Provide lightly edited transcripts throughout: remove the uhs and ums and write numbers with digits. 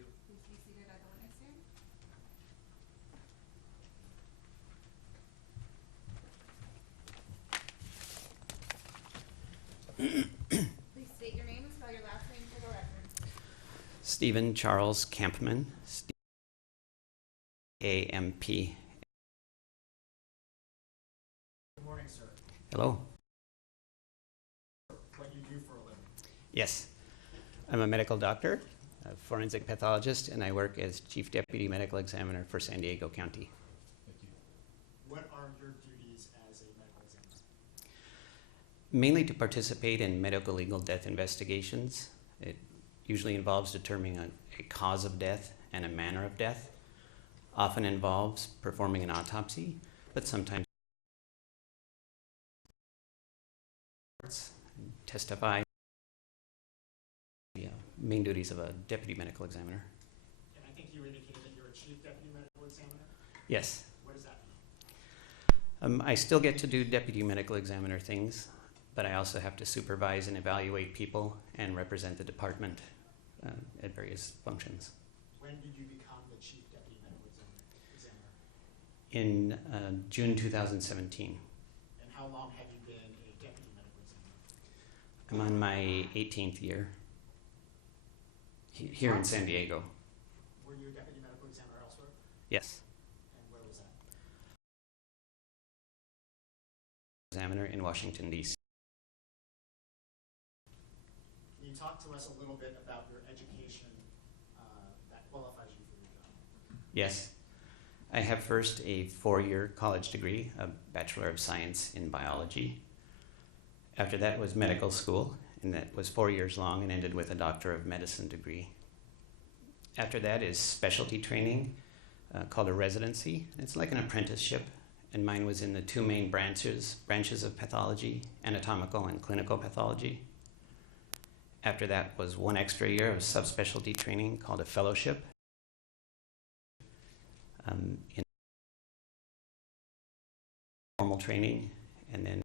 you. Please be seated at the witness stand. Please state your name and spell your last name for the record. Stephen Charles Campman, A-M-P. Good morning, sir. Hello. What you do for a living? Yes, I'm a medical doctor, a forensic pathologist, and I work as Chief Deputy Medical Examiner for San Diego County. Thank you. What are your duties as a medical examiner? Mainly to participate in medical legal death investigations. It usually involves determining a cause of death and a manner of death. Often involves performing an autopsy, but sometimes testify. The main duties of a deputy medical examiner. And I think you indicated that you're a chief deputy medical examiner. Yes. What does that mean? I still get to do deputy medical examiner things, but I also have to supervise and evaluate people and represent the department at various functions. When did you become the chief deputy medical examiner? In June 2017. And how long have you been a deputy medical examiner? I'm on my 18th year here in San Diego. Were you a deputy medical examiner elsewhere? Yes. And where was that? Examiner in Washington, D.C. Can you talk to us a little bit about your education that qualifies you for your job? Yes. I have first a 4-year college degree, a Bachelor of Science in Biology. After that was medical school, and that was 4 years long and ended with a Doctor of Medicine degree. After that is specialty training called a residency. It's like an apprenticeship, and mine was in the 2 main branches of pathology, anatomical and clinical pathology. After that was 1 extra year of subspecialty training called a fellowship. In formal training, and then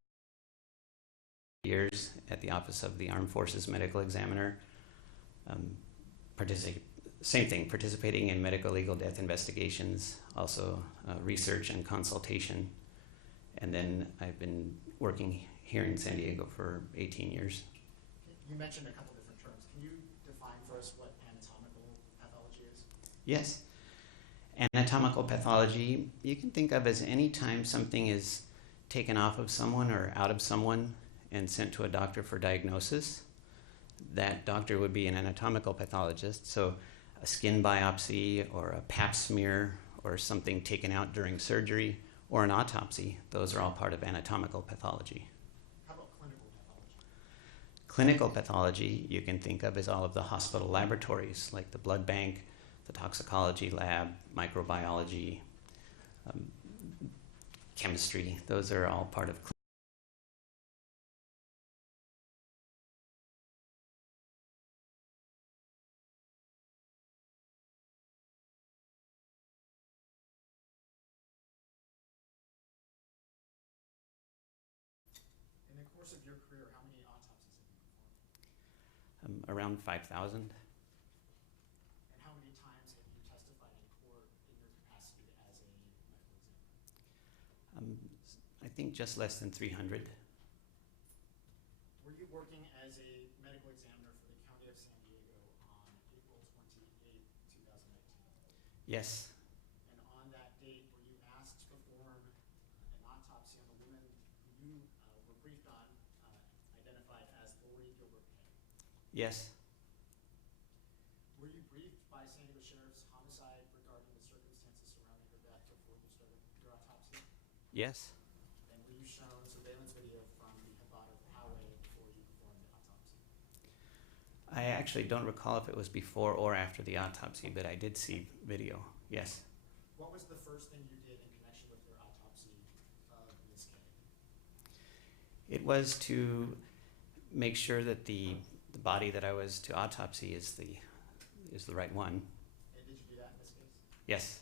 years at the Office of the Armed Forces Medical Examiner. Same thing, participating in medical legal death investigations, also research and consultation. And then I've been working here in San Diego for 18 years. You mentioned a couple different terms. Can you define for us what anatomical pathology is? Yes. Anatomical pathology, you can think of as any time something is taken off of someone or out of someone and sent to a doctor for diagnosis. That doctor would be an anatomical pathologist. So a skin biopsy or a pap smear or something taken out during surgery or an autopsy, those are all part of anatomical pathology. How about clinical pathology? Clinical pathology you can think of as all of the hospital laboratories like the blood bank, the toxicology lab, microbiology, chemistry. Those are all part of In the course of your career, how many autopsies have you performed? around 5,000. And how many times have you testified in court in your capacity as a medical examiner? I think just less than 300. Were you working as a medical examiner for the County of San Diego on April 28, 2019? Yes. And on that date, were you asked to perform an autopsy on the woman you were briefed on, identified as Lori Gilbert Kay? Yes. Were you briefed by San Diego Sheriff's Homicide regarding the circumstances surrounding her death before you started your autopsy? Yes. And were you shown surveillance video from the Habad of Poway before you performed the autopsy? I actually don't recall if it was before or after the autopsy, but I did see video. Yes. What was the first thing you did in connection with your autopsy of Ms. Kay? It was to make sure that the body that I was to autopsy is the right one. And did you do that in this case? Yes.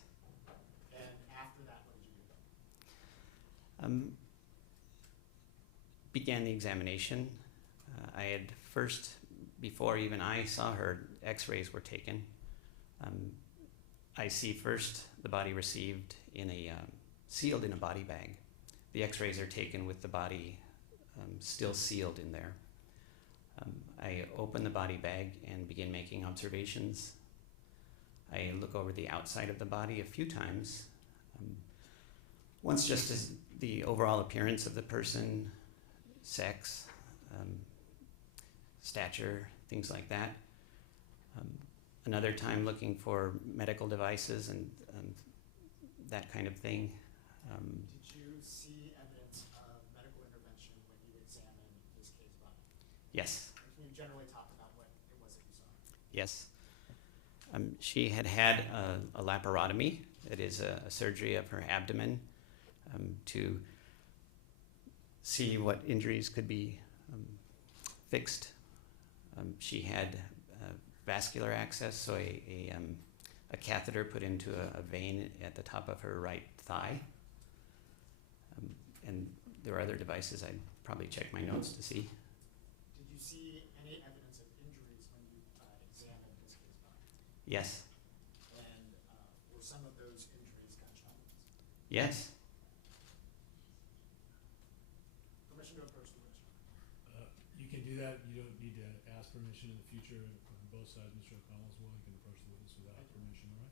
And after that, what did you do? Began the examination. I had first, before even I saw her, x-rays were taken. I see first the body received in sealed in a body bag. The x-rays are taken with the body still sealed in there. I open the body bag and begin making observations. I look over the outside of the body a few times. Once just as the overall appearance of the person, sex, stature, things like that. Another time looking for medical devices and that kind of thing. Did you see evidence of medical intervention when you examined this case body? Yes. And can you generally talk about what it was that you saw? Yes. She had had a laparotomy. It is a surgery of her abdomen to see what injuries could be fixed. She had vascular access, so a catheter put into a vein at the top of her right thigh. And there are other devices. I'd probably check my notes to see. Did you see any evidence of injuries when you examined this case body? Yes. And were some of those injuries gunshot wounds? Yes. Permission to approach the witness. You can do that. You don't need to ask permission in the future on both sides. Mr. O'Connell as well. You can approach the witness without permission, all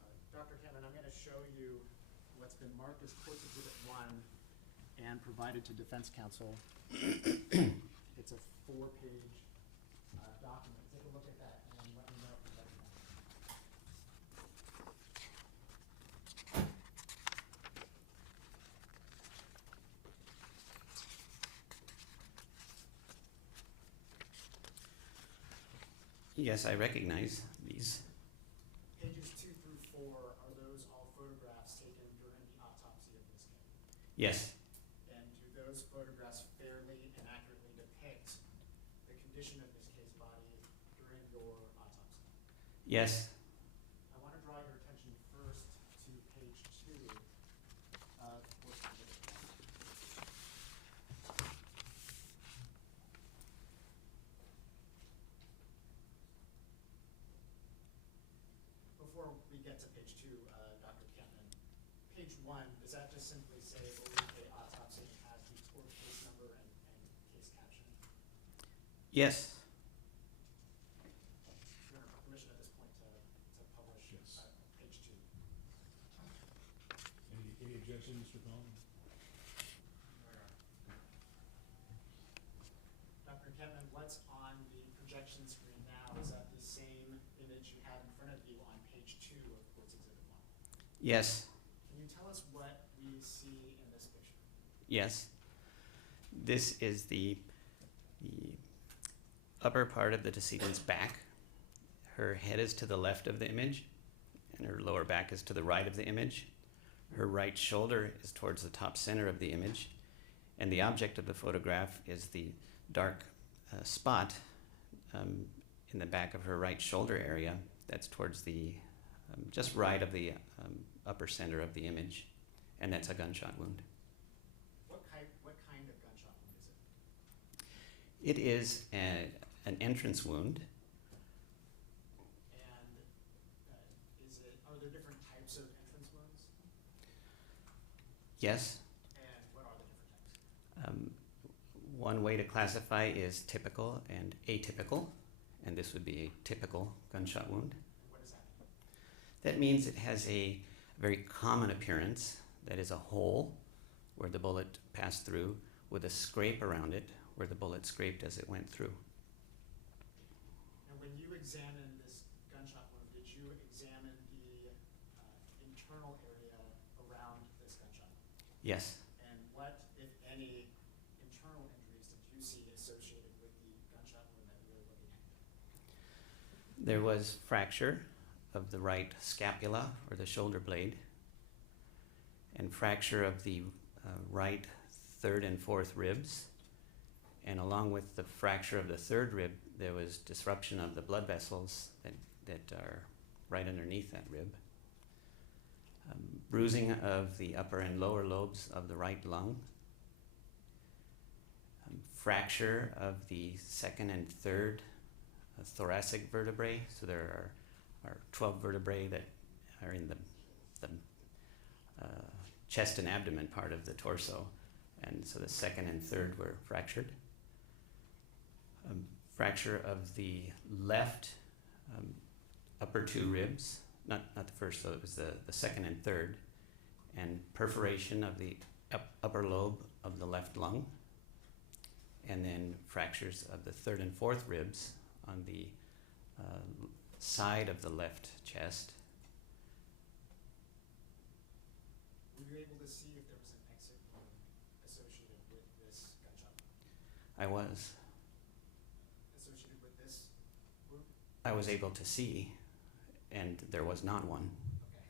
right? Dr. Cameron, I'm going to show you what's been marked as Courts Exhibit 1 and provided to defense counsel. It's a 4-page document. Take a look at that and let me know if you recognize it. Yes, I recognize these. Pages 2 through 4, are those all photographs taken during the autopsy of this case? Yes. And do those photographs fairly and accurately depict the condition of this case body during your autopsy? Yes. I want to draw your attention first to page 2 of Courts Exhibit 1. Before we get to page 2, Dr. Cameron, page 1, does that just simply say the autopsy has the court case number and case caption? Yes. Your Honor, permission at this point to publish Yes. Page 2. Any objection, Mr. O'Connell? Dr. Kevin, what's on the projection screen now? Is that the same image you had in front of you on page 2 of Courts Exhibit 1? Yes. Can you tell us what we see in this picture? Yes. This is the upper part of the decedent's back. Her head is to the left of the image, and her lower back is to the right of the image. Her right shoulder is towards the top center of the image, and the object of the photograph is the dark spot in the back of her right shoulder area that's towards the just right of the upper center of the image, and that's a gunshot wound. What kind of gunshot wound is it? It is an entrance wound. And are there different types of entrance wounds? Yes. And what are the different types? One way to classify is typical and atypical, and this would be a typical gunshot wound. And what does that mean? That means it has a very common appearance, that is a hole where the bullet passed through with a scrape around it where the bullet scraped as it went through. And when you examined this gunshot wound, did you examine the internal area around this gunshot wound? Yes. And what, if any, internal injuries did you see associated with the gunshot wound that we were looking at? There was fracture of the right scapula or the shoulder blade, and fracture of the right third and fourth ribs. And along with the fracture of the third rib, there was disruption of the blood vessels that are right underneath that rib. Bruising of the upper and lower lobes of the right lung. Fracture of the second and third thoracic vertebrae. So there are are 12 vertebrae that are in the chest and abdomen part of the torso, and so the second and third were fractured. Fracture of the left upper two ribs, not the first, so it was the second and third, and perforation of the upper lobe of the left lung, and then fractures of the third and fourth ribs on the side of the left chest. Were you able to see if there was an exit wound associated with this gunshot? I was. Associated with this wound? I was able to see, and there was not one. Okay,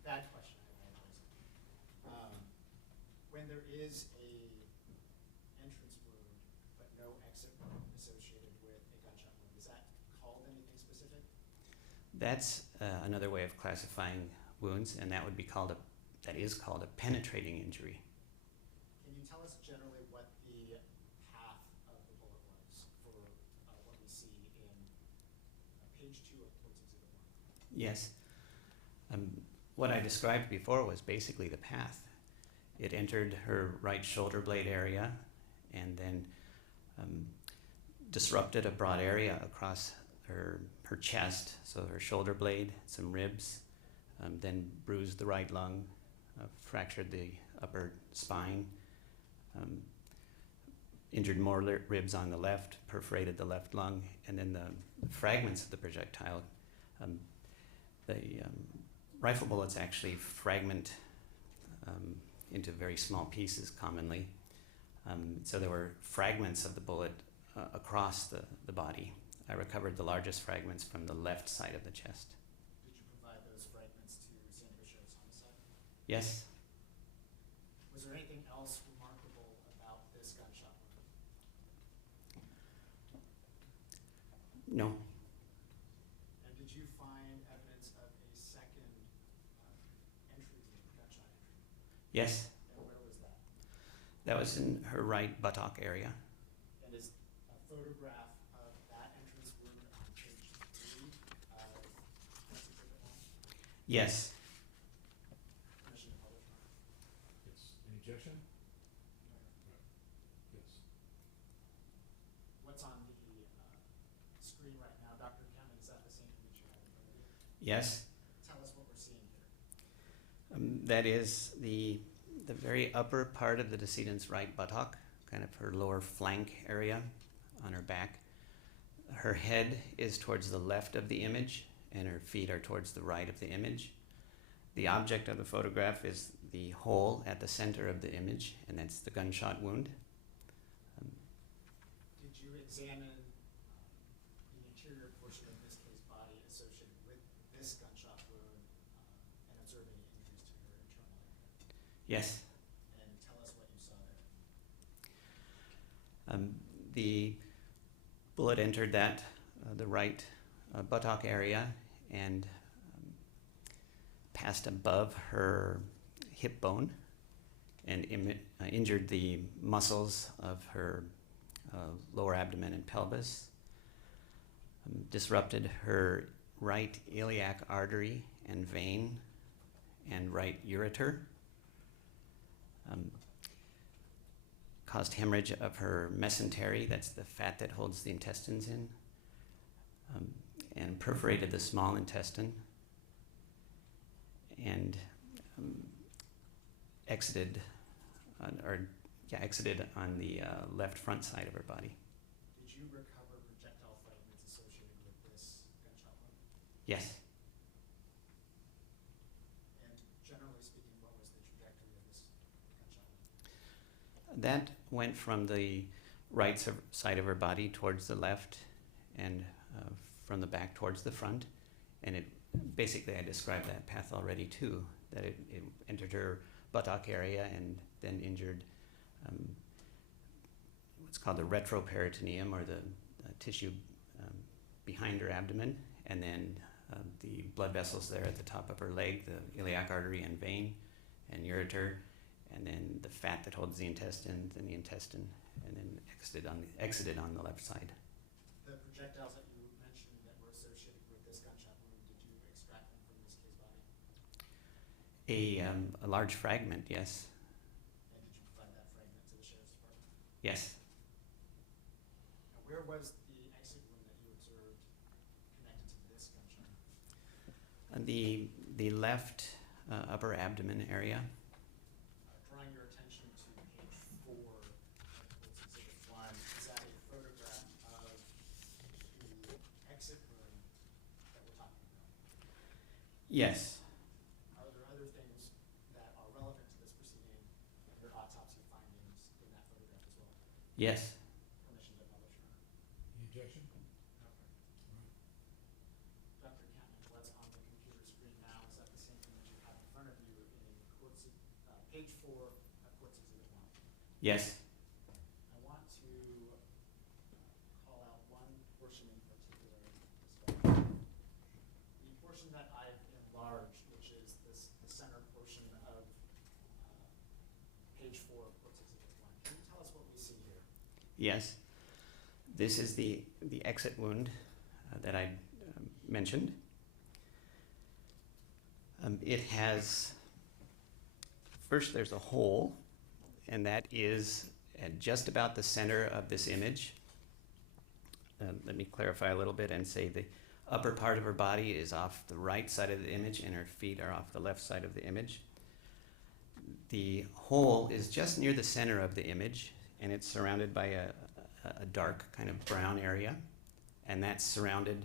bad question, I apologize. When there is a entrance wound, but no exit wound associated with a gunshot wound, is that called anything specific? That's another way of classifying wounds, and that is called a penetrating injury. Can you tell us generally what the path of the bullet was for what we see in page 2 of Courts Exhibit 1? Yes. What I described before was basically the path. It entered her right shoulder blade area and then disrupted a broad area across her chest, so her shoulder blade, some ribs, then bruised the right lung, fractured the upper spine, injured more ribs on the left, perforated the left lung, and then the fragments of the projectile. The rifle bullets actually fragment into very small pieces commonly. So there were fragments of the bullet across the body. I recovered the largest fragments from the left side of the chest. Did you provide those fragments to San Diego Sheriff's Homicide? Yes. Was there anything else remarkable about this gunshot wound? No. And did you find evidence of a second entry wound, gunshot entry? Yes. And where was that? That was in her right buttock area. And is a photograph of that entrance wound on page 3 of Courts Exhibit 1? Yes. Permission to publish? Yes. Any objection? Yes. What's on the screen right now, Dr. Cameron, is that the same image you have in front of you? Yes. Tell us what we're seeing here. That is the very upper part of the decedent's right buttock, kind of her lower flank area on her back. Her head is towards the left of the image, and her feet are towards the right of the image. The object of the photograph is the hole at the center of the image, and that's the gunshot wound. Did you examine the interior portion of this case body associated with this gunshot wound and observe any injuries to her internal area? Yes. And tell us what you saw there. The bullet entered the right buttock area and passed above her hip bone and injured the muscles of her lower abdomen and pelvis, disrupted her right iliac artery and vein and right ureter, caused hemorrhage of her mesentery, that's the fat that holds the intestines in, and perforated the small intestine, and exited on the left front side of her body. Did you recover projectile fragments associated with this gunshot wound? Yes. And generally speaking, what was the trajectory of this gunshot wound? That went from the right side of her body towards the left, and from the back towards the front. And it basically, I described that path already too, that it entered her buttock area and then injured what's called the retroperitoneum, or the tissue behind her abdomen, and then the blood vessels there at the top of her leg, the iliac artery and vein and ureter, and then the fat that holds the intestines and the intestine, and then exited on the left side. The projectiles that you mentioned that were associated with this gunshot wound, did you A large fragment, yes. And did you provide that fragment to the sheriff's department? Yes. Now, where was the exit wound that you observed connected to this gunshot? The left upper abdomen area. Drawing your attention to page 4 of Court's Exhibit 1, is that a photograph of the exit wound that we're talking about? Yes. Are there other things that are relevant to this proceeding and your autopsy findings in that photograph as well? Yes. Permission to publish, Your Honor. Any objection? Okay. Dr. Catman, what's on the computer screen now, is that the same thing that you have in front of you in Court's, page 4 of Court's Exhibit 1? Yes. I want to call out one portion in particular as well. The portion that I've enlarged, which is the center portion of page 4 of Court's Exhibit 1. Can you tell us what we see here? Yes. This is the exit wound that I mentioned. It has, first there's a hole, and that is at just about the center of this image. Let me clarify a little bit and say the upper part of her body is off the right side of the image and her feet are off the left side of the image. The hole is just near the center of the image, and it's surrounded by a dark kind of brown area, and that's surrounded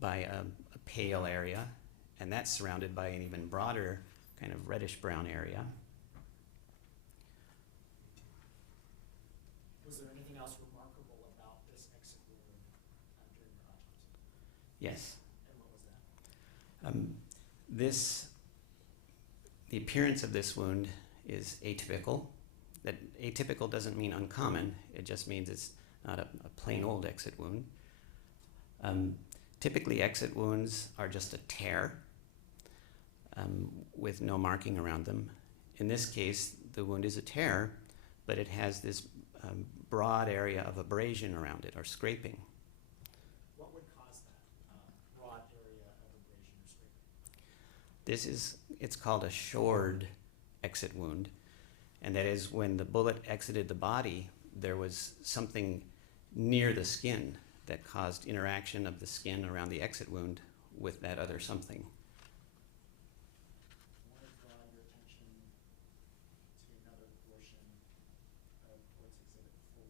by a pale area, and that's surrounded by an even broader kind of reddish brown area. Was there anything else remarkable about this exit wound during your autopsy? Yes. And what was that? The appearance of this wound is atypical. That atypical doesn't mean uncommon, it just means it's not a plain old exit wound. Typically exit wounds are just a tear with no marking around them. In this case, the wound is a tear, but it has this broad area of abrasion around it, or scraping. What would cause that broad area of abrasion or scraping? It's called a shored exit wound, and that is when the bullet exited the body, there was something near the skin that caused interaction of the skin around the exit wound with that other something. I want to draw your attention to another portion of Court's Exhibit 4.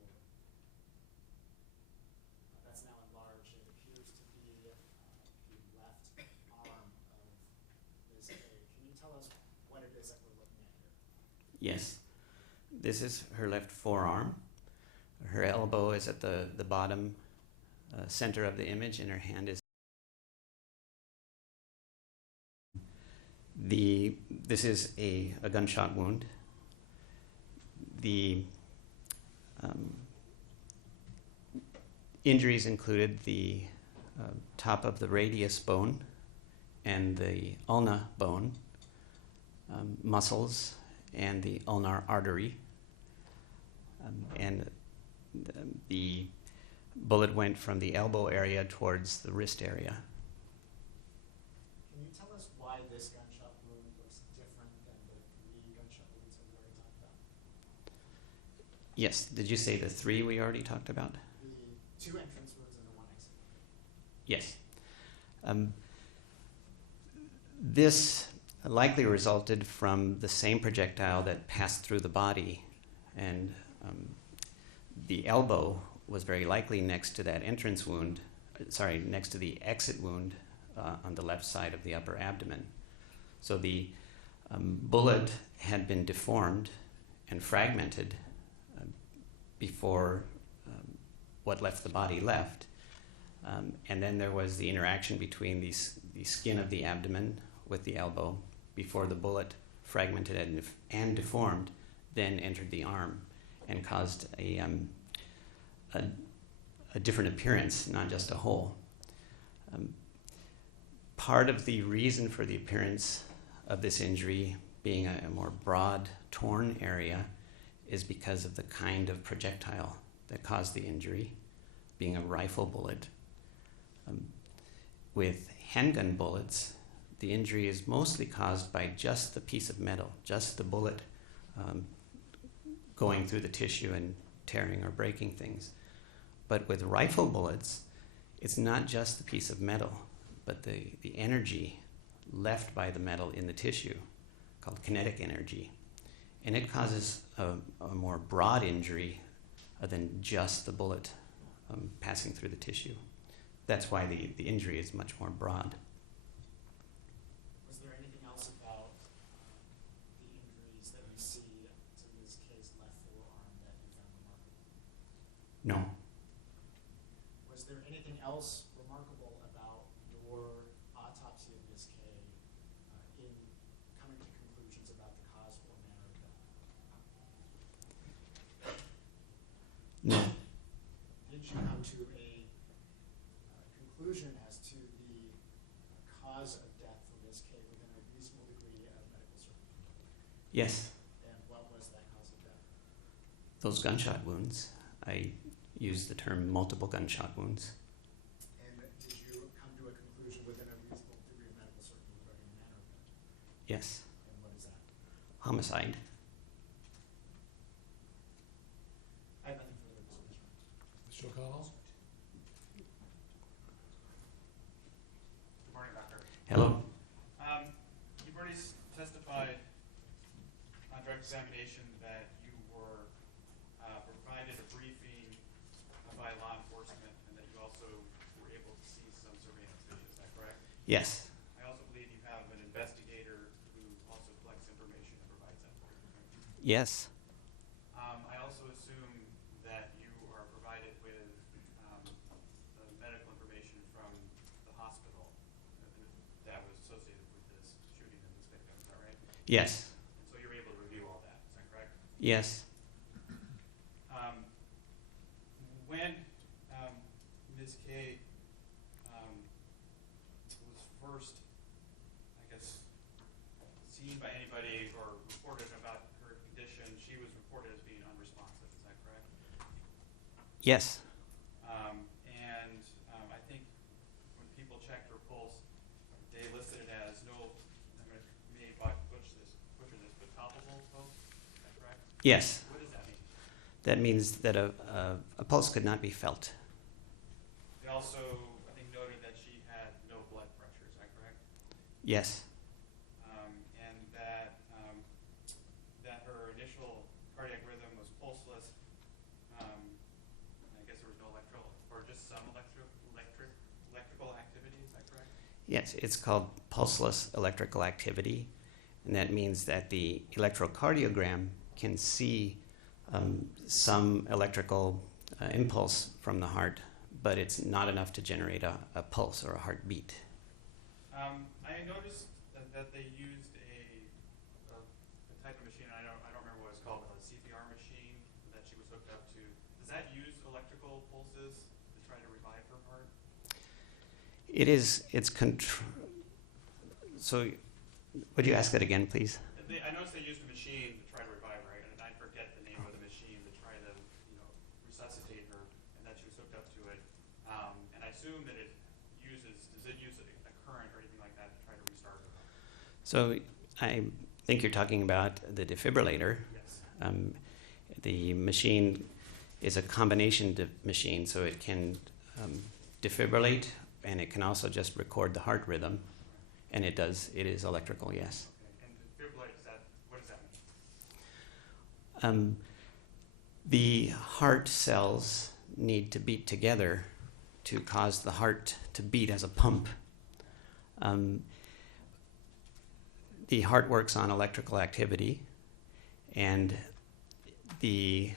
That's now enlarged. It appears to be the left arm of Ms. A. Can you tell us what it is that we're looking at here? Yes, this is her left forearm. Her elbow is at the bottom center of the image, and her hand is. This is a gunshot wound. The injuries included the top of the radius bone and the ulna bone, muscles, and the ulnar artery. And the bullet went from the elbow area towards the wrist area. Can you tell us why this gunshot wound looks different than the 3 gunshot wounds that we already talked about? Yes, did you say the 3 we already talked about? The 2 entrance wounds and the 1 exit wound. Yes. This likely resulted from the same projectile that passed through the body, and the elbow was very likely next to that entrance wound, next to the exit wound on the left side of the upper abdomen. So the bullet had been deformed and fragmented before what left the body left. And then there was the interaction between the skin of the abdomen with the elbow before the bullet fragmented and deformed, then entered the arm and caused a different appearance, not just a hole. Part of the reason for the appearance of this injury being a more broad, torn area is because of the kind of projectile that caused the injury, being a rifle bullet. With handgun bullets, the injury is mostly caused by just the piece of metal, just the bullet going through the tissue and tearing or breaking things. But with rifle bullets, it's not just the piece of metal, but the energy left by the metal in the tissue, called kinetic energy. And it causes a more broad injury than just the bullet passing through the tissue. That's why the injury is much more broad. Was there anything else about the injuries that we see to this case, left forearm, that you found remarkable? No. Was there anything else remarkable about your autopsy of Ms. K in coming to conclusions about the cause or manner of death? No. Did you come to a conclusion as to the cause of death for Ms. K within a reasonable degree of medical certainty? Yes. And what was that cause of death? Those gunshot wounds. I use the term multiple gunshot wounds. And did you come to a conclusion within a reasonable degree of medical certainty regarding the manner of death? Yes. And what is that? Homicide. I have nothing further to say. Mr. O'Connell? Good morning, Doctor. Hello. You've already testified on direct examination that you were provided a briefing by law enforcement and that you also were able to see some surveillance video. Is that correct? Yes. I also believe you have an investigator who also collects information and provides that for you. Correct? Yes. I also assume that you are provided with the medical information from the hospital that was associated with this shooting of this victim. Is that right? Yes. And so you're able to review all that. Is that correct? Yes. When Ms. K was first, I guess, seen by anybody or reported about her condition, she was reported as being unresponsive. Is that correct? Yes. And I think when people checked her pulse, they listed it as no, I'm going to maybe butcher this, but palpable pulse. Is that correct? Yes. What does that mean? That means that a pulse could not be felt. They also, I think, noted that she had no blood pressure. Is that correct? Yes. And that her initial cardiac rhythm was pulseless. I guess there was no or just some electrical activity. Is that correct? Yes, it's called pulseless electrical activity, and that means that the electrocardiogram can see some electrical impulse from the heart, but it's not enough to generate a pulse or a heartbeat. I noticed that they used a type of machine. I don't remember what it's called, a CPR machine that she was hooked up to. Does that use electrical pulses to try to revive her heart? It is. So, would you ask that again, please? I noticed they used a machine to try to revive her, and I forget the name of the machine to try to, resuscitate her, and that she was hooked up to it. And I assume that does it use a current or anything like that to try to restart her? So, I think you're talking about the defibrillator. Yes. The machine is a combination machine, so it can defibrillate, and it can also just record the heart rhythm, and it does. It is electrical, yes. Okay. And defibrillate, what does that mean? The heart cells need to beat together to cause the heart to beat as a pump. The heart works on electrical activity, and the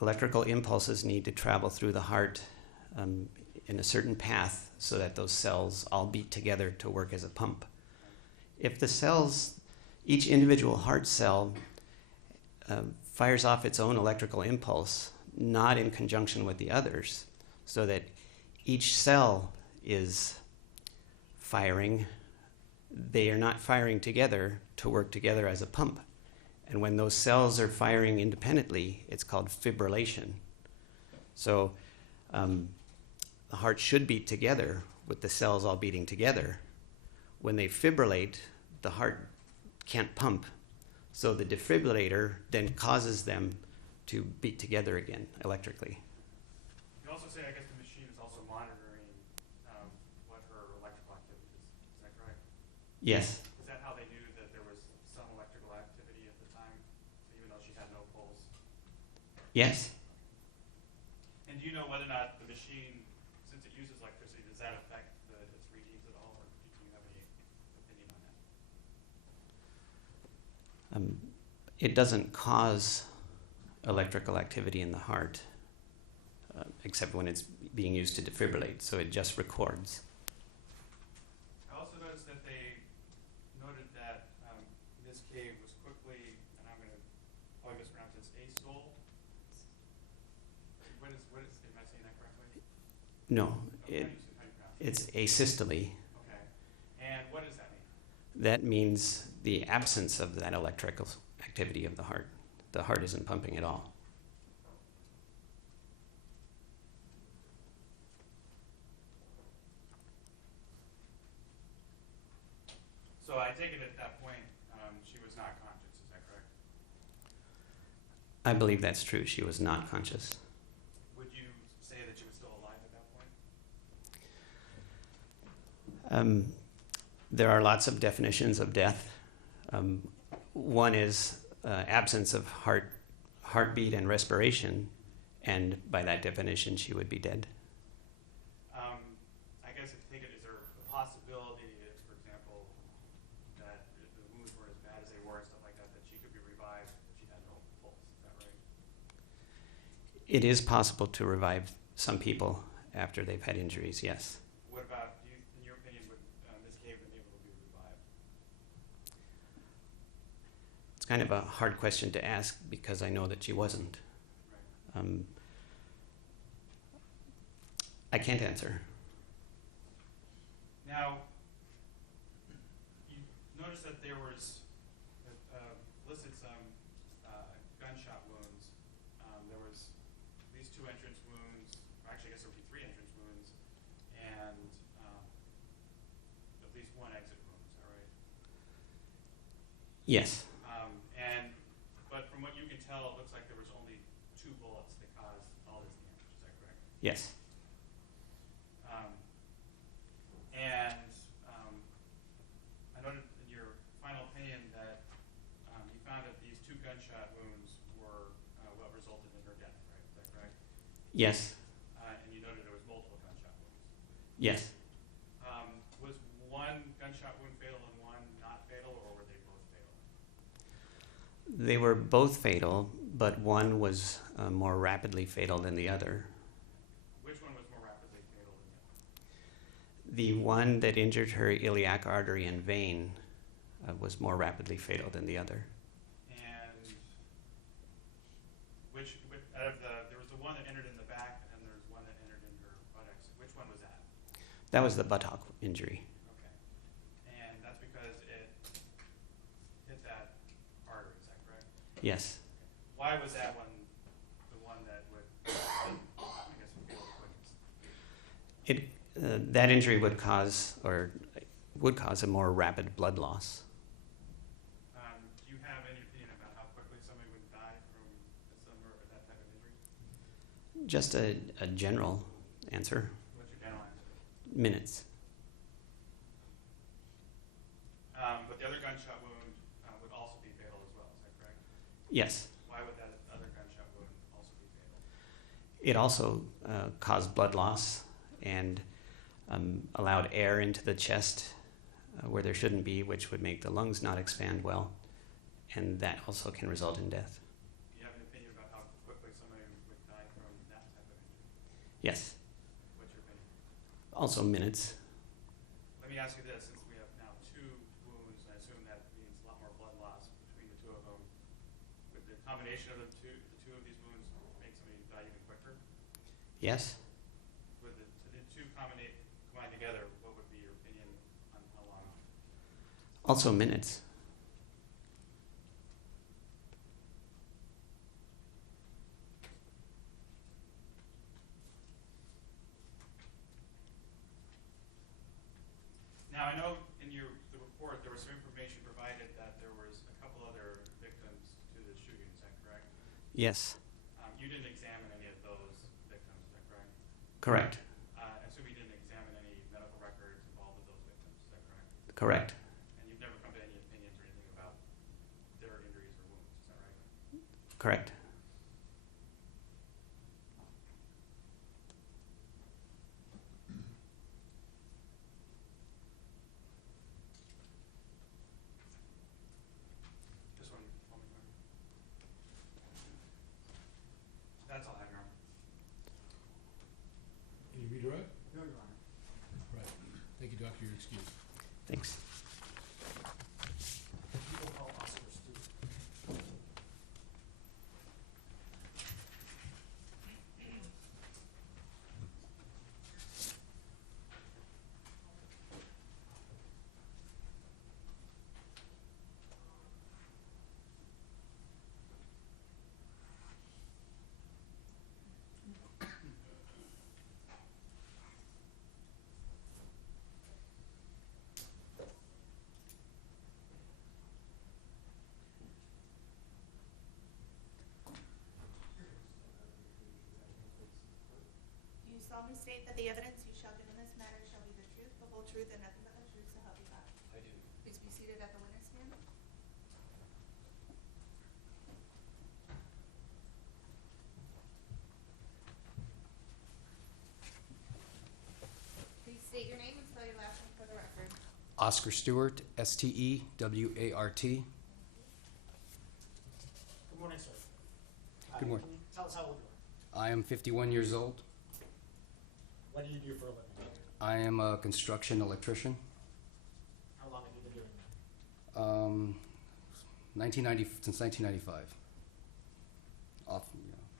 electrical impulses need to travel through the heart in a certain path so that those cells all beat together to work as a pump. If the cells, each individual heart cell fires off its own electrical impulse, not in conjunction with the others, so that each cell is firing, they are not firing together to work together as a pump. And when those cells are firing independently, it's called fibrillation. So the heart should beat together with the cells all beating together. when they fibrillate, the heart can't pump. So the defibrillator then causes them to beat together again electrically. You also say, I guess, the machine is also monitoring what her electrical activity is. Is that correct? Yes. Is that how they knew that there was some electrical activity at the time, even though she had no pulse? Yes. And do you know whether or not the machine, since it uses electricity, does that affect its readings at all, or do you have any opinion on that? It doesn't cause electrical activity in the heart, except when it's being used to defibrillate, so it just records. I also noticed that they noted that Ms. Cave was quickly, and I'm going to probably mispronounce this, asol. What is, am I saying that correctly? No, How do you pronounce it? it's asystole. Okay. And what does that mean? That means the absence of that electrical activity of the heart. The heart isn't pumping at all. So I take it at that point she was not conscious, is that correct? I believe that's true. She was not conscious. Would you say that she was still alive at that point? There are lots of definitions of death. One is absence of heartbeat and respiration, and by that definition, she would be dead. I guess if you take it, is there a possibility, for example, that if the wounds were as bad as they were and stuff like that, that she could be revived if she had no pulse? Is that right? It is possible to revive some people after they've had injuries, yes. What about, in your opinion, would Ms. Cave have been able to be revived? It's kind of a hard question to ask because I know that she wasn't. Right. I can't answer. Now, you notice that there was listed some gunshot wounds. There was at least 2 entrance wounds. Actually, I guess there would be 3 entrance wounds, and at least 1 exit wound. Is that right? Yes. But from what you can tell, it looks like there was only 2 bullets that caused all this damage. Is that correct? Yes. I noted in your final opinion that you found that these 2 gunshot wounds were what resulted in her death, right? Is that correct? Yes. And you noted there was multiple gunshot wounds. Yes. Was 1 gunshot wound fatal and 1 not fatal, or were they both fatal? They were both fatal, but one was more rapidly fatal than the other. Which one was more rapidly fatal than the other? The one that injured her iliac artery and vein was more rapidly fatal than the other. And which out of there was the one that entered in the back, and there was one that entered in her buttocks. Which one was that? That was the buttock injury. Okay. And that's because it hit that artery, is that correct? Yes. Why was that one the one that would, I guess, feel the quickest? That injury would cause a more rapid blood loss. Do you have any opinion about how quickly somebody would die from that type of injury? Just a general answer. What's your general answer? Minutes. But the other gunshot wound would also be fatal as well, is that correct? Yes. Why would that other gunshot wound also be fatal? It also caused blood loss and allowed air into the chest where there shouldn't be, which would make the lungs not expand well, and that also can result in death. Do you have an opinion about how quickly somebody would die from that type of injury? Yes. What's your opinion? Also minutes. Let me ask you this, since we have now 2 wounds, and I assume that means a lot more blood loss between the 2 of them. Would the combination of the two of these wounds make somebody die even quicker? Yes. Would the 2 combine together, what would be your opinion on how long? Also minutes. Now, I know in your Yes. You didn't examine any of those victims, is that correct? Correct. I assume you didn't examine any medical records involved with those victims, is that correct? Correct. And you've never come to any opinions or anything about their injuries or wounds, is that right? Correct. Just one moment. That's all I have, Your Honor. Any redirect? No, Your Honor. Right. Thank you, Doctor. You're excused. Thanks. People call Oscar Stewart. Do you solemnly state that the evidence you shall give in this matter shall be the truth, the whole truth, and nothing but the truth, so help you God? I do. Please be seated at the witness stand. Please state your name and spell your last name for the record. Oscar Stewart, Stewart. Good morning, sir. Good morning. Can you tell us how old you I am 51 years old. are? What do you do for a living? I am a construction electrician. How long have you been doing that? 1990 since 1995.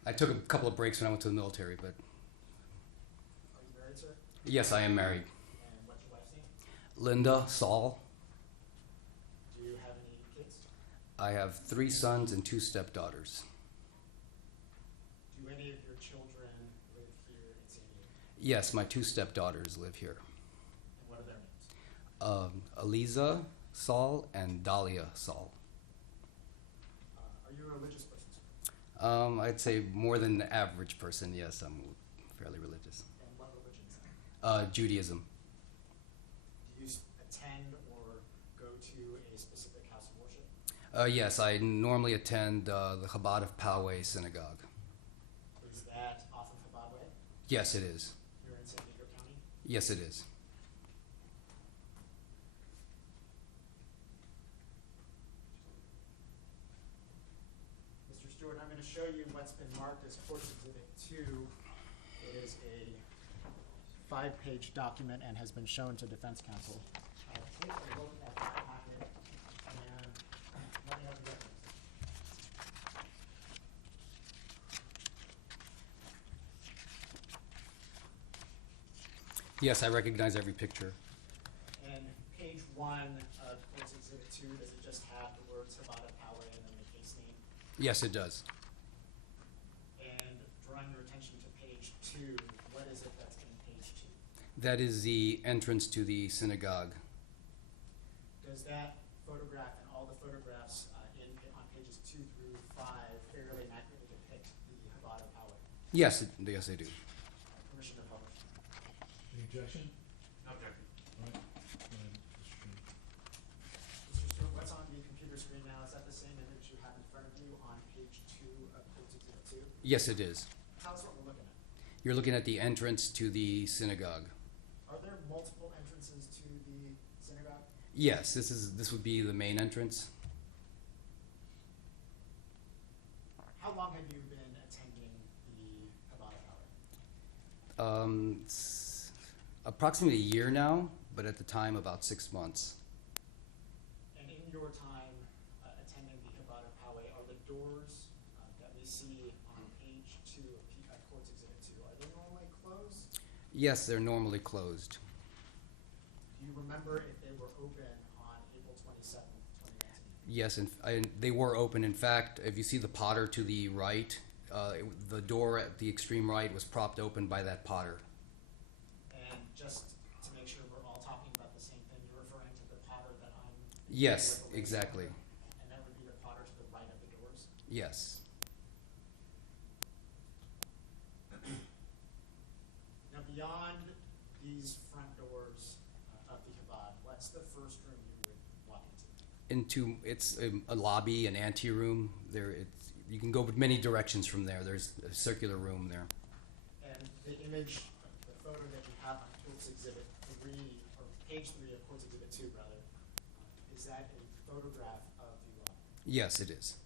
I took a couple of breaks when I went to the military, but Are you married, sir? yes, I am married. And what's your wife's name? Linda, Saul. Do you have any kids? I have 3 sons and 2 stepdaughters. Do any of your children live here in San Diego? Yes, my 2 stepdaughters live here. And what are their names? Eliza Saul and Dahlia Saul. Are you a religious person, sir? I'd say more than the average person. Yes, I'm fairly religious. And what religion is that? Judaism. Do you attend or go to a specific house of worship? Yes, I normally attend the Chabad of Poway synagogue. Is that off of Poway? Yes, it is. Here in San Diego County? Yes, it is. Mr. Stewart, I'm going to show you what's been marked as Court's Exhibit 2. It is a 5-page document and has been shown to defense counsel. Take a look at that packet and let me know if you recognize it. Yes, I recognize every picture. And page 1 of Court's Exhibit 2, does it just have the words Chabad of Poway and then the case name? Yes, it does. And drawing your attention to page 2, what is it that's in page 2? That is the entrance to the synagogue. Does that photograph and all the photographs on pages 2 through 5 fairly and accurately depict the Chabad of Poway? Yes, yes, they do. Permission to publish. Any objection? No objection. All right. Go ahead, Mr. Chairman. Mr. Stewart, what's on the computer screen now? Is that the same image you have in front of you on page 2 of Court's Exhibit 2? Yes, it is. Tell us what we're looking at. You're looking at the entrance to the synagogue. Are there multiple entrances to the synagogue? Yes, this would be the main entrance. How long have you been attending the Chabad of Poway? It's approximately a year now, but at the time about 6 months. And in your time attending the Chabad of Poway, are the doors that we see on page 2 of Court's Exhibit 2, are they normally closed? Yes, they're normally closed. Do you remember if they were open on April 27th, 2019? Yes, and they were open. In fact, if you see the potter to the right, the door at the extreme right was propped open by that potter. And just to make sure we're all talking about the same thing, you're referring to the potter that I'm... Yes, with the laser exactly. pointer, and that would be the potter to the right of the doors? Yes. beyond these front doors of the Chabad, what's the first room you would walk into? It's a lobby, an anteroom. You can go many directions from there. There's a circular room there. And the image, the photo that you have on Courts Exhibit 3, or page 3 of Courts Exhibit 2, rather, is that a photograph of the lobby? Yes, it is.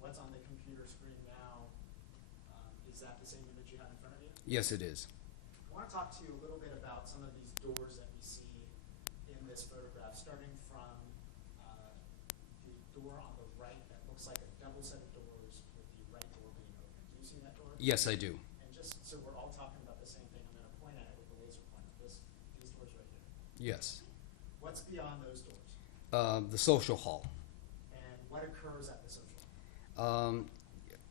What's on the computer screen now, is that the same image you have in front of you? Yes, it is. I want to talk to you a little bit about some of these doors that we see in this photograph, starting from the door on the right that looks like a double set of doors with the right door being open. Do you see that door? Yes, I do. And just so we're all talking about the same thing, I'm going to point at it with the laser pointer. These doors right here. Yes. What's beyond those doors? The social hall. And what occurs at the social hall?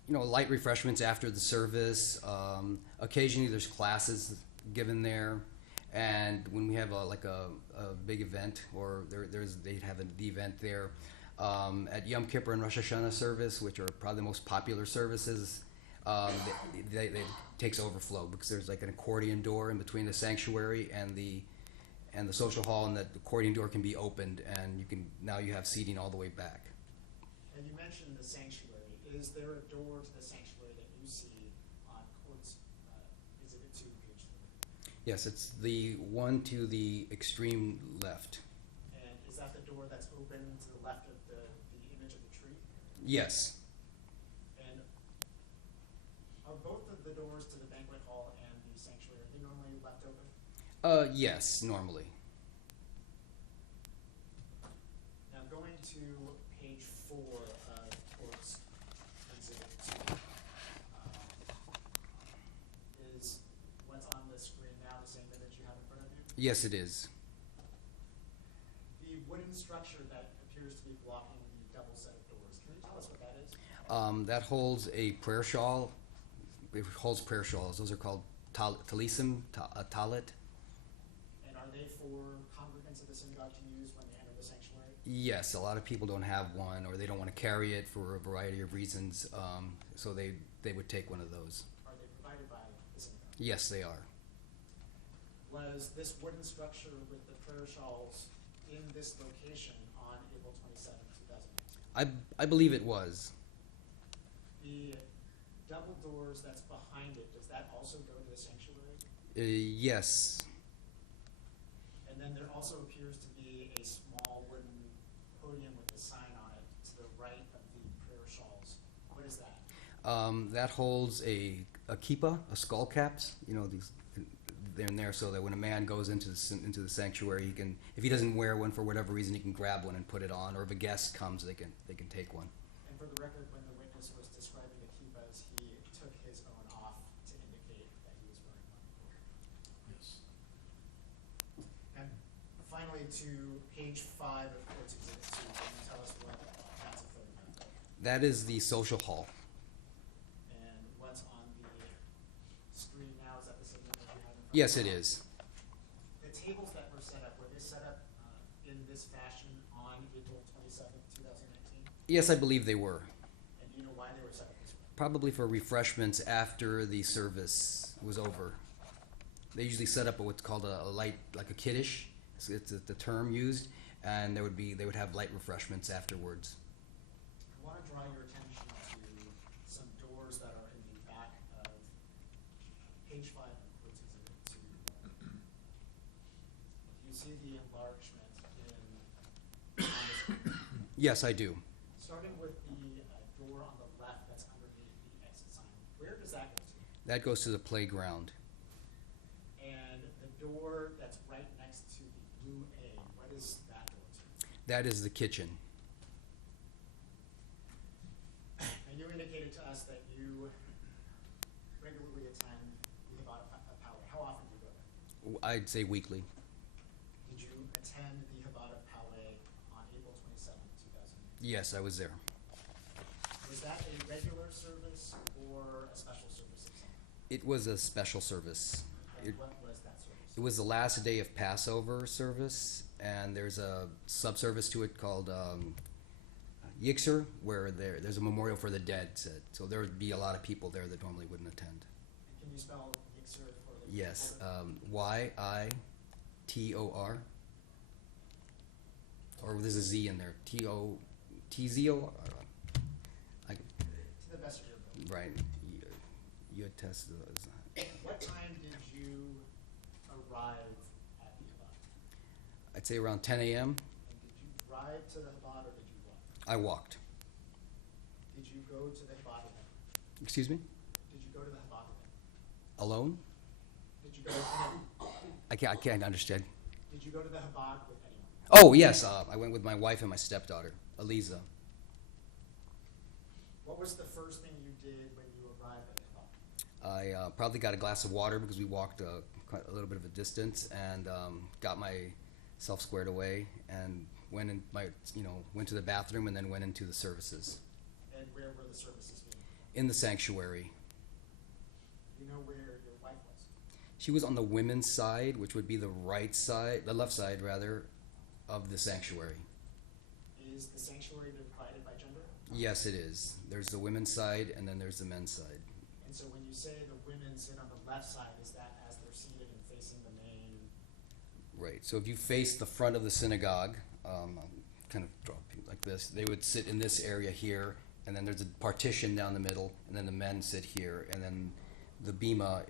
Light refreshments after the service. Occasionally there's classes given there. And when we have a big event, or they'd have the event there. At Yom Kippur and Rosh Hashanah service, which are probably the most popular services, they takes overflow because there's like an accordion door in between the sanctuary and the social hall, and that accordion door can be opened, and you have seating all the way back. And you mentioned the sanctuary. Is there a door to the sanctuary that you see on Courts Exhibit 2, page 3? Yes, it's the one to the extreme left. And is that the door that's open to the left of the image of the tree? Yes. And are both of the doors to the banquet hall and the sanctuary, are they normally left open? Yes, normally. Now going to page 4 of Courts Exhibit 2, is what's on the screen now the same image you have in front of you? Yes, it is. The wooden structure that appears to be blocking the double set of doors, can you tell us what that is? That holds a prayer shawl. It holds prayer shawls. Those are called talisim, talit. And are they for congregants of the synagogue to use when they enter the sanctuary? Yes, a lot of people don't have one, or they don't want to carry it for a variety of reasons. So they would take one of those. Are they provided by the synagogue? Yes, they are. Was this wooden structure with the prayer shawls in this location on April 27, 2019? I believe it was. The double doors that's behind it, does that also go to the sanctuary? Yes. And then there also appears to be a small wooden podium with a sign on it to the right of the prayer shawls. What is that? That holds a kippah, a skull caps. They're in there so that when a man goes into the sanctuary, he can, if he doesn't wear one for whatever reason, he can grab one and put it on. Or if a guest comes, they can take one. And for the record, when the witness was describing the kippahs, he took his own off to indicate that he was wearing one. Yes. And finally, to page 5 of Courts Exhibit 2, can you tell us what that's a photograph of? That is the social hall. And what's on the screen now, is that the same image you have in front of you? Yes, it is. The tables that were they set up in this fashion on April 27th, 2019? Yes, I believe they were. And do you know why they were set up this way? Probably for refreshments after the service was over. They usually set up what's called a light, like a kiddush. It's the term used, and they would have light refreshments afterwards. I want to draw your attention to some doors that are in the back of page 5 of Courts Exhibit 2. You see the enlargement on the screen. Yes, I do. Starting with the door on the left that's underneath the exit sign, where does that go to? That goes to the playground. And the door that's right next to the blue A, what is that door to? That is the kitchen. And you indicated to us that you regularly attend the Chabad of Poway. How often do you go there? I'd say weekly. Did you attend the Chabad of Poway on April 27th, 2008? Yes, I was there. Was that a regular service or a special service of some kind? It was a special service. And what was that service? It was the last day of Passover service, and there's a sub-service to it called Yixer, where there's a memorial for the dead. So there would be a lot of people there that normally wouldn't attend. And can you spell mixer for the Yes, recorder? YITOR. Or there's a Z in there. TZO. I, To the best of your ability. right. You attest to those. What time did you arrive at the Chabad? I'd say around 10 a.m. And did you drive to the Chabad or did you walk? I walked. Did you go to the Chabad alone? Excuse me? Did you go to the Chabad alone? Alone? Did you go I can't understand. Did you go to the Chabad with anyone? Oh, yes. I went with my wife and my stepdaughter, Eliza. What was the first thing you did when you arrived at the Chabad? I probably got a glass of water because we walked quite a little bit of a distance and got myself squared away and went to the bathroom and then went into the services And where were the services being? in the sanctuary. You know where your wife was? She was on the women's side, which would be the left side rather, of the sanctuary. Is the sanctuary divided by gender? Yes, it is. There's the women's side and then there's the men's side. And so when you say the women sit on the left side, is that as they're seated and facing the main? Right. So if you face the front of the synagogue, I'll kind of draw it like this, they would sit in this area here, and then there's a partition down the middle, and then the men sit here, and then the bima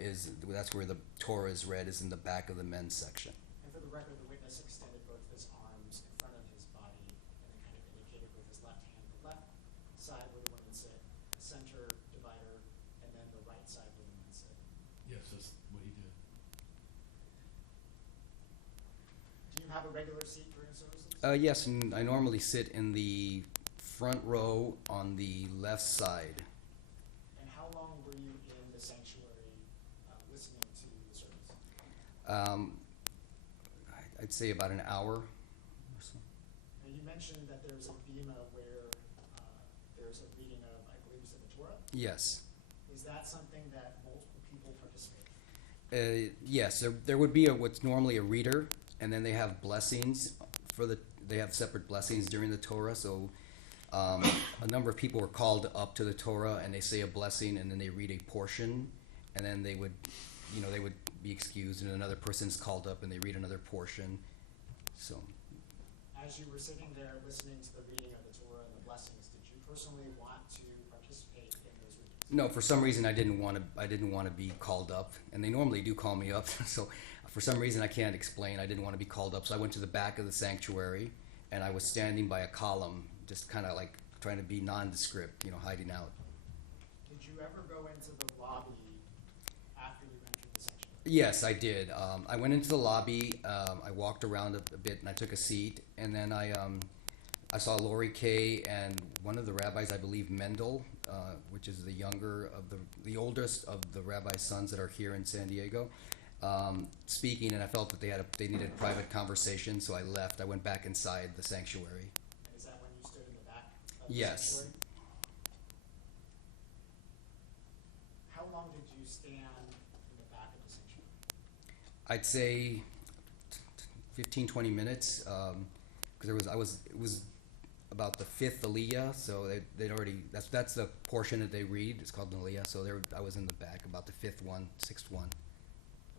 that's where the Torah is read, is in the back of the men's section. And for the record, the witness extended both of his arms in front of his body and then kind of indicated with his left hand the left side where the women sit, the center divider, and then the right side where the men sit. Yes, that's what he did. Do you have a regular seat during services? Yes, and I normally sit in the front row on the left side. And how long were you in the sanctuary listening to the service? I'd say about an hour or so. Now you mentioned that there's a bima where there's a reading of, I believe you said the Torah. Yes. Is that something that multiple people participate in? Yes, there would be what's normally a reader, and then they have blessings they have separate blessings during the Torah. So a number of people were called up to the Torah, and they say a blessing, and then they read a portion, and then they would be excused, and another person's called up, and they read another portion. So. As you were sitting there listening to the reading of the Torah and the blessings, did you personally want to participate in those readings? No, for some reason I didn't want to be called up, and they normally do call me up. So, for some reason I can't explain, I didn't want to be called up. So I went to the back of the sanctuary, and I was standing by a column, just kind of like trying to be nondescript, hiding out. Did you ever go into the lobby after you entered the sanctuary? Yes, I did. I went into the lobby. I walked around a bit, and I took a seat, and then I saw Lori Kay and one of the rabbis, I believe Mendel, which is the oldest of the rabbi's sons that are here in San Diego, speaking, and I felt that they needed a private conversation, so I left. I went back inside the sanctuary. And is that when you stood in the back of the Yes. sanctuary? How long did you stand in the back of the sanctuary? I'd say 15, 20 minutes, because it was about the fifth Aliyah, so they'd already, that's the portion that they read, it's called an Aliyah, so I was in the back, about the fifth one, sixth one.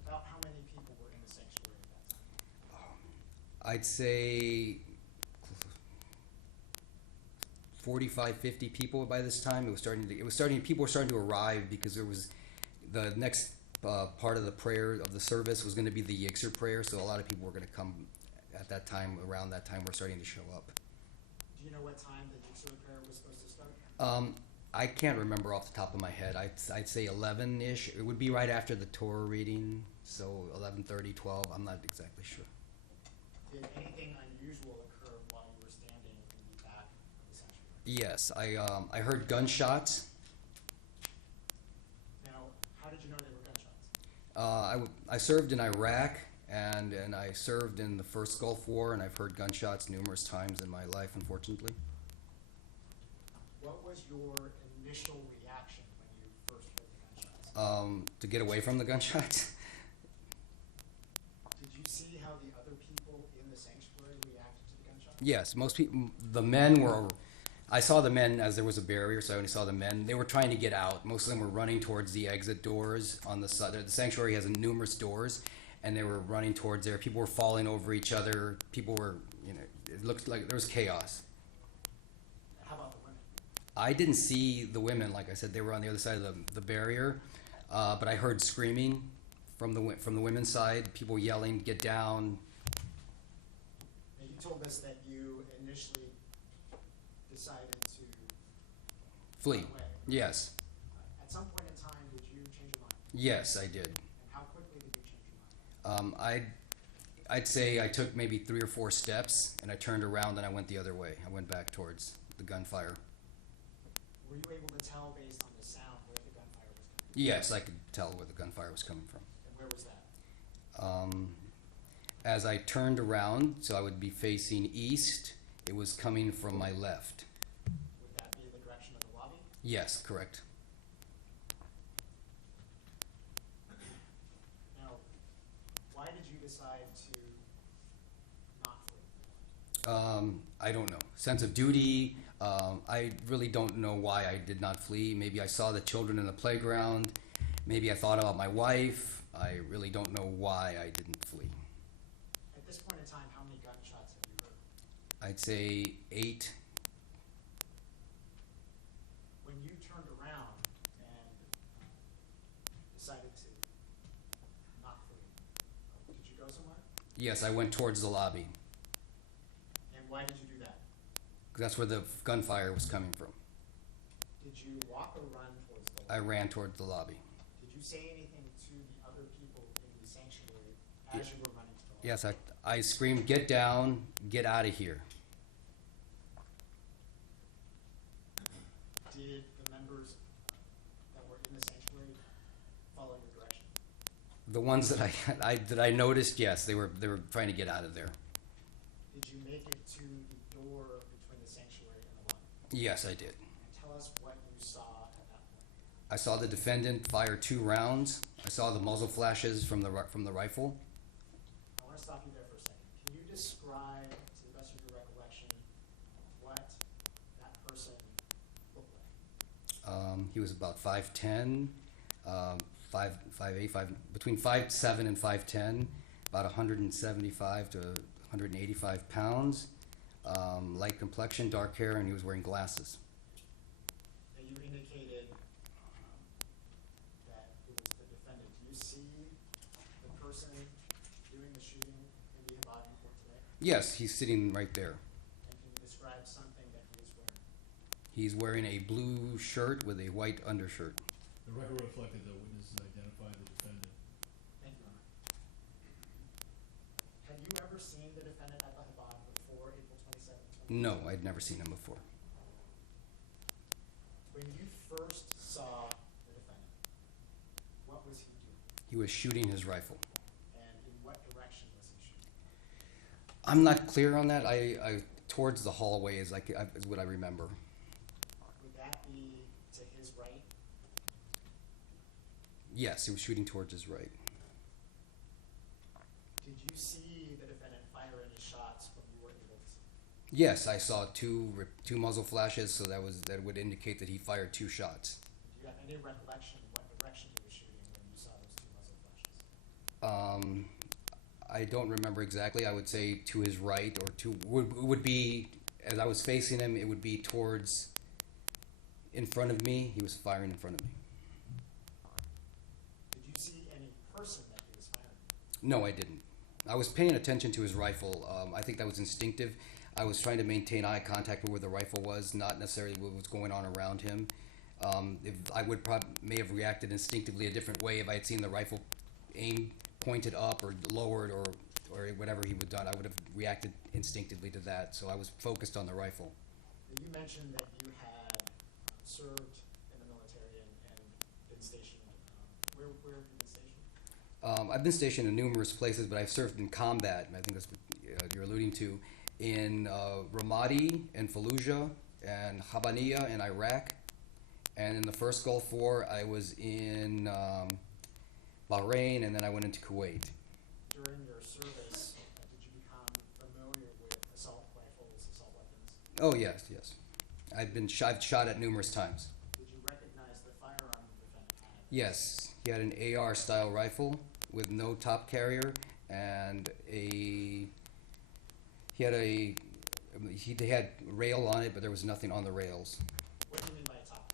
About how many people were in the sanctuary at that time? I'd say 45, 50 people by this time. People were starting to arrive because there was the next part of the prayer of the service was going to be the Yixer prayer, so a lot of people were going to come at that time. Around that time, we're starting to show up. Do you know what time the Yixer prayer was supposed to start? I can't remember off the top of my head. I'd say 11-ish. It would be right after the Torah reading, so 11:30, 12. I'm not exactly sure. Did anything unusual occur while you were standing in the back of the sanctuary? Yes, I heard gunshots. Now, how did you know they were gunshots? I served in Iraq, and I served in the first Gulf War, and I've heard gunshots numerous times in my life, unfortunately. What was your initial reaction when you first heard the gunshots? To get away from the gunshots. Did you see how the other people in the sanctuary reacted to the gunshots? Yes, most people, the men were I saw the men as there was a barrier, so I only saw the men. They were trying to get out. Most of them were running towards the exit doors on the side. The sanctuary has numerous doors, and they were running towards there. People were falling over each other. People were, it looked like there was chaos. How about the women? I didn't see the women. Like I said, they were on the other side of the barrier, but I heard screaming from the women's side. People yelling, "Get down!" Now, you told us that you initially decided to Flee. run away. Yes, At some point in time, did you change your mind? yes, I did. And how quickly did you change your mind? I'd say I took maybe 3 or 4 steps, and I turned around and I went the other way. I went back towards the gunfire. Were you able to tell based on the sound where the gunfire was coming from? Yes, I could tell where the gunfire was coming from. And where was that? As I turned around, so I would be facing east, it was coming from my left. Would that be in the direction of the lobby? Yes, correct. Now, why did you decide to not flee? I don't know. Sense of duty. I really don't know why I did not flee. Maybe I saw the children in the playground. Maybe I thought about my wife. I really don't know why I didn't flee. At this point in time, how many gunshots have you heard? I'd say 8. When you turned around and decided to not flee, did you go somewhere? Yes, I went towards the lobby. And why did you do that? 'Cause that's where the gunfire was coming from. Did you walk or run towards the I lobby? ran towards the lobby. Did you say anything to the other people in the sanctuary as you were running to the lobby? Yes, I screamed, "Get down, get out of here." Did the members that were in the sanctuary follow your direction? The ones that I noticed, yes, they were trying to get out of there. Did you make it to the door between the sanctuary and the lobby? Yes, I did. And tell us what you saw at that point. I saw the defendant fire 2 rounds. I saw the muzzle flashes from the rifle. I want to stop you there for a second. Can you describe, to the best of your recollection, what that person looked like? He was about 5'10", 5'8", between 5'7" and 5'10", about 175 to 185 pounds, light complexion, dark hair, and he was wearing glasses. Now, you indicated that it was the defendant. Do you see the person doing the shooting in the body report today? Yes, he's sitting right there. And can you describe something that he is wearing? He's wearing a blue shirt with a white undershirt. The record reflected that witnesses identified the defendant. Thank you, Honor. Had you ever seen the defendant at the Chabad before April 27th? No, I'd never seen him before. When you first saw the defendant, what was he doing? He was shooting his rifle. And in what direction was he shooting? I'm not clear on that. I towards the hallway is what I remember. Would that be to his right? Yes, he was shooting towards his right. Did you see the defendant fire any shots when you were able to see? Yes, I saw two muzzle flashes, so that would indicate that he fired 2 shots. Do you have any recollection what direction he was shooting when you saw those 2 muzzle flashes? I don't remember exactly. I would say to his right, or would be, as I was facing him, it would be towards in front of me. He was firing in front of me. Did you see any person that he was firing? No, I didn't. I was paying attention to his rifle. I think that was instinctive. I was trying to maintain eye contact with where the rifle was, not necessarily what was going on around him. If I would may have reacted instinctively a different way if I had seen the rifle aim pointed up or lowered or whatever he would have done. I would have reacted instinctively to that. So I was focused on the rifle. You mentioned that you had served in the military and been stationed. Where have you been stationed? I've been stationed in numerous places, but I've served in combat, and I think that's what you're alluding to, in Ramadi and Fallujah and Habaniya in Iraq. And in the first Gulf War, I was in Bahrain, and then I went into Kuwait. During your service, did you become familiar with assault rifles, assault weapons? Oh, yes, I've shot at numerous times. Did you recognize the firearm the defendant had? Yes, he had an AR style rifle with no top carrier and he had rail on it, but there was nothing on the rails. What do you mean by a top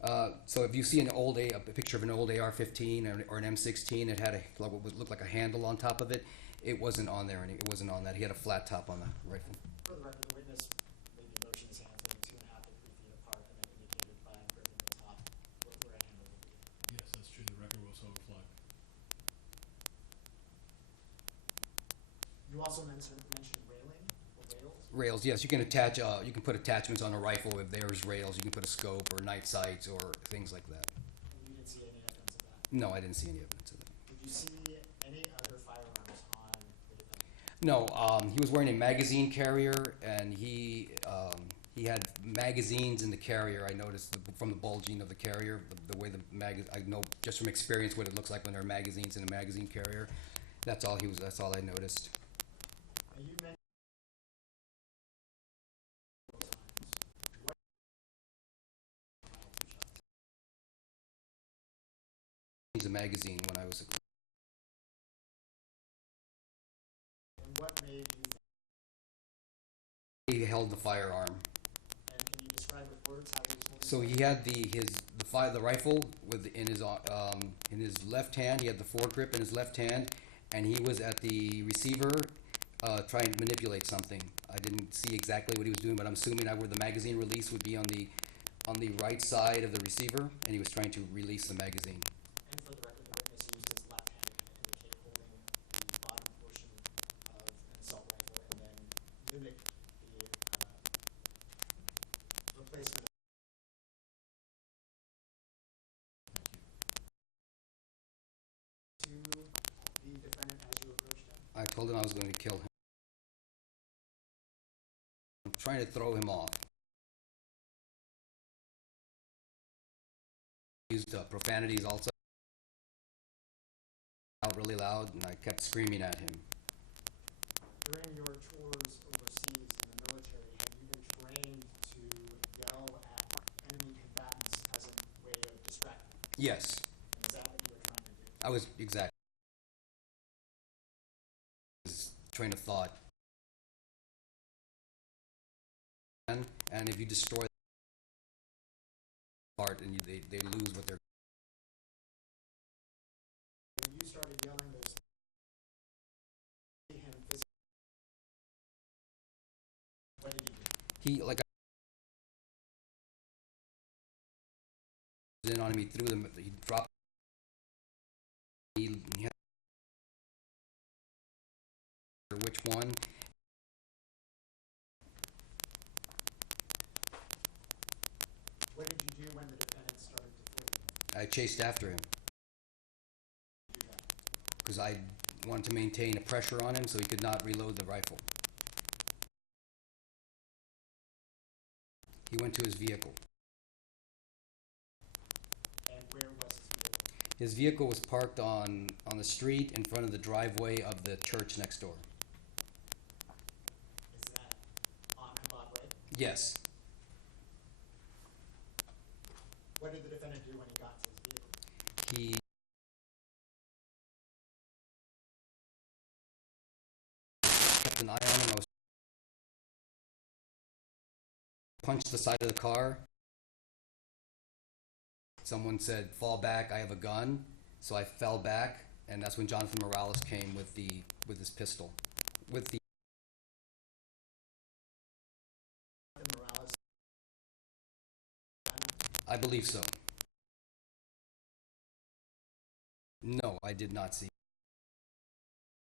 carrier? So if you see a picture of an old AR-15 or an M16, it had what would look like a handle on top of it. It wasn't on there, and it wasn't on that. He had a flat top on the rifle. For the record, the witness maybe motioned his hands maybe 2.5 to 3 feet apart and then indicated by gripping the top where a handle would be. Yes, that's true. The record will so reflect. You also mentioned railing or rails? Rails, yes, you can put attachments on a rifle if there's rails. You can put a scope or night sights or things like that. And you didn't see any evidence of that? No, I didn't see any evidence of that. Did you see any other firearms on the defendant? No, he was wearing a magazine carrier, and he had magazines in the carrier. I noticed from the bulging of the carrier, the way I know just from experience what it looks like when there are magazines in a magazine carrier. That's all I noticed. Now you mentioned He's a magazine when I was and what made you think, he held the firearm. and can you describe with words how he was holding So he had the rifle in his left hand. He had the foregrip in his left hand, and he was at the receiver trying to manipulate something. I didn't see exactly what he was doing, but I'm assuming where the magazine release would be on the right side of the receiver, and he was trying to release the magazine. And for the record, the witness used his left hand to kind of indicate holding the bottom portion of an assault rifle and then mimic the replacement. To the defendant as you approached him? I told him I was going to kill him. I'm trying to throw him off. Used profanities also. Out really loud, and I kept screaming at him. During your tours overseas in the military, have you been trained to yell at enemy combatants as a way of distracting? Yes, And is that what you were trying to do? I was exactly. Train of thought. And if you destroy part, and they lose what they're. When you started yelling those, him physically, what did you do? He in on him. He threw them. He dropped. He had which one? What did you do when the defendant started to flee? I chased after him Do that. because I wanted to maintain a pressure on him so he could not reload the rifle. He went to his vehicle. And where was his vehicle? His vehicle was parked on the street in front of the driveway of the church next door. Is that on Broadway? Yes. What did the defendant do when he got to his vehicle? He kept an eye on him. I was punched the side of the car. Someone said, "Fall back, I have a gun." So I fell back, and that's when Jonathan Morales came with his pistol. With the Morales. I believe so. No, I did not see.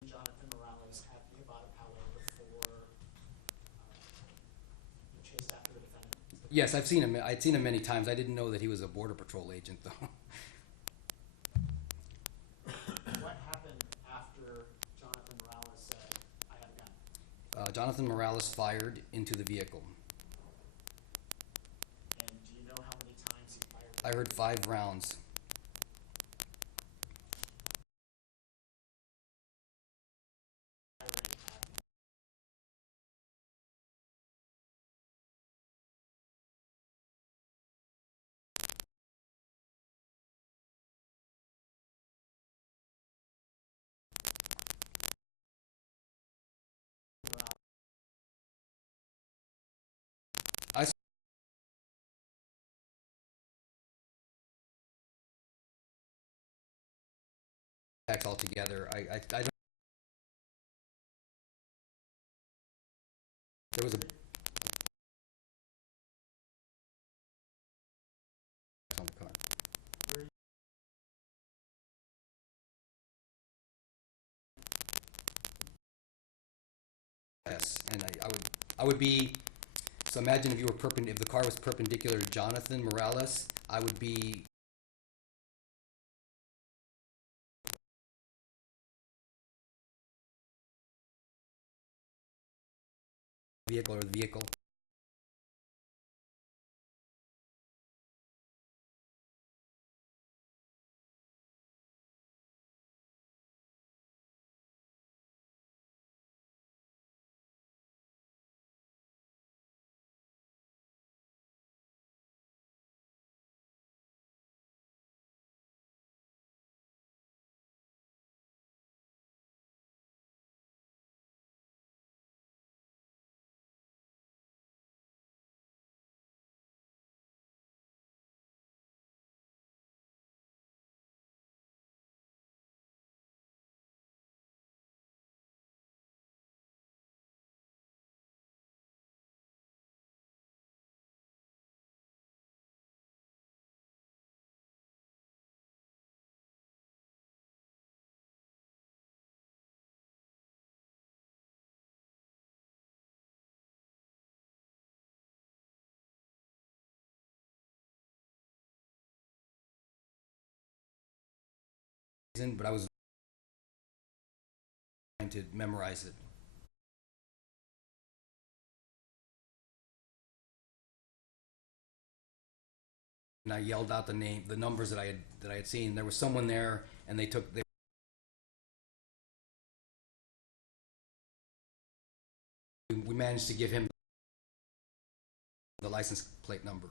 Jonathan Morales at the Poway before you chased after the defendant. Yes, I've seen him. I'd seen him many times. I didn't know that he was a Border Patrol agent, though. What happened after Jonathan Morales said, "I have a gun"? Jonathan Morales fired into the vehicle. And do you know how many times he fired? I heard 5 rounds. tax altogether. I don't. There was a on the car. Yes, and I would be. So imagine if you were if the car was perpendicular to Jonathan Morales, I would be. Vehicle or the vehicle. But I was trying to memorize it. And I yelled out the numbers that I had seen. There was someone there, and they we managed to give him the license plate number.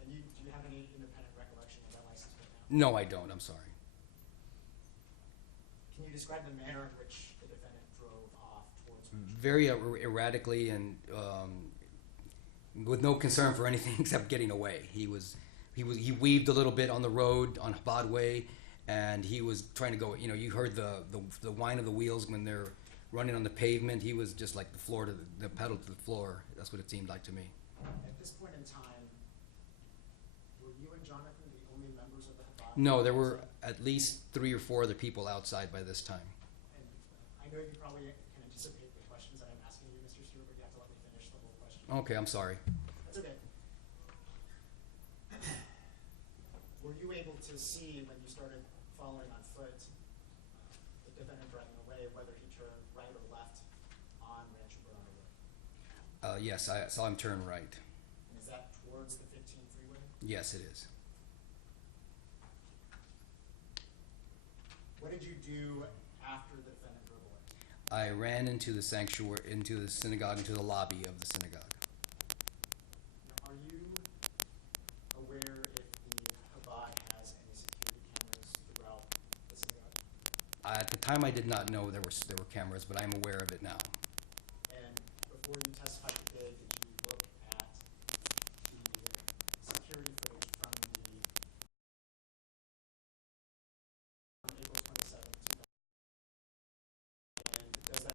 And do you have any independent recollection of that license plate now? No, I don't. I'm sorry. Can you describe the manner in which the defendant drove off towards Very erratically and with no concern for anything except getting away. He weaved a little bit on the road on Poway, and he was trying to go. You know, you heard the whine of the wheels when they're running on the pavement. He was just like the pedal to the floor. That's what it seemed like to me. At this point in time, were you and Jonathan the only members of the Chabad? No, there were at least 3 or 4 other people outside by this time. And I know you probably can anticipate the questions that I'm asking you, Mr. Stewart, but you have to let me finish the whole question. Okay, I'm sorry. That's okay. Were you able to see when you started following on foot the defendant driving away, whether he turned right or left on Rancho Bernardo Road? Yes, I saw him turn right. And is that towards the 15 freeway? Yes, it is. What did you do after the defendant drove away? I ran into the sanctuary, into the synagogue, into the lobby of the synagogue. Now, are you aware if the Chabad has any security cameras throughout the synagogue? At the time, I did not know there were cameras, but I'm aware of it now. And before you testified today, did you look at the security footage from April 27th, 2000? And does that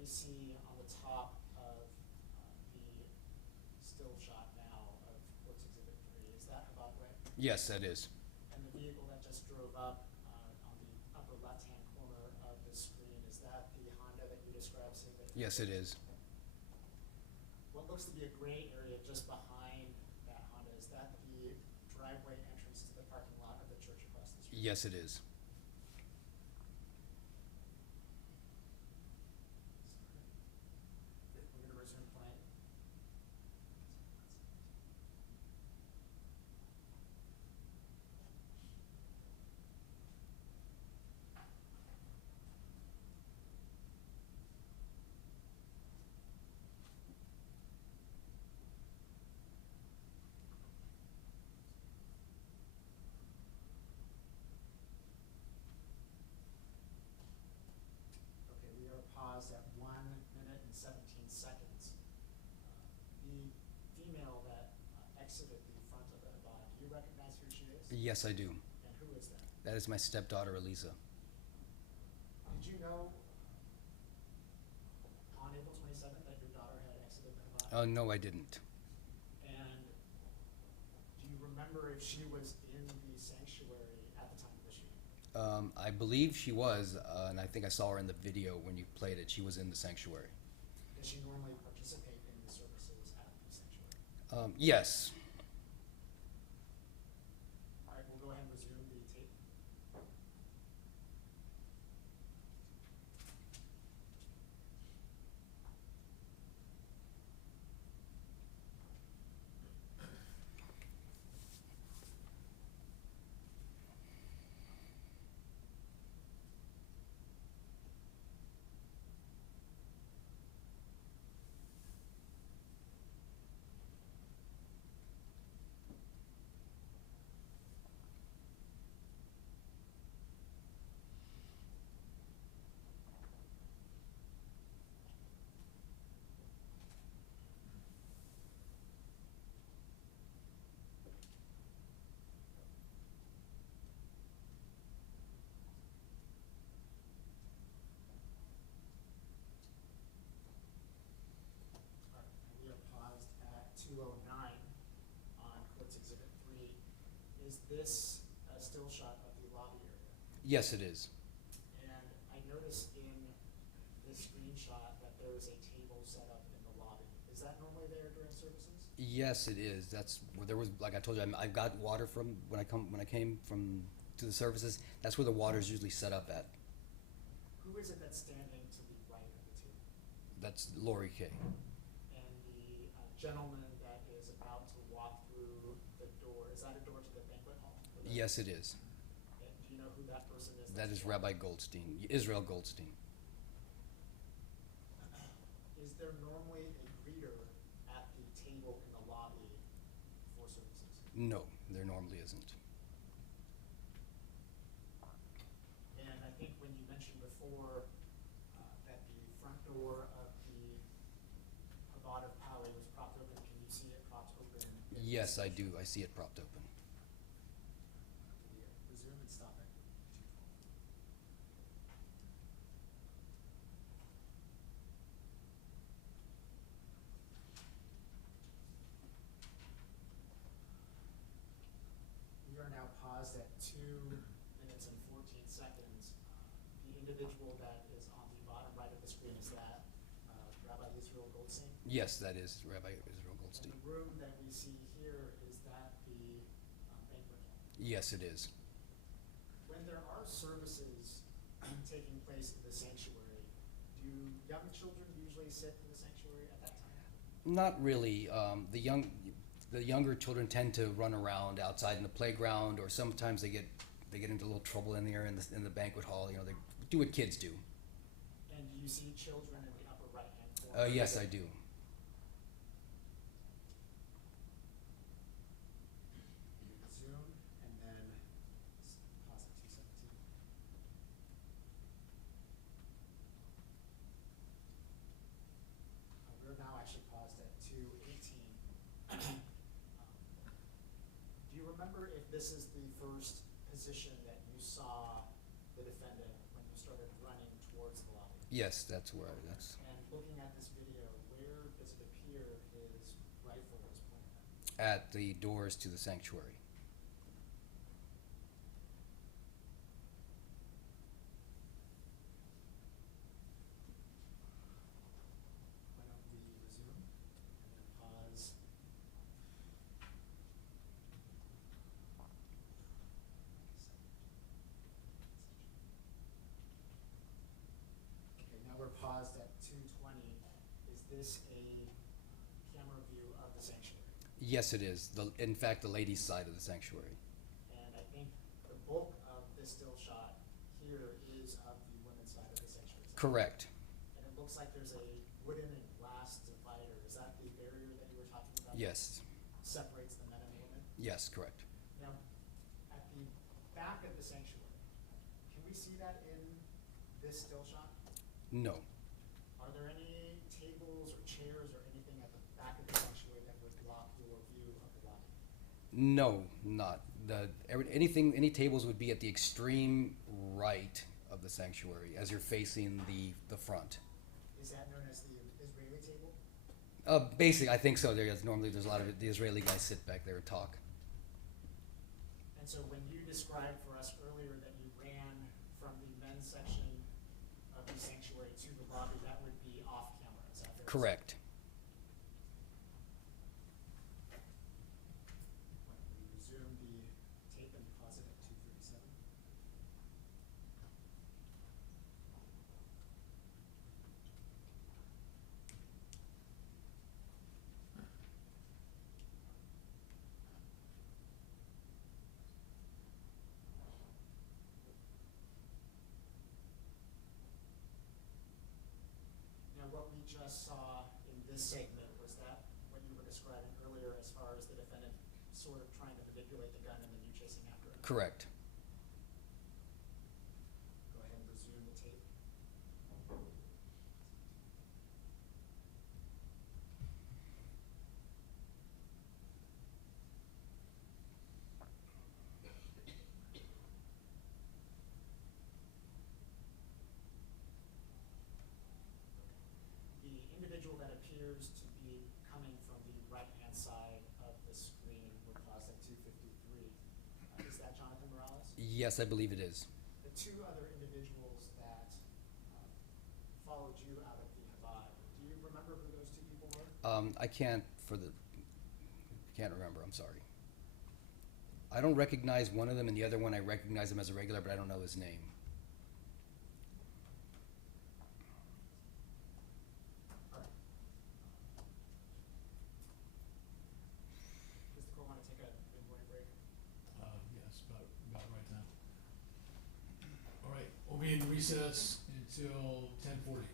we see on the top of the still shot now of Courts Exhibit 3, is that about right? Yes, that is. And the vehicle that just drove up on the upper left-hand corner of the screen, is that the Honda that you described? Yes, it is. What looks to be a gray area just behind that Honda, is that the driveway entrance to the parking lot of the church across the street? Yes, it is. We're going to resume playing. Okay, we are paused at 1 minute and 17 seconds. The female that exited the front of the Havana, do you recognize who she is? Yes, I do. And who is that? That is my stepdaughter, Elisa. Did you know on April 27th that your daughter had exited the Havana? No, I didn't. And do you remember if she was in the sanctuary at the time of the shooting? I believe she was, and I think I saw her in the video when you played it. She was in the sanctuary. Does she normally participate in the services at the sanctuary? Yes. All right, we'll go ahead and resume the tape. All right, and we are paused at 2:09 on Courts Exhibit 3. Is this a still shot of the lobby area? Yes, it is. And I noticed in this screenshot that there is a table set up in the lobby. Is that normally there during services? Yes, it is. That's where there was, like I told you, I got water from when I came from to the services. That's where the water is usually set up at. Who is it that's standing to the right of the table? That's Lori Kay. And the gentleman that is about to walk through the door, is that a door to the banquet hall? Or the- Yes, it is. And do you know who that person is? That that's is walking? Rabbi Goldstein, Israel Goldstein. Is there normally a greeter at the table in the lobby for services? No, there normally isn't. And I think when you mentioned before that the front door of the Chabad of Poway was propped open, can you see it propped open? Yes, I do. I see it propped open. We resume and stop it. We are now paused at 2 minutes and 14 seconds. The individual that is on the bottom right of the screen, is that Rabbi Israel Goldstein? Yes, that is Rabbi Israel And Goldstein. the room that we see here, is that the banquet hall? Yes, it is. When there are services taking place in the sanctuary, do young children usually sit in the sanctuary at that time? Not really. The younger children tend to run around outside in the playground, or sometimes they get into a little trouble in there in the banquet hall. You know, they do what kids do. And do you see children in the upper right-hand corner? Yes, I do. Resume, and then pause at 2:17. We're now actually paused at 2:18. Do you remember if this is the first position that you saw the defendant when you started running towards the lobby? Yes, that's where that's And looking at this video, where does it appear his rifle is pointed at the doors to the sanctuary. Why don't we resume and then pause? Okay, now we're paused at 2:20. Is this a camera view of the sanctuary? Yes, it is. In fact, the ladies' side of the sanctuary. And I think the bulk of this still shot here is of the women's side of the sanctuary. Is that Correct. And it looks like there's a wooden and glass divider. Is that the barrier that you were talking about? Yes. Separates the men and the women? Yes, correct. Now, at the back of the sanctuary, can we see that in this still shot? No. Are there any tables or chairs or anything at the back of the sanctuary that would block your view of the lobby? No, not any tables would be at the extreme right of the sanctuary as you're facing the front. Is that known as the Israeli table? Basically, I think so. There's a lot of it. The Israeli guys sit back there and talk. And so when you described for us earlier that you ran from the men's section of the sanctuary to the lobby, that would be off camera, is that fair? Correct. Why don't we resume the tape and pause it at 2:37? Now, what we just saw in this segment, was that what you were describing earlier as far as the defendant sort of trying to manipulate the gun and then you chasing after him? Correct. Go ahead and resume the tape. The individual that appears to be coming from the right-hand side of the screen, we're paused at 2:53. Is that Jonathan Morales? Yes, I believe it is. The two other individuals that followed you out of the Chabad, do you remember who those two people were? I can't remember. I'm sorry. I don't recognize one of them, and the other one I recognize him as a regular, but I don't know his name. All right. Does the court want to take a mid-morning break? Yes, about right now. All right, we'll be in recess until 10:40.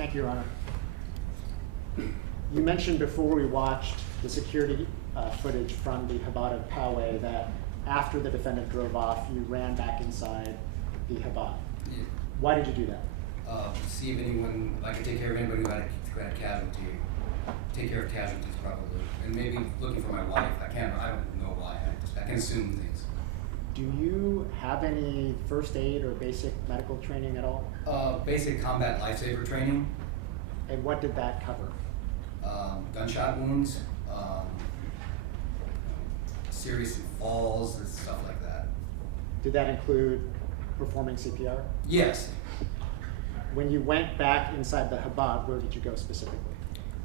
Thank you, Your Honor. You mentioned before we watched the security footage from the Chabad of Poway that after the defendant drove off, you ran back inside the Chabad. Yeah. Why did you do that? See if anyone, I could take care of anybody who had a casualty. Take care of casualties probably. And maybe looking for my wife. I don't know why. I can assume things. Do you have any first aid or basic medical training at all? Basic combat lifesaver training. And what did that cover? Gunshot wounds, serious falls, and stuff like that. Did that include performing CPR? Yes. When you went back inside the Chabad, where did you go specifically?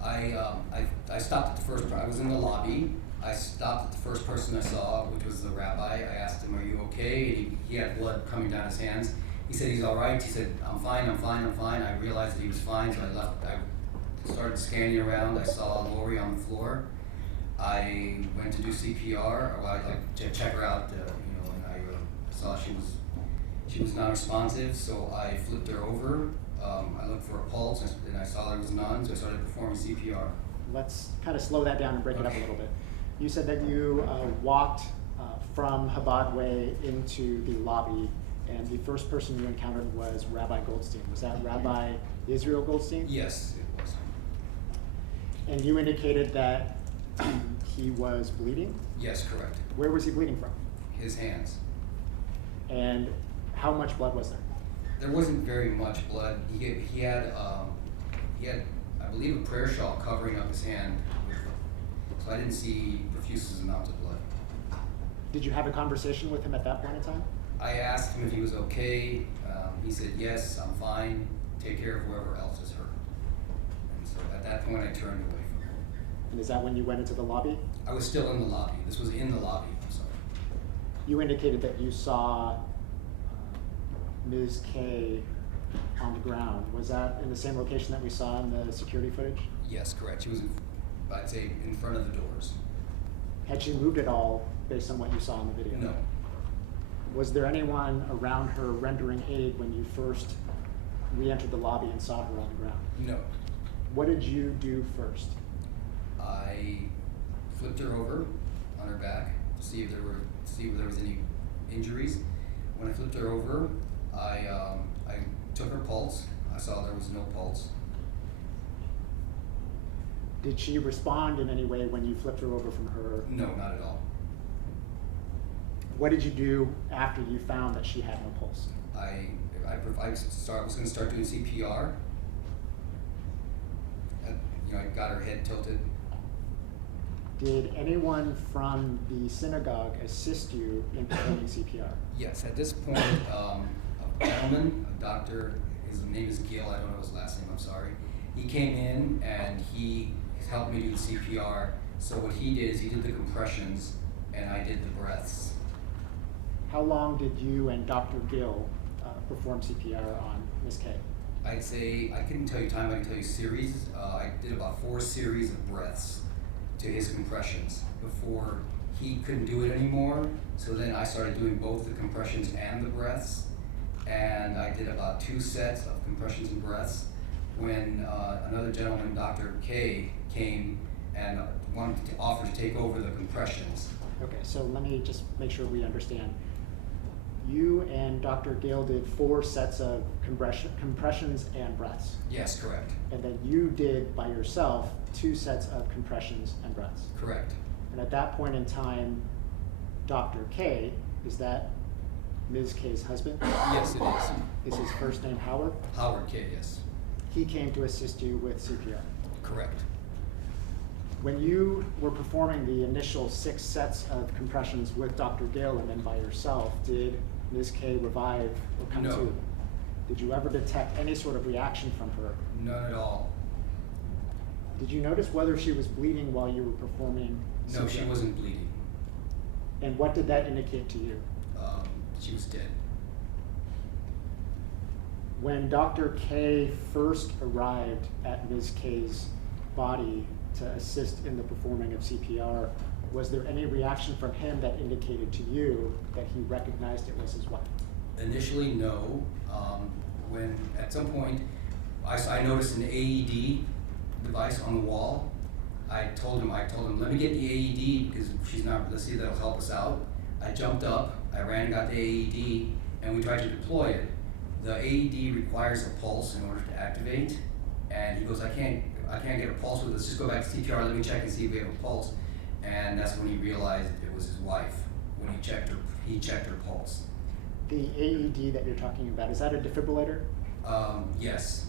I stopped at the first. I was in the lobby. I stopped at the first person I saw, which was the rabbi. I asked him, "Are you okay?" And he had blood coming down his hands. He said he's all right. He said, "I'm fine. I'm fine. I'm fine." I realized that he was fine, so I left. I started scanning around. I saw Lori on the floor. I went to do CPR, or I check her out, and I saw she was non-responsive, so I flipped her over. I looked for a pulse, and I saw there was none, so I started performing CPR. Let's kind of slow that down and break it up a little bit. You said that you walked from Chabad Way into the lobby, and the first person you encountered was Rabbi Goldstein. Was that Rabbi Israel Goldstein? Yes, it was. And you indicated that he was bleeding? Yes, correct. Where was he bleeding from? His hands. And how much blood was there? There wasn't very much blood. He had I believe a prayer shawl covering up his hand, so I didn't see profuse amounts of blood. Did you have a conversation with him at that point in time? I asked him if he was okay. He said, "Yes, I'm fine. Take care of whoever else is hurt." And so at that point, I turned away from him. And is that when you went into the lobby? I was still in the lobby. This was in the lobby. I'm sorry. You indicated that you saw Ms. K on the ground. Was that in the same location that we saw in the security footage? Yes, correct. She was, I'd say, in front of the doors. Had she moved at all based on what you saw in the video? No. Was there anyone around her rendering aid when you first re-entered the lobby and saw her on the ground? No. What did you do first? I flipped her over on her back to see if there was any injuries. When I flipped her over, I took her pulse. I saw there was no pulse. Did she respond in any way when you flipped her over from her? No, not at all. What did you do after you found that she had no pulse? I was going to start doing CPR. I got her head tilted. Did anyone from the synagogue assist you in performing CPR? Yes, at this point, a gentleman, a doctor, his name is Gil, I don't know his last name, I'm sorry. He came in and he helped me do the CPR. So what he did is he did the compressions and I did the breaths. How long did you and Dr. Gill perform CPR on Ms. K? I'd say, I couldn't tell you time, I can tell you series. I did about 4 series of breaths to his compressions before he couldn't do it anymore. So then I started doing both the compressions and the breaths. And I did about 2 sets of compressions and breaths when another gentleman, Dr. K, came and wanted to offer to take over the compressions. Okay, so let me just make sure we understand. You and Dr. Gill did 4 sets of compressions and breaths. Yes, correct. And then you did by yourself 2 sets of compressions and breaths. Correct. And at that point in time, Dr. K, is that Ms. K's husband? Yes, it is. Is his first name Howard? Howard K, yes. He came to assist you with CPR. Correct. When you were performing the initial 6 sets of compressions with Dr. Gill and then by yourself, did Ms. K revive or come No. to? Did you ever detect any sort of reaction from her? None at all. Did you notice whether she was bleeding while you were performing CPR? No, she wasn't bleeding. And what did that indicate to you? She was dead. When Dr. K first arrived at Ms. K's body to assist in the performing of CPR, was there any reaction from him that indicated to you that he recognized it was his wife? Initially, no. When at some point, I noticed an AED device on the wall. I told him, let me get the AED because she's not, let's see, that'll help us out. I jumped up, I ran and got the AED, and we tried to deploy it. The AED requires a pulse in order to activate, and he goes, I can't get a pulse with this, just go back to CPR, let me check and see if we have a pulse. And that's when he realized it was his wife. When he checked her pulse. The AED that you're talking about, is that a defibrillator? Yes.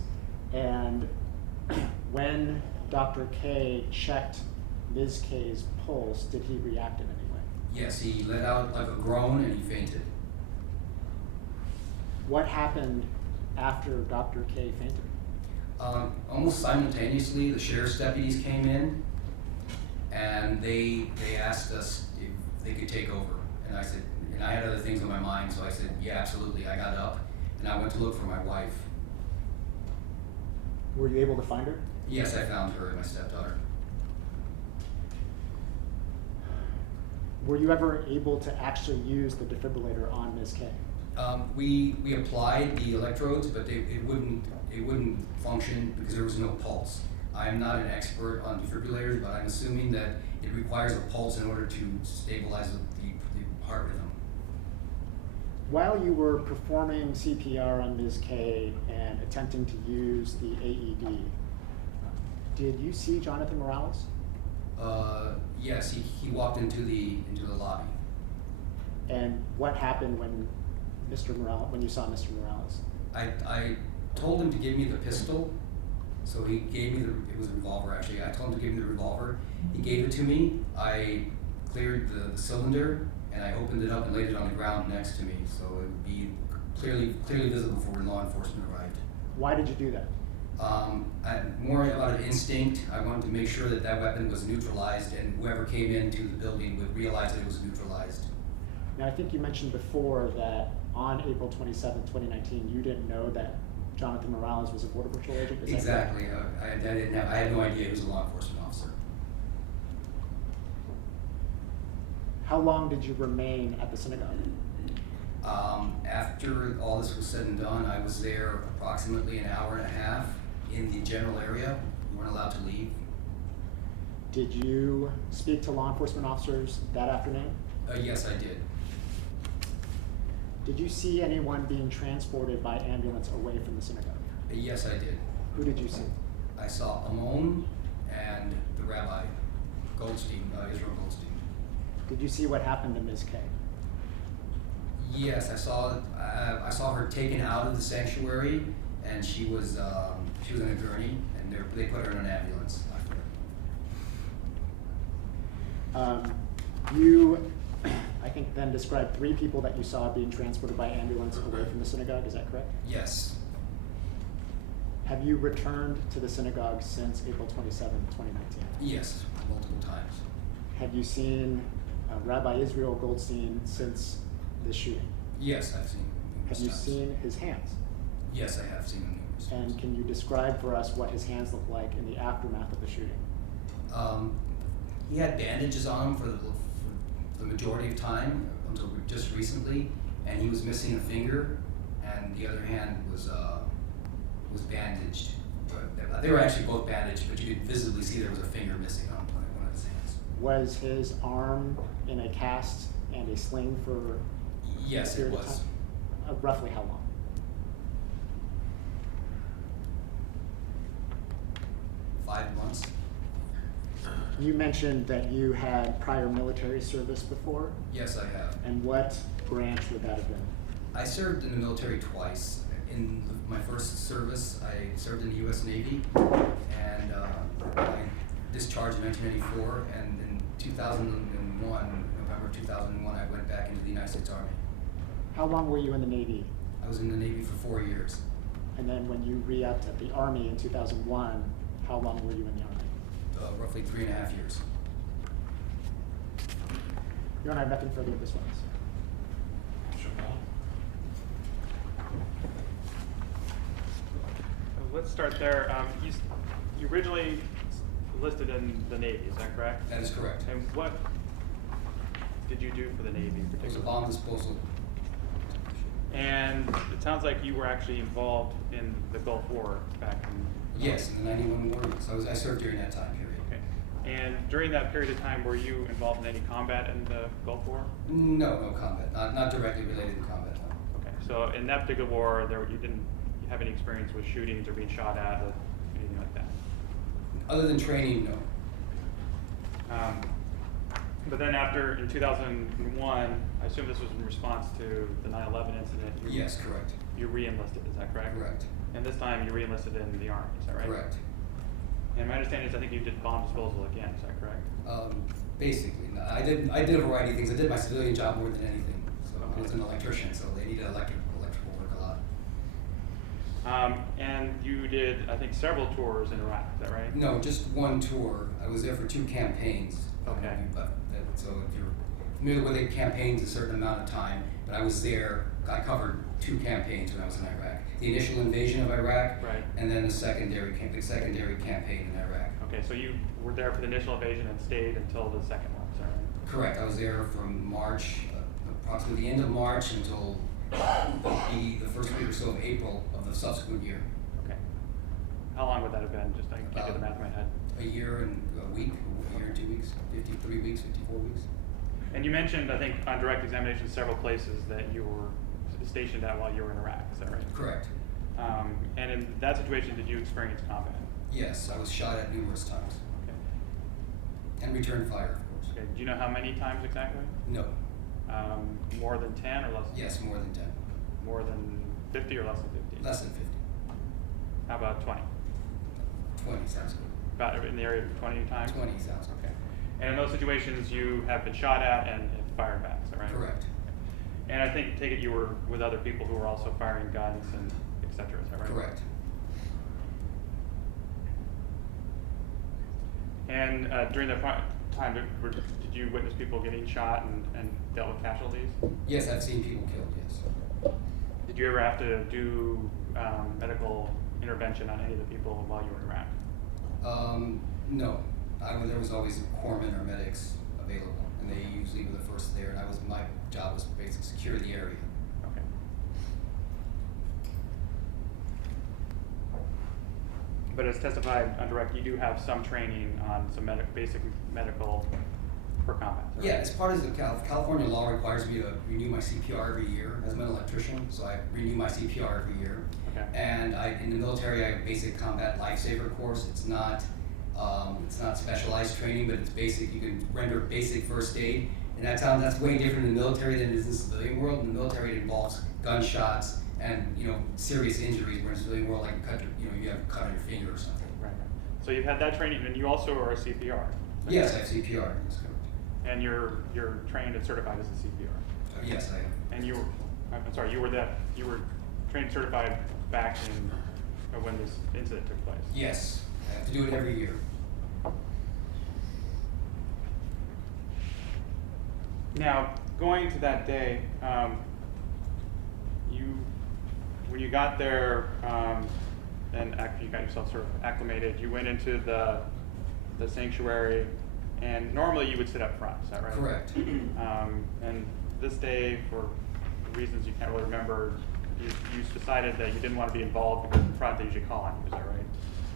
And when Dr. K checked Ms. K's pulse, did he react in any way? Yes, he let out like a groan and he fainted. What happened after Dr. K fainted? Almost simultaneously, the sheriff's deputies came in and they asked us if they could take over. And I said, and I had other things on my mind, so I said, yeah, absolutely. I got up and I went to look for my wife. Were you able to find her? Yes, I found her and my stepdaughter. Were you ever able to actually use the defibrillator on Ms. K? We applied the electrodes, but it wouldn't function because there was no pulse. I'm not an expert on defibrillators, but I'm assuming that it requires a pulse in order to stabilize the heart rhythm. While you were performing CPR on Ms. K and attempting to use the AED, did you see Jonathan Morales? Yes, he walked into the lobby. And what happened when you saw Mr. Morales? I told him to give me the pistol, so he gave me it was a revolver actually. I told him to give me the revolver. He gave it to me. I cleared the cylinder and I opened it up and laid it on the ground next to me, so it would be clearly visible for when law enforcement arrived. Why did you do that? More out of instinct. I wanted to make sure that weapon was neutralized and whoever came into the building would realize that it was neutralized. Now, I think you mentioned before that on April 27, 2019, you didn't know that Jonathan Morales was a Border Patrol agent? Is that correct? Exactly. I had no idea he was a law enforcement officer. How long did you remain at the synagogue? After all this was said and done, I was there approximately an hour and a half in the general area. We weren't allowed to leave. Did you speak to law enforcement officers that afternoon? Yes, I did. Did you see anyone being transported by ambulance away from the synagogue? Yes, I did. Who did you see? I saw Amon and the rabbi, Goldstein, Israel Goldstein. Did you see what happened to Ms. K? Yes, I saw her taken out of the sanctuary, and she was in a gurney, and they put her in an ambulance after. You, I think, then described 3 people that you saw being transported by ambulance away from the synagogue. Is that correct? Yes. Have you returned to the synagogue since April 27, 2019? Yes, multiple times. Have you seen Rabbi Israel Goldstein since the shooting? Yes, I've seen him numerous Have you times. seen his hands? Yes, I have seen him numerous times. And can you describe for us what his hands look like in the aftermath of the shooting? He had bandages on him for the majority of time until just recently, and he was missing a finger, and the other hand was bandaged. But they were actually both bandaged, but you could visibly see there was a finger missing on one of his hands. Was his arm in a cast and a sling for Yes, a period it of was. time? Roughly how long? 5 months. You mentioned that you had prior military service before, Yes, I have. and what branch would that have been? I served in the military twice. In my first service, I served in the U.S. Navy, and I discharged in 1994, and in 2001, November 2001, I went back into the United States Army. How long were you in the Navy? I was in the Navy for 4 years. And then when you re-upped at the Army in 2001, how long were you in the Army? Roughly 3.5 years. You and I have nothing further with this one. Let's start there. You originally enlisted in the Navy, is that correct? That is correct. And what did you do for the Navy in It was a particular? bomb disposal. And it sounds like you were actually involved in the Gulf War back in. Yes, in the 91 war. So I served during that time period. Okay. And during that period of time, were you involved in any combat in the Gulf War? No, no combat. Not directly related to combat. No. Okay. So in that particular war, you didn't have any experience with shootings or being shot at or anything like that? Other than training, no. But then in 2001, I assume this was in response to the 9/11 incident. Yes, correct. You re-enlisted, is that correct? Correct. And this time you re-enlisted in the Army, is that right? Correct. And my understanding is I think you did bomb disposal again, is that correct? Basically, no. I did a variety of things. I did my civilian job more than anything. So I was an electrician, so they needed electrical work a lot. And you did, I think, several tours in Iraq, is that right? No, just one tour. I was there for 2 campaigns. Okay. So if you're familiar with it, campaigns a certain amount of time, but I was there. I covered 2 campaigns when I was in Iraq. The initial invasion of Iraq, Right. and then the secondary campaign in Iraq. Okay, so you were there for the initial invasion and stayed until the second one, is that right? Correct. I was there from March, approximately the end of March until the first week or so of April of the subsequent year. Okay. How long would that have been? Just I can't do the math in my head. A year and a week, a year and 2 weeks, 53 weeks, 54 weeks. And you mentioned, I think, on direct examination, several places that you were stationed at while you were in Iraq, is that right? Correct. And in that situation, did you experience combat? Yes, I was shot at numerous times. Okay. And returned fire, of course. Okay. Do you know how many times exactly? No. More than 10 or less than 10? Yes, more than 10. More than 50 or less than 50? Less than 50. How about 20? 20 sounds good. About in the area of 20 times? 20 sounds good. Okay. And in those situations, you have been shot at and fired back, is that right? Correct. And I take it you were with other people who were also firing guns and et cetera, is that right? Correct. And during that time, did you witness people getting shot and dealt with casualties? Yes, I've seen people killed, yes. Did you ever have to do medical intervention on any of the people while you were in Iraq? No. There was always corpsmen or medics available, and they usually were the first there, and my job was basically secure the area. Okay. But as testified on direct, you do have some training on some basic medical for combat, right? Yeah, as part of the California law requires me to renew my CPR every year as an electrician, so I renew my CPR every year. Okay. And in the military, I have a basic combat lifesaver course. It's not specialized training, but it's basic. You can render basic first aid, and that's way different in the military than it is in the civilian world. In the military, it involves gunshots and serious injuries. Where in the civilian world, like you have a cut on your finger or something. Right. So you've had that training, and you also are a CPR. Right? Yes, I have CPR. That's correct. And you're trained and certified as a CPR. Yes, I am. And you were trained and certified back in when this incident took place. Yes, I have to do it every year. Now, going to that day, when you got there and after you got yourself sort of acclimated, you went into the sanctuary, and normally you would sit up front, is that right? Correct. And this day, for reasons you can't really remember, you decided that you didn't want to be involved because in front they usually call on you, is that right?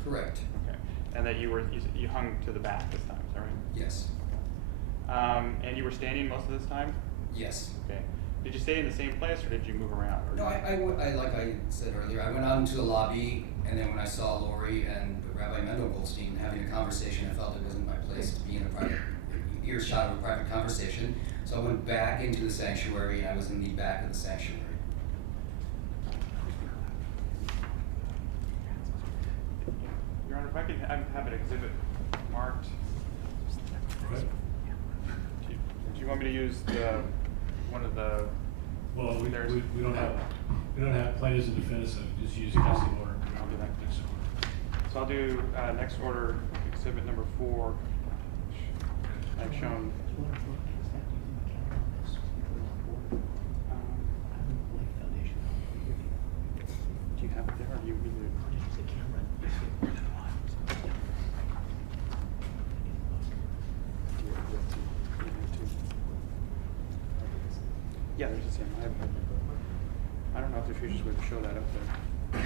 Correct. Okay. And that you hung to the back this time, is that right? Yes. And you were standing most of this time? Yes. Okay. Did you stay in the same place, or did you move around? No, I like I said earlier, I went out into the lobby, and then when I saw Lori and Rabbi Mendel Goldstein having a conversation, I felt it wasn't my place to be in a private earshot of a private conversation. So I went back into the sanctuary, and I was in the back of the sanctuary. Your Honor, if I could have an exhibit marked. Right. Do you want me to use one of the? Well, we There's- don't have plaintiffs and defendants, so just use against the order. I'll do that. So I'll do next order exhibit number 4. I've shown. Do you have it there, or do you need it? Yeah, there's the same. I don't know if there's features we can show that up there. Oh,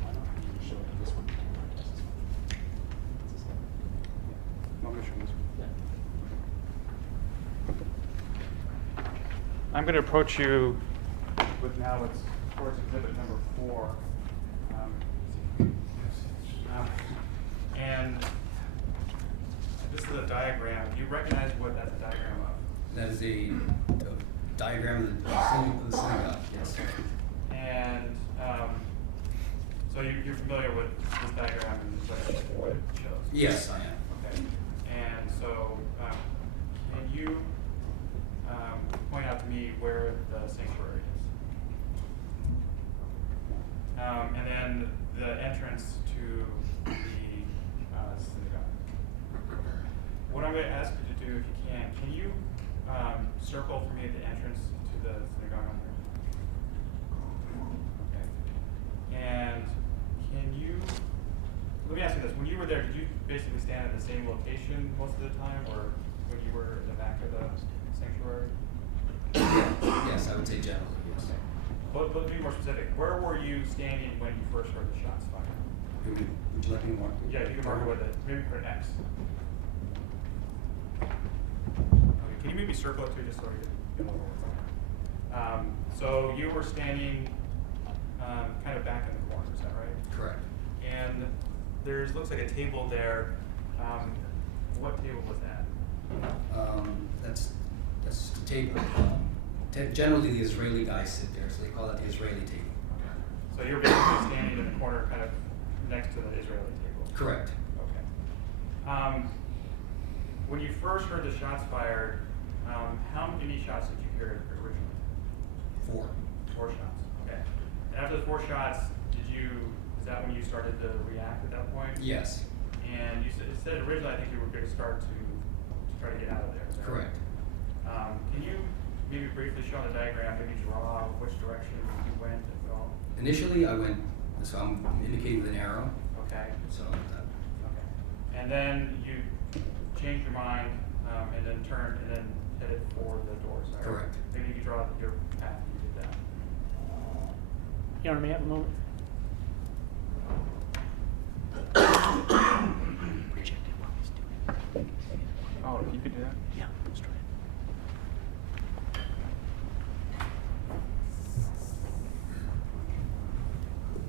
why don't you show it this one? I'm gonna show this one. Yeah. I'm going to approach you with now what's towards exhibit number 4. And this is a diagram. Do you recognize what that's a diagram of? That is a diagram of the synagogue, yes. And so you're familiar with this diagram and what it shows? Yes, I am. Okay. And so can you point out to me where the sanctuary is? And then the entrance to the synagogue. What I'm going to ask you to do, if you can you circle for me at the entrance to the synagogue on there? Okay. And can you, let me ask you this, when you were there, did you basically stand at the same location most of the time, or when you were in the back of the sanctuary? Yes, I would say generally, yes. Okay. But let's be more specific. Where were you standing when you first heard the shots fired? Would you like me to mark it? Yeah, you can mark it with it. Maybe put an X. Okay, can you maybe circle it too, just so we get a little more. So you were standing kind of back in the corner, is that right? Correct. And there's looks like a table there. What table was that? That's the table. Generally, the Israeli guys sit there, so they call that the Israeli table. So you're basically standing in the corner, kind of next to the Israeli table. Correct. Okay. When you first heard the shots fired, how many shots did you hear originally? 4. 4 shots. Okay. And after the 4 shots, is that when you started to react at that point? Yes. And you said originally, I think you were going to start to try to get out of there. Is that Correct. right? Can you maybe briefly show on the diagram, maybe draw which direction you went, if at all? Initially, I went, so I'm indicating with an arrow. Okay. So Okay. And then you changed your mind, and then turned and then headed for the doors. Right? Correct. Maybe you could draw your path when you did that. You want me to have a moment? Oh, you could do that? Yeah, let's try it.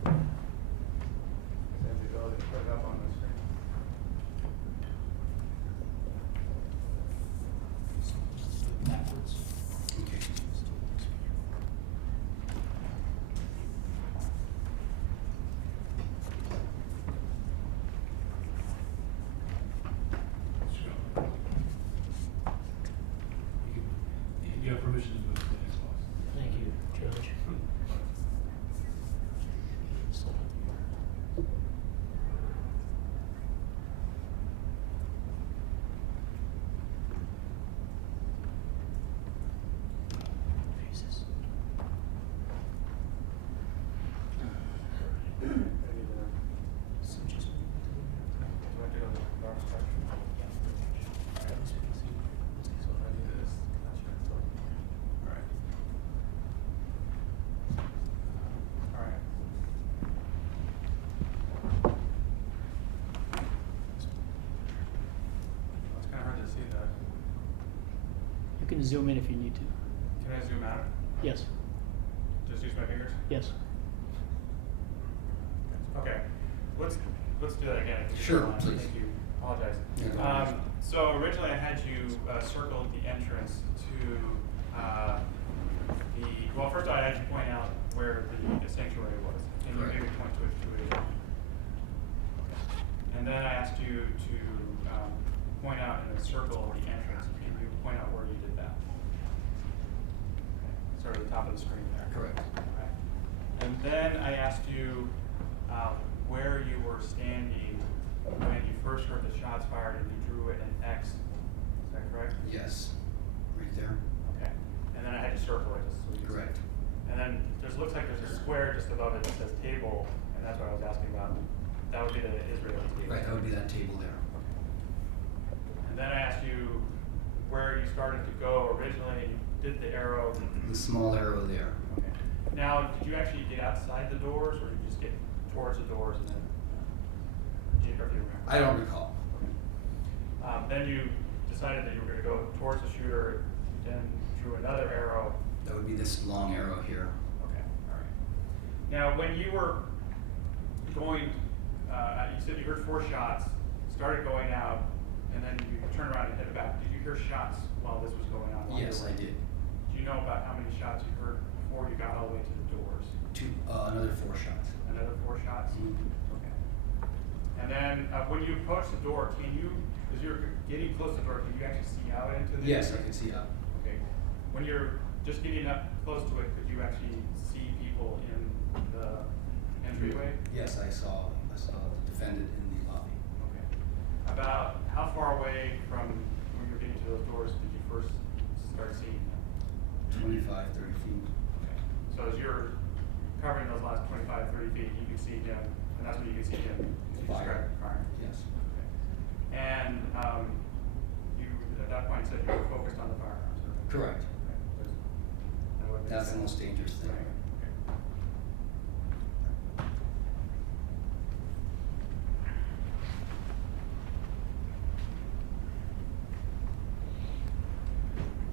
I have the ability to put it up on the screen. Backwards. okay. You have permission to move to the next box. Thank you, Judge. Jesus. So just. Do I have to go to the dark section? Alright. Alright. It's kind of hard to see that. You can zoom in if you need to. Can I zoom out? Yes, Just use my fingers? yes. Okay. Let's do that again. if you Sure, don't mind. please. Thank you. Apologize. Yeah, no worries. So originally I had you circle the entrance to well, first I had you point out where the sanctuary was. Can you Correct. maybe point to it again? And then I asked you to point out in a circle the entrance. Can you point out where you did that? Okay. Start at the top of the screen there. Correct. Right. And then I asked you where you were standing when you first heard the shots fired and you drew it an X. Is that correct? Yes. Right there. Okay. And then I had to circle it just so you can see. Correct. And then looks like there's a square just above it that says table, and that's what I was asking about. That would be the Israeli table. Right, that would be that table there. Okay. And then I asked you where you started to go originally, and you did the arrow? The small arrow there. Okay. Now, did you actually get outside the doors, or did you just get towards the doors and then? Do you remember? I don't recall. Then you decided that you were going to go towards the shooter, then drew another arrow. That would be this long arrow here. Okay, all right. Now, when you were going, you said you heard 4 shots, started going out, and then you turned around and headed back. Did you hear shots while this was going on? Yes, I did. Do you know about how many shots you heard before you got all the way to the doors? Another 4 shots. Another 4 shots? Mhm. Okay. And then when you approach the door, as you're getting close to the door, can you actually see out into the? Yes, I can see out. Okay. When you're just getting up close to it, could you actually see people in the entryway? Yes, I saw the defendant in the lobby. Okay. About how far away from when you're getting to those doors did you first start seeing them? 25, 30 feet. Okay. So as you're covering those last 25, 30 feet, you can see him, and that's when you can see him. You Fire. described firing. Yes. Okay. And you, at that point, said you were focused on the firearms. Correct. Okay. That would make That's the sense. most dangerous thing. Right. Okay.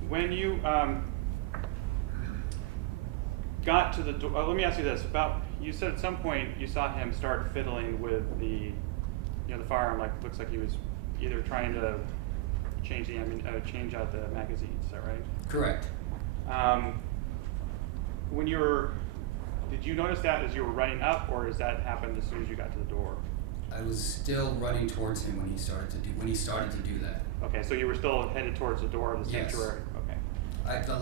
When you got to the door, let me ask you this: you said at some point you saw him start fiddling with the firearm, like looks like he was either trying to change out the magazines. Is that right? Correct. Did you notice that as you were running up, or does that happen as soon as you got to the door? I was still running towards him when he started to do that. Okay, so you were still headed towards the door of the Yes. sanctuary. Okay. I saw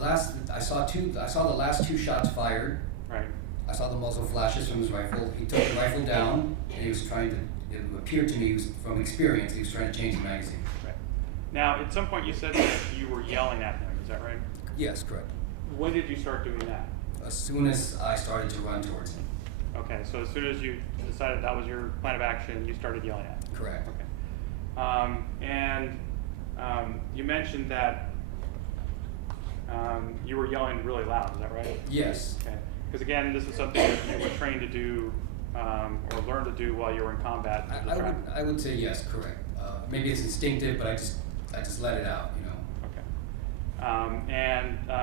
the last 2 shots fired. Right. I saw the muzzle flashes from his rifle. He took the rifle down, and he was trying to. It appeared to me, from experience, he was trying to change the magazine. Right. Now, at some point, you said that you were yelling at him. Is that right? Yes, correct. When did you start doing that? As soon as I started to run towards him. Okay, so as soon as you decided that was your plan of action, you started yelling at him. Correct. Okay. You mentioned that you were yelling really loud. Is that right? Yes. Okay. Because again, this is something that you were trained to do or learned to do while you were in combat. I would say yes, correct. Maybe it's instinctive, but I just let it out, you know. Okay.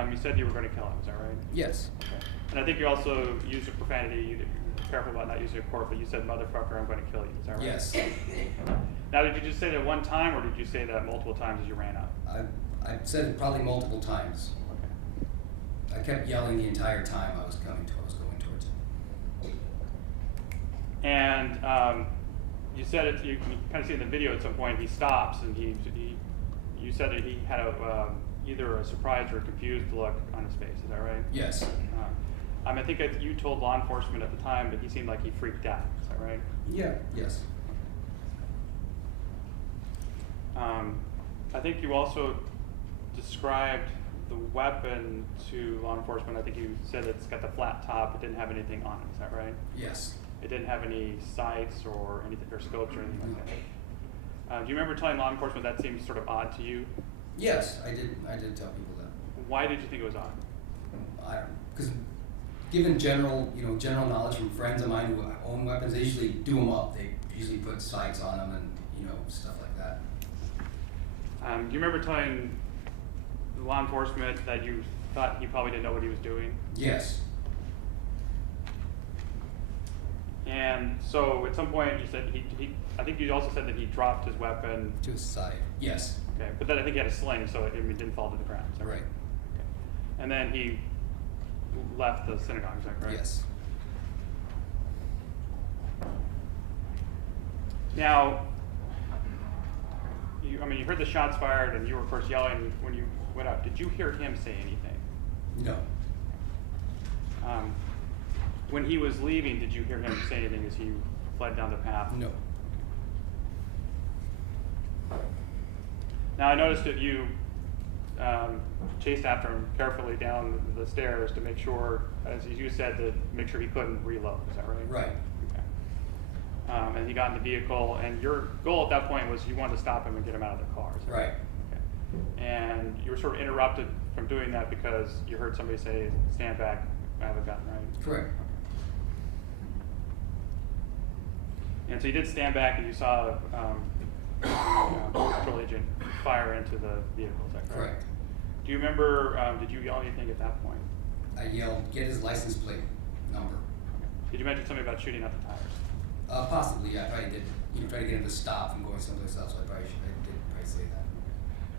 You said you were going to kill him. Is that right? Yes. Okay. And I think you also used a profanity. You be careful about not using a court, but you said, "Motherfucker, I'm going to kill you." Is that right? Yes. Now, did you just say that one time, or did you say that multiple times as you ran up? I said it probably multiple times. Okay. I kept yelling the entire time I was going towards him. And you said it. You kind of see in the video at some point he stops, and you said that he had either a surprised or a confused look on his face. Is that right? Yes. I think you told law enforcement at the time that he seemed like he freaked out. Is that right? Yeah. Yes. I think you also described the weapon to law enforcement. I think you said it's got the flat top. It didn't have anything on it. Is that right? Yes. It didn't have any sights or anything, or scopes or anything like that. Do you remember telling law enforcement that seemed sort of odd to you? Yes, I did tell people that. Why did you think it was odd? I don't, because given general knowledge from friends of mine who own weapons, they usually do them up. They usually put sights on them and stuff like that. Do you remember telling law enforcement that you thought he probably didn't know what he was doing? Yes. And so at some point you said I think you also said that he dropped his weapon. To his side. Yes. Okay, but then I think he had a sling, so it didn't fall to the ground. Is that Right. Okay. And then he left the synagogue. Is that correct? Yes. Now, you heard the shots fired, and you were of course yelling when you went up. Did you hear him say anything? No. When he was leaving, did you hear him say anything as he fled down the path? No. Now, I noticed that you chased after him carefully down the stairs to make sure, as you said, to make sure he couldn't reload. Is that right? Right. Okay. And he got in the vehicle, and your goal at that point was you wanted to stop him and get him out of the car. Is that Right. Okay. and you were sort of interrupted from doing that because you heard somebody say, "Stand back, I have a gun," right? Correct. And so you did stand back and you saw patrol agent fire into the vehicle, is that correct? Correct. Do you remember, did you yell anything at that point? I yelled, "Get his license plate number." Did you mention something about shooting at the tires? Possibly, yeah, I probably did. Try to get him to stop from going someplace else, so I did probably say that.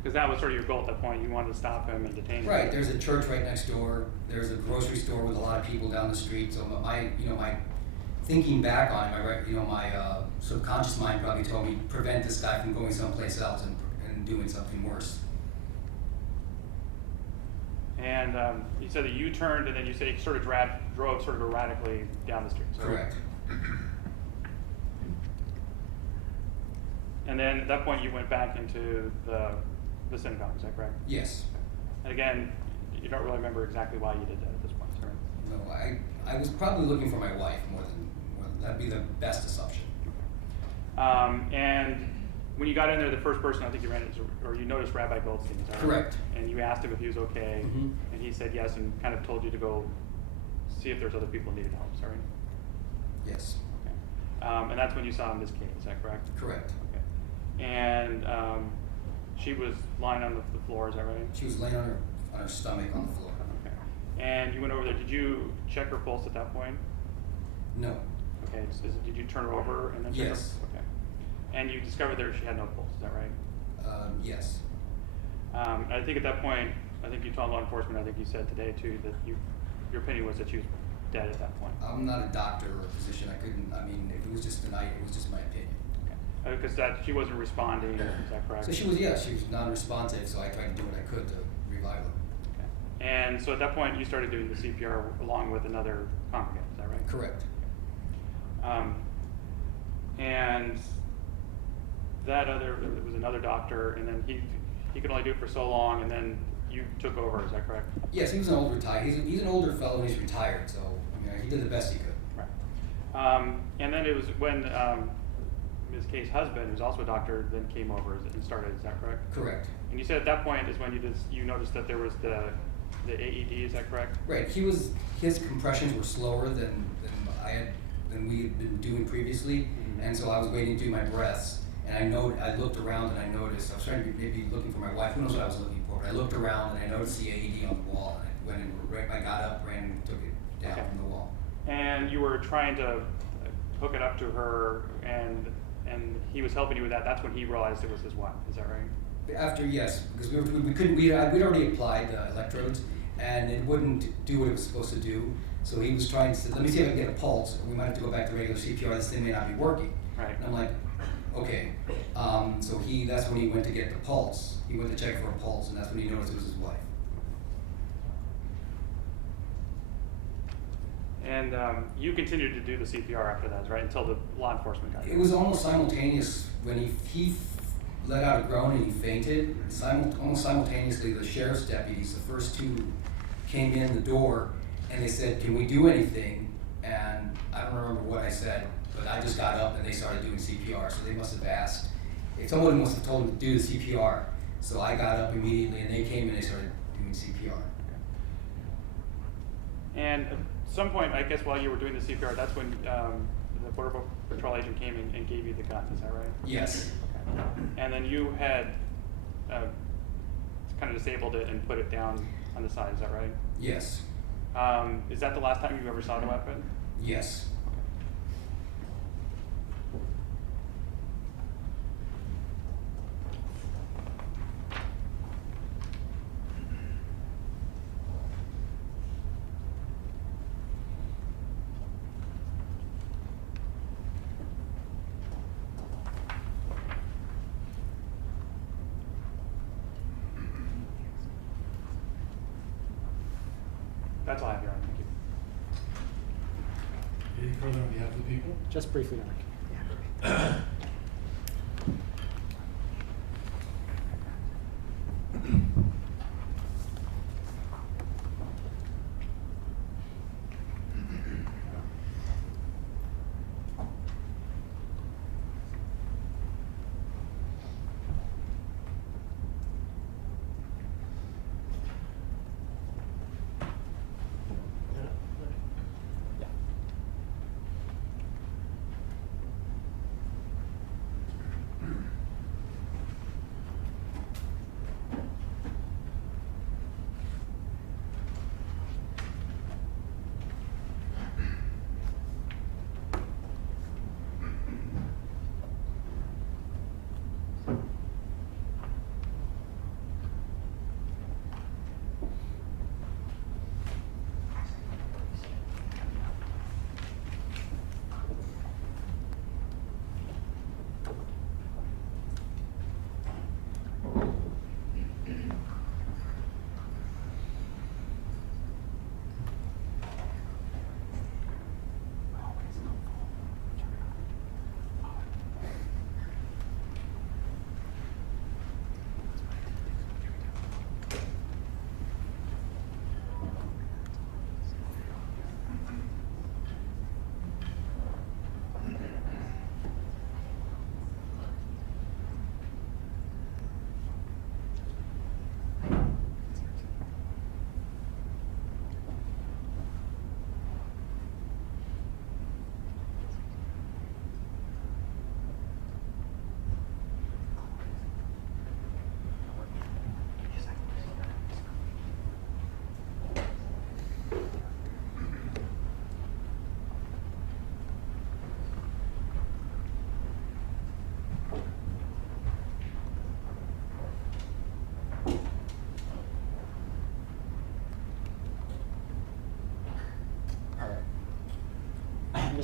Because that was sort of your goal at that point. You wanted to stop him and detain him. Right, there's a church right next door, there's a grocery store with a lot of people down the street, so my thinking back on it, my subconscious mind probably told me, prevent this guy from going someplace else and doing something worse. And you said that you turned and then you said you sort of drove sort of erratically down the street. Correct. And then at that point you went back into the synagogue, is that correct? Yes. And again, you don't really remember exactly why you did that at this point, correct? No, I was probably looking for my wife more than that'd be the best assumption. And when you got in there, the first person I think you ran into, or you noticed Rabbi Goldstein, is that right? Correct. And you asked him if he was okay, and he said yes, and kind of told you to go see if there's other people who needed help, is that right? Yes. Okay. And that's when you saw Ms. Kate, is that correct? Correct. Okay. And she was lying on the floor, is that right? She was laying on her stomach on the floor. Okay. And you went over there. Did you check her pulse at that point? No. Okay. Did you turn her over and then check Yes. her? Okay. And you discovered that she had no pulse, is that right? Yes. I think at that point, I think you told law enforcement, I think you said today too, that your opinion was that she was dead at that point. I'm not a doctor or a physician. If it was just tonight, it was just my opinion. Okay. Because she wasn't responding, is that correct? So she was non-responsive, so I tried to do what I could to revive her. Okay. And so at that point, you started doing the CPR along with another congregant, is that right? Correct. And there was another doctor, and then he could only do it for so long, and then you took over, is that correct? Yes, he was an old retired. He's an older fellow, and he's retired, so he did the best he could. Right. And then it was when Ms. Kay's husband, who's also a doctor, then came over and started, is that correct? Correct. And you said at that point is when you noticed that there was the AED, is that correct? Right. His compressions were slower than we had been doing previously, and so I was waiting to do my breaths, and I looked around and I noticed, I was trying to maybe looking for my wife, who knows what I was looking for, but I looked around and I noticed the AED on the wall, and I got up, ran and took it down from the wall. And you were trying to hook it up to her, and he was helping you with that. That's when he realized it was his wife, is that right? After, yes, because we'd already applied the electrodes, and it wouldn't do what it was supposed to do. So he was trying to say, let me see if I can get a pulse. We might have to go back to regular CPR. This thing may not be working. Right. And I'm like, okay. So that's when he went to get the pulse. He went to check for a pulse, and that's when he noticed it was his wife. And you continued to do the CPR after that, right? Until the law enforcement got It was almost simultaneous. When he let out a groan and he fainted, almost simultaneously the sheriff's deputies, the first two, came in the door and they said, "Can we do anything?" And I don't remember what I said, but I just got up and they started doing CPR, so they must have asked. Someone must have told them to do the CPR. So I got up immediately and they came and they started doing CPR. And at some point, I guess while you were doing the CPR, that's when the Border Patrol agent came and gave you the gun, is that right? Yes. Okay. And then you had kind of disabled it and put it down on the side, is that right? Yes. Is that the last time you ever saw the weapon? Yes. That's all I have here. Thank you. Anything further on behalf of the people? Just briefly, Eric.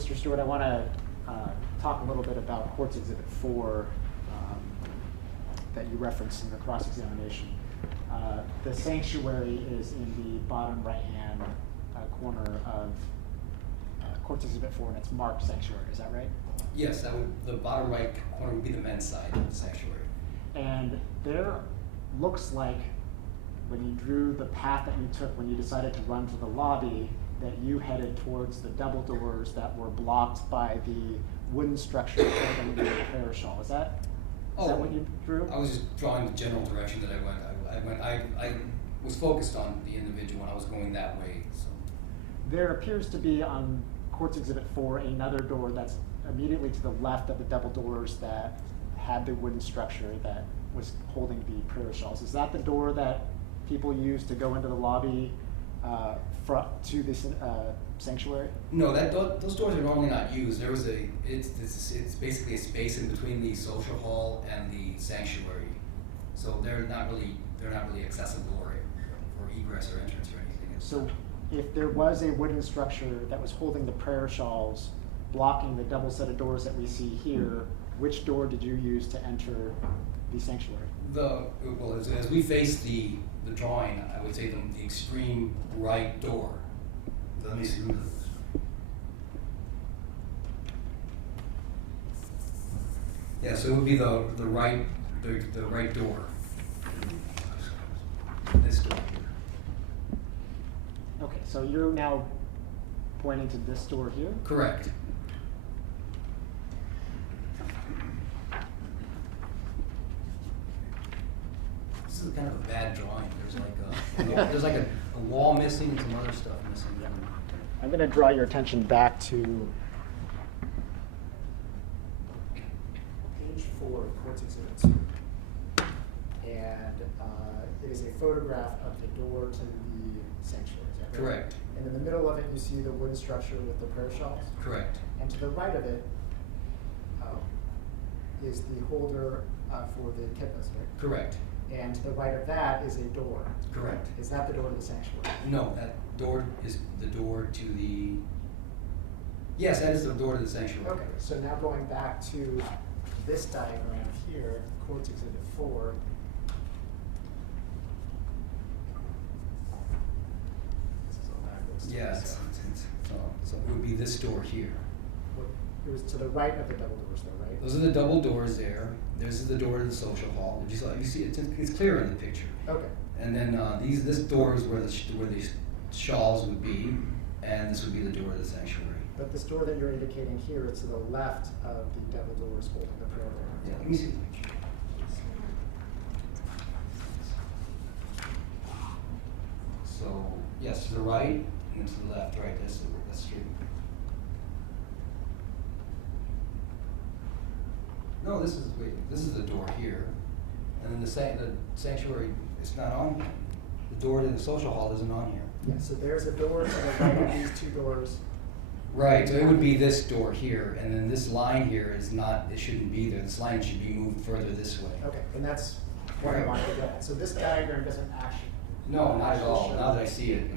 Mr. Stewart, I want to talk a little bit about Courts Exhibit 4 that you referenced in the cross-examination. The sanctuary is in the bottom right-hand corner of Courts Exhibit 4, and it's marked sanctuary. Is that right? Yes, the bottom right corner would be the men's side of the sanctuary. And there looks like when you drew the path that you took when you decided to run to the lobby, that you headed towards the double doors that were blocked by the wooden structure holding the prayer shawl. Is that what you drew? I was just drawing the general direction that I went. I was focused on the individual when I was going that way. So. There appears to be on Courts Exhibit 4 another door that's immediately to the left of the double doors that had the wooden structure that was holding the prayer shawls. Is that the door that people use to go into the lobby to this sanctuary? No, those doors are normally not used. It's basically a space in between the social hall and the sanctuary, so they're not really accessible or for egress or entrance or anything. So, if there was a wooden structure that was holding the prayer shawls, blocking the double set of doors that we see here, which door did you use to enter the sanctuary? As we face the drawing, I would say the extreme right door. Let me see. Yeah, so it would be the right door. This door here. Okay, so you're now pointing to this door here? Correct. This is kind of a bad drawing. There's like a wall missing and some other stuff missing. I'm going to draw your attention back to page 4 of Courts Exhibit 2. And it is a photograph of the door to the sanctuary. Is that right? Correct. And in the middle of it, you see the wooden structure with the prayer shawls? Correct. And to the right of it is the holder for the kippahs, right? Correct. And to the right of that is a door. Correct. Is that the door to the sanctuary? No, that door is the door to the. Yes, that is the door to the sanctuary. Okay, so now going back to this diagram here, Courts Exhibit 4. This is all backwards. Yes. So it would be this door here. It was to the right of the double doors, though, right? Those are the double doors there. This is the door to the social hall. You see, it's clear in the picture. Okay. And then this door is where the shawls would be, and this would be the door to the sanctuary. But this door that you're indicating here is to the left of the double doors holding the prayer door. Yeah, let me see the picture. So yes, to the right, and then to the left. Right, that's straight. No, this is the door here, and then the sanctuary is not on here. The door to the social hall isn't on here. Yeah, so there's a door to the right of these two doors. Right, so it would be this door here, and then this line here is not, it shouldn't be there. This line should be moved further this way. Okay, and that's what I wanted to get at. So this diagram doesn't actually. No, not at all. Now that I see it,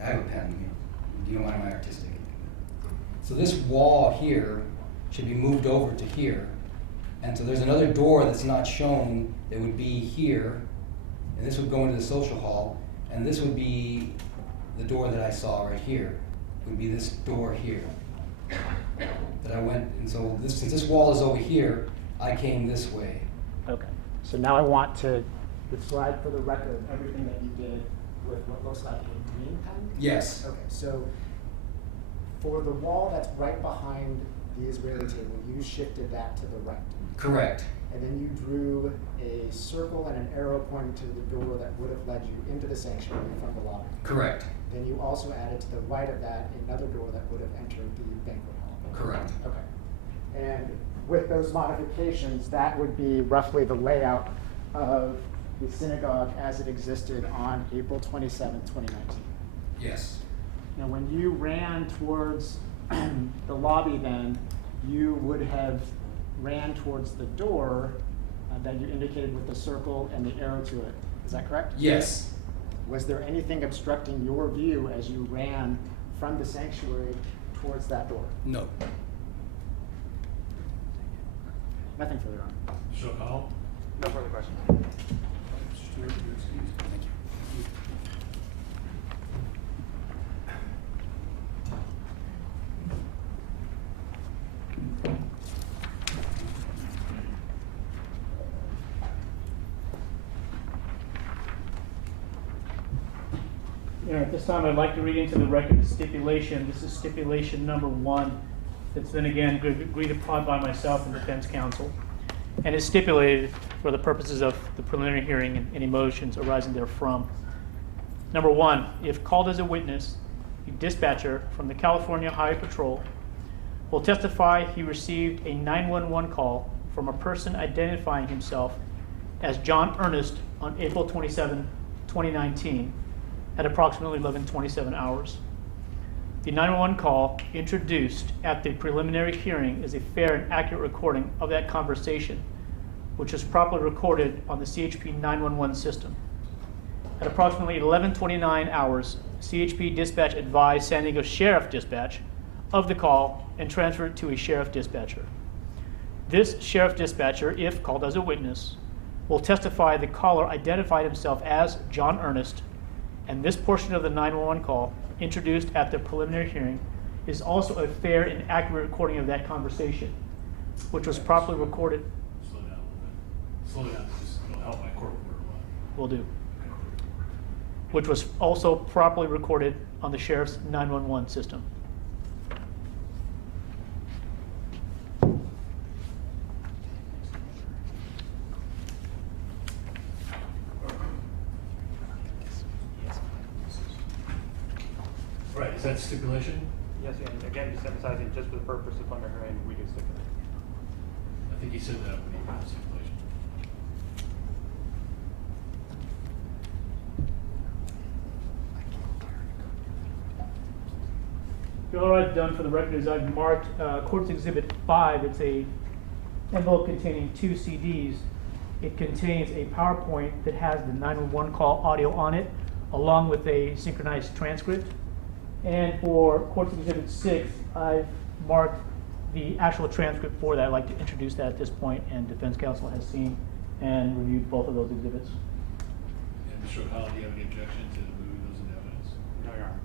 I have a pen. You don't mind my artistic. So this wall here should be moved over to here. And so there's another door that's not shown that would be here, and this would go into the social hall, and this would be the door that I saw right here. It would be this door here that I went, and so since this wall is over here, I came this way. Okay, so now I want to describe for the record everything that you did with what looks like a green pen? Yes. Okay, so for the wall that's right behind the Israeli table, you shifted that to the right. Correct. And then you drew a circle and an arrow pointing to the door that would have led you into the sanctuary from the lobby. Correct. Then you also added to the right of that another door that would have entered the banquet hall. Correct. Okay. And with those modifications, that would be roughly the layout of the synagogue as it existed on April 27, 2019. Yes. Now, when you ran towards the lobby then, you would have ran towards the door that you indicated with the circle and the arrow to it. Is that correct? Yes. Was there anything obstructing your view as you ran from the sanctuary towards that door? No. Nothing further on. Mr. O'Connell? No further questions. Mr. Stewart, you're excused. Thank you. At this time, I'd like to read into the record the stipulation. This is stipulation number 1. That's been again agreed upon by myself and defense counsel, and is stipulated for the purposes of the preliminary hearing and any motions arising therefrom. Number 1, if called as a witness, the dispatcher from the California Highway Patrol will testify he received a 911 call from a person identifying himself as John Ernest on April 27, 2019, at approximately 11:27 hours. The 911 call introduced at the preliminary hearing is a fair and accurate recording of that conversation, which is properly recorded on the CHP 911 system. At approximately 11:29 hours, CHP dispatch advised San Diego Sheriff Dispatch of the call and transferred it to a sheriff dispatcher. This sheriff dispatcher, if called as a witness, will testify the caller identified himself as John Ernest, and this portion of the 911 call introduced at the preliminary hearing is also a fair and accurate recording of that conversation, which was properly recorded. Slow down a little bit. Slow down, just it'll help my court reporter a lot. Will do. Which was also properly recorded on the sheriff's 911 system. Right, is that stipulation? Yes, and again, just emphasizing, just for the purpose of preliminary hearing, we do stipulate. I think he said that when he made the stipulation. All I've done for the record is I've marked Courts Exhibit 5. It's a envelope containing 2 CDs. It contains a PowerPoint that has the 911 call audio on it, along with a synchronized transcript. And for Courts Exhibit 6, I've marked the actual transcript for that. I'd like to introduce that at this point, and defense counsel has seen and reviewed both of those exhibits. And Mr. O'Connell, do you have any objection to moving those into evidence? No, Your Honor.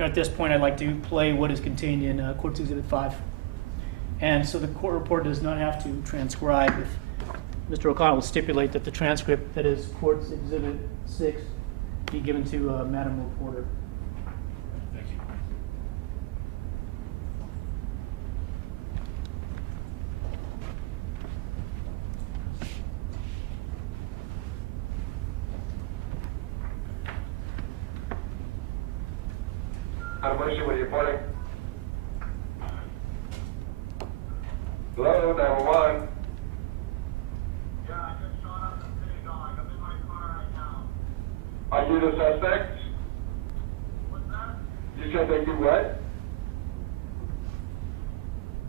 At this point, I'd like to play what is contained in Courts Exhibit 5. And so the court report does not have to transcribe. If Mr. O'Connell will stipulate that the transcript that is Courts Exhibit 6 be given to Madam Reporter. Thank you. Autopsy, what are you reporting? Hello, 911. Yeah, I just showed up in synagogue. I'm in my car right now. Are you the suspect? What's that? You said that you what?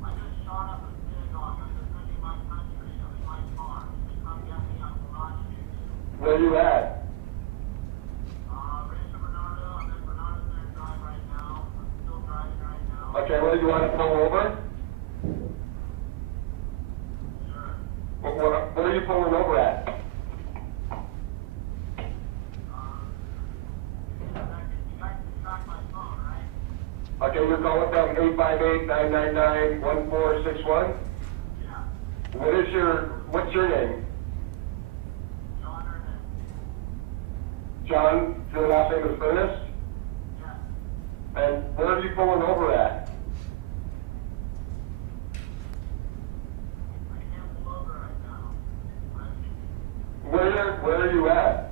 I just showed up in synagogue. I'm defending my country. I'm in my car. You can come get me. I will not shoot you. Where are you at? Rancho Bernardo. I'm in Bernardo Center Drive right now. I'm still driving right now. Okay, well, you want to pull over? Sure. Where are you pulling over at? You guys can track my phone, right? Okay, you're calling from 858-999-1461? Yeah. What's your name? John Ernest. John, your last name is Ernest? Yeah. And where are you pulling over at? I can't pull over right now. Where are you at?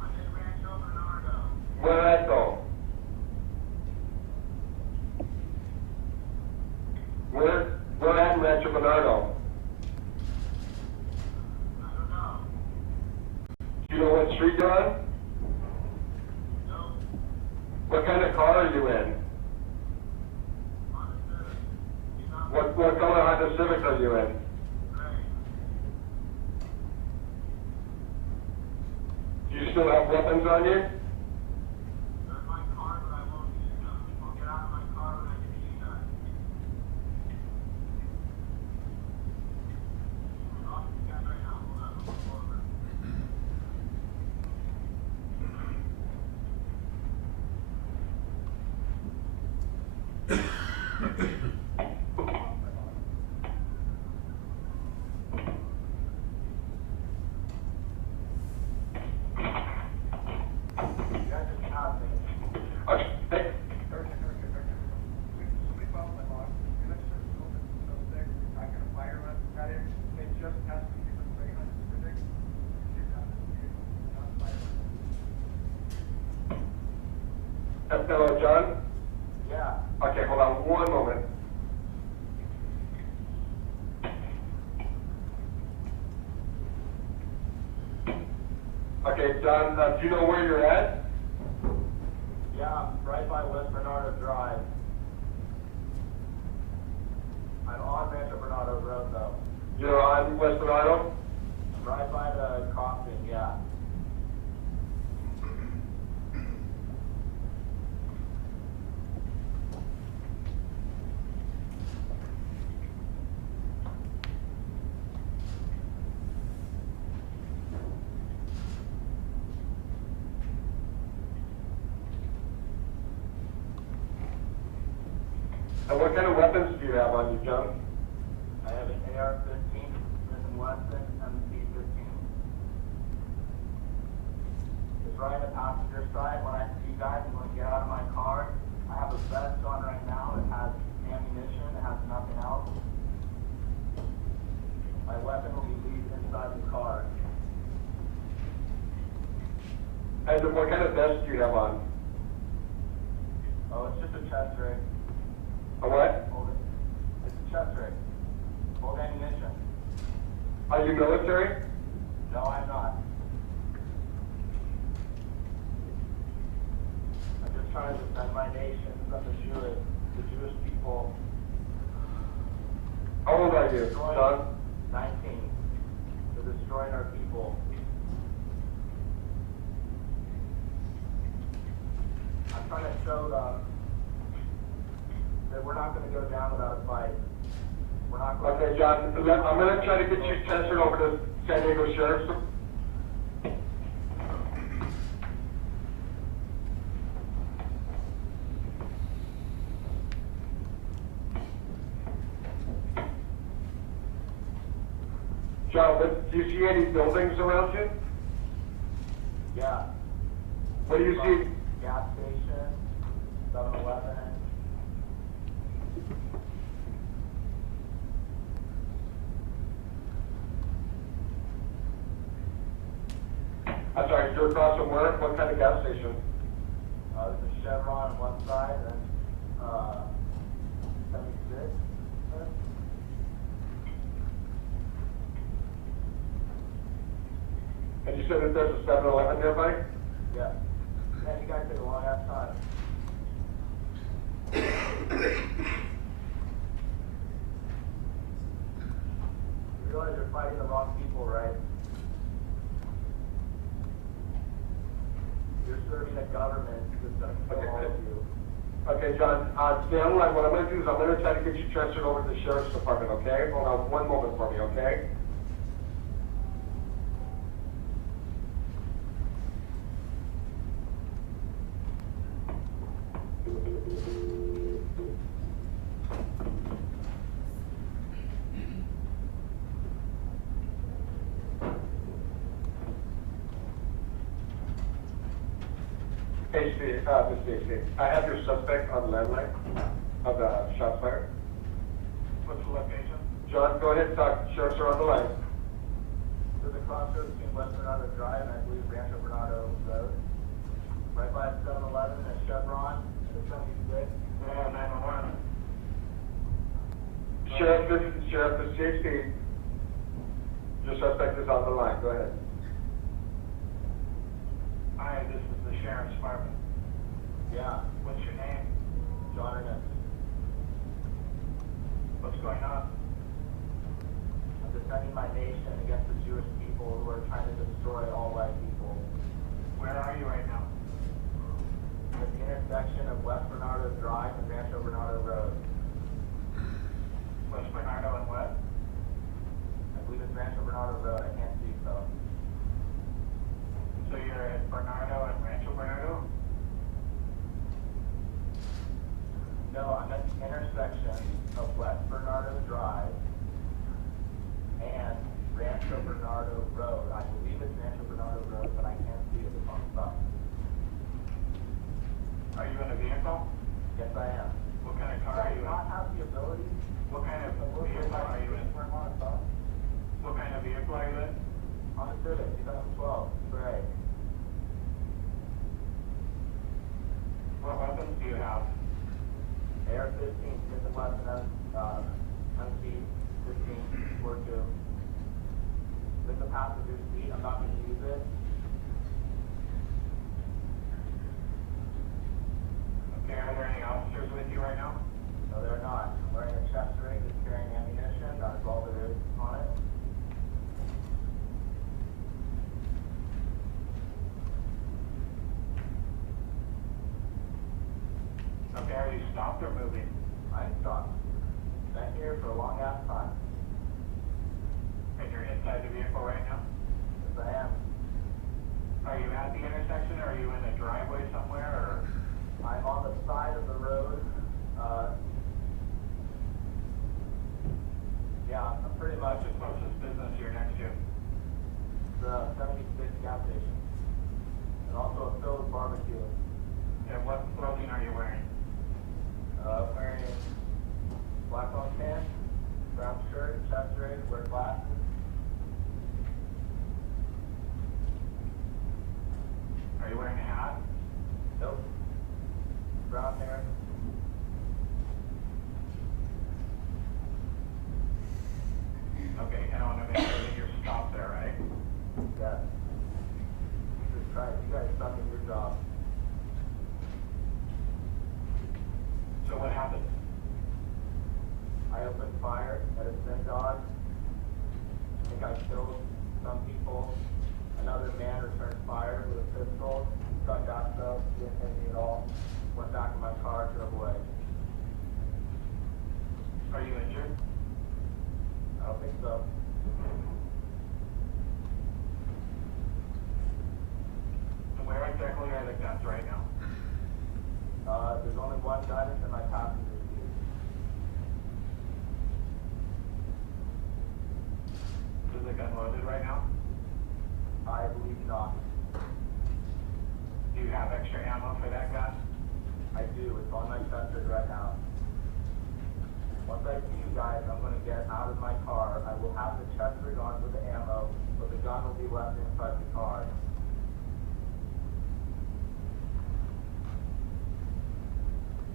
I'm in Rancho Bernardo. Where at though? Where John? No. What kind of car are you in? Honda Civic. He's not What color Honda Civic are you in? gray. Do you still have weapons on you? They're in my car, but I won't use them. I'll get out of my car when I get to you guys. I'm talking to you guys right now. Hold on. I'll pull over. You guys are chopping. Okay. Hey. Somebody followed my log. You know, sir, so sick. I got a fire on that in. They just passed me different way on Civic. Shit happened. Not fire. Hello, John? Yeah. Okay, hold on one moment. Okay, John, do you know where you're at? Yeah, I'm right by West Bernardo Drive. I'm on Rancho Bernardo Road though. You're on West Bernardo? I'm right by the crossing, yeah. And what kind of weapons do you have on you, John? I have an AR-15, Smith & Wesson, MP-15. It's right in the passenger side. When I see you guys, I'm going to get out of my car. I have a vest on right now. It has ammunition. It has nothing else. My weapon will be leaving inside the car. And what kind of vest do you have on? Oh, it's just a chest rig. A what? Hold it. It's a chest rig. Hold ammunition. Are you military? No, I'm not. I'm just trying to defend my nation from the Jewish people. How old are you, John? 19. They're destroying our people. I'm trying to show them that we're not going to go down without a fight. We're not going Okay, John, I'm going to try to get you transferred over to San Diego Sheriff's. John, do you see any buildings around you? Yeah. What do you see? Gas station, 7-Eleven. I'm sorry, you're across from where? What kind of gas station? There's a Chevron on one side and 76. And you said that there's a 7-Eleven nearby? Yeah. Man, you guys take a long ass time. You realize you're fighting the wrong people, right? You're serving a government that's going to kill all of you. Okay, John, stay on the line. What I'm going to do is I'm going to try to get you transferred over to the Sheriff's Department, okay? Hold on one moment for me, okay? Hey, Steve, Miss Stacy, I have your suspect on the landline of the shots fired. What's the location? John, go ahead and talk. Sheriffs are on the line. There's a crossroads between West Bernardo Drive and I believe Rancho Bernardo Road. Right by a 7-Eleven and a Chevron and a 76. Yeah, 911. Sheriff, the CHP, your suspect is on the line. Go ahead. Sheriff's Department? Yeah. What's your name? John Ernest. What's going on? I'm defending my nation against the Jewish people who are trying to destroy all white people. Where are you right now? At the intersection of West Bernardo Drive and Rancho Bernardo Road. West Bernardo and what? I believe it's Rancho Bernardo Road. I can't see so. So you're at Bernardo and Rancho Bernardo? No, I'm at the intersection of West Bernardo Drive and Rancho Bernardo Road. I believe it's Rancho Bernardo Road, but I can't see it. It's on the side. Are you in a vehicle? Yes, I am. What kind of car are you in? Do I not have the ability? What kind of vehicle are you in? What kind of vehicle are you in? Honda Civic, 2012, gray. What weapons do you have? AR-15, Smith & Wesson, MC 15, 42. With the passenger seat, I'm not going to use it. Okay, are there any officers with you right now? No, there are not. I'm wearing a chest ring that's carrying ammunition. That is all there is on it. Okay, are you stopped or moving? I'm stopped. Been here for a long ass time. And you're inside the vehicle right now? Yes, I am. Are you at the intersection or are you in a driveway somewhere or? I'm on the side of the road. Yeah, I'm pretty much as close as business you're next to. The 76 gas station. And also a Phil's barbecue. And what clothing are you wearing? Wearing black long pants, brown shirt, chest ring, wear glasses. Are you wearing a hat? Nope. Brown hair. Okay, and I want to make sure that you're stopped there, right? Yes. Jesus Christ, you guys suck at your job. So what happened? I opened fire at a synagogue. I think I killed some people. Another man returned fire with a pistol. Struck out though, didn't hit me at all. Went back in my car, drove away. Are you injured? I don't think so. And where exactly are the guns right now? There's only one gun in my passenger seat. Is the gun loaded right now? I believe not. Do you have extra ammo for that gun? I do. It's on my chest right now. Once I see you guys, I'm going to get out of my car. I will have the chest rig on with the ammo, but the gun will be left inside the car.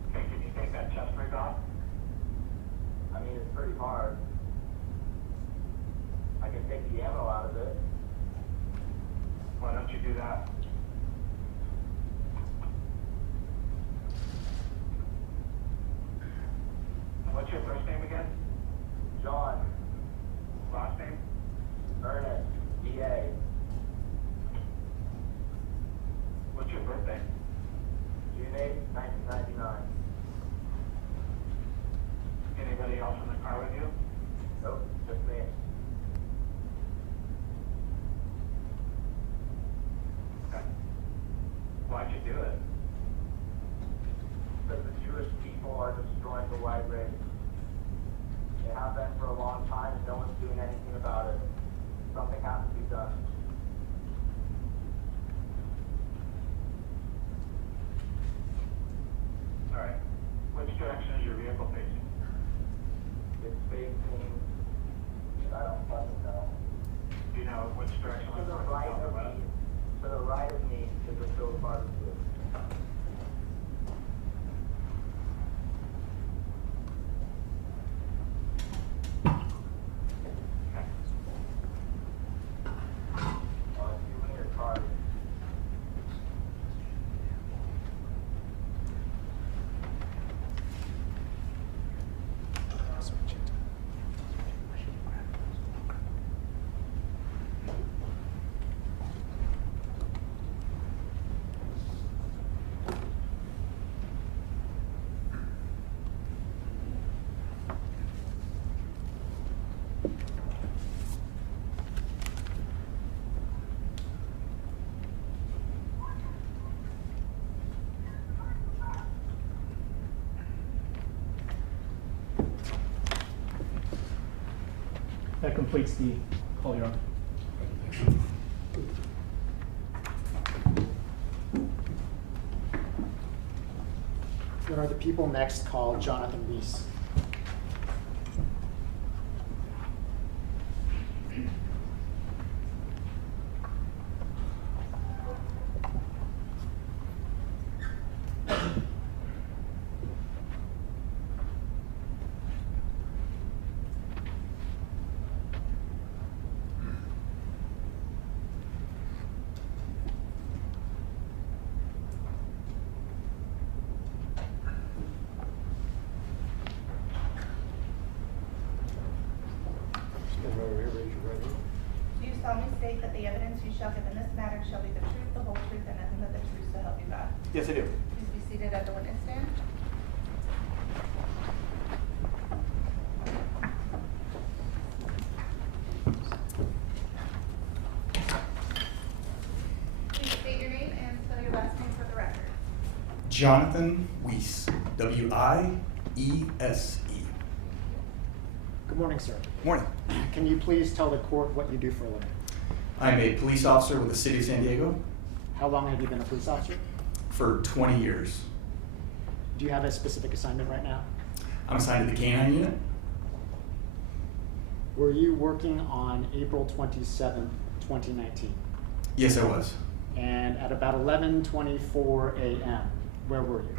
Okay, can you take that chest rig off? I mean, it's pretty hard. I can take the ammo out of it. Why don't you do that? What's your first name again? John. Last name? Ernest. D.A. What's your birthday? June 8th, 1999. Anybody else in the car with you? Nope, just me. Okay. Why'd you do it? Because the Jewish people are destroying the white race. They have been for a long time and no one's doing anything about it. Something has to be done. completes the call, Your Honor. Your Honor, the people next call Jonathan Weiss. Do you solemnly state that the evidence you shall give in this matter shall be the truth, the whole truth, and nothing but the truth, so help you God? Yes, I do. Please be seated at the witness stand. Please state your name and spell your last name for the record. Jonathan Weiss, W-I-E-S-E. Good morning, sir. Morning. Can you please tell the court what you do for a living? I'm a police officer with the City of San Diego How long have you been a police officer? for 20 years. Do you have a specific assignment right now? I'm assigned to the K-9 unit. Were you working on April 27th, 2019? Yes, I was. And at about 11:24 a.m., where were you?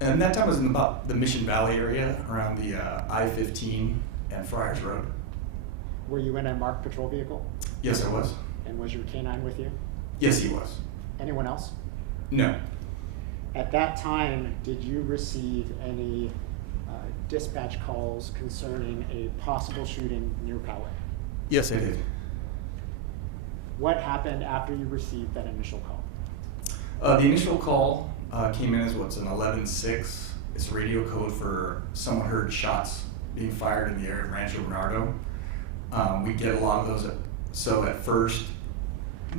And that time I was in about the Mission Valley area around the I-15 and Friars Road. Were you in a marked patrol vehicle? Yes, I was. And was your K-9 with you? Yes, he was. Anyone else? No. At that time, did you receive any dispatch calls concerning a possible shooting near Poway? Yes, I did. What happened after you received that initial call? The initial call came in as what's an 11-6. It's radio code for someone heard shots being fired in the area of Rancho Bernardo. We get a lot of those. So at first,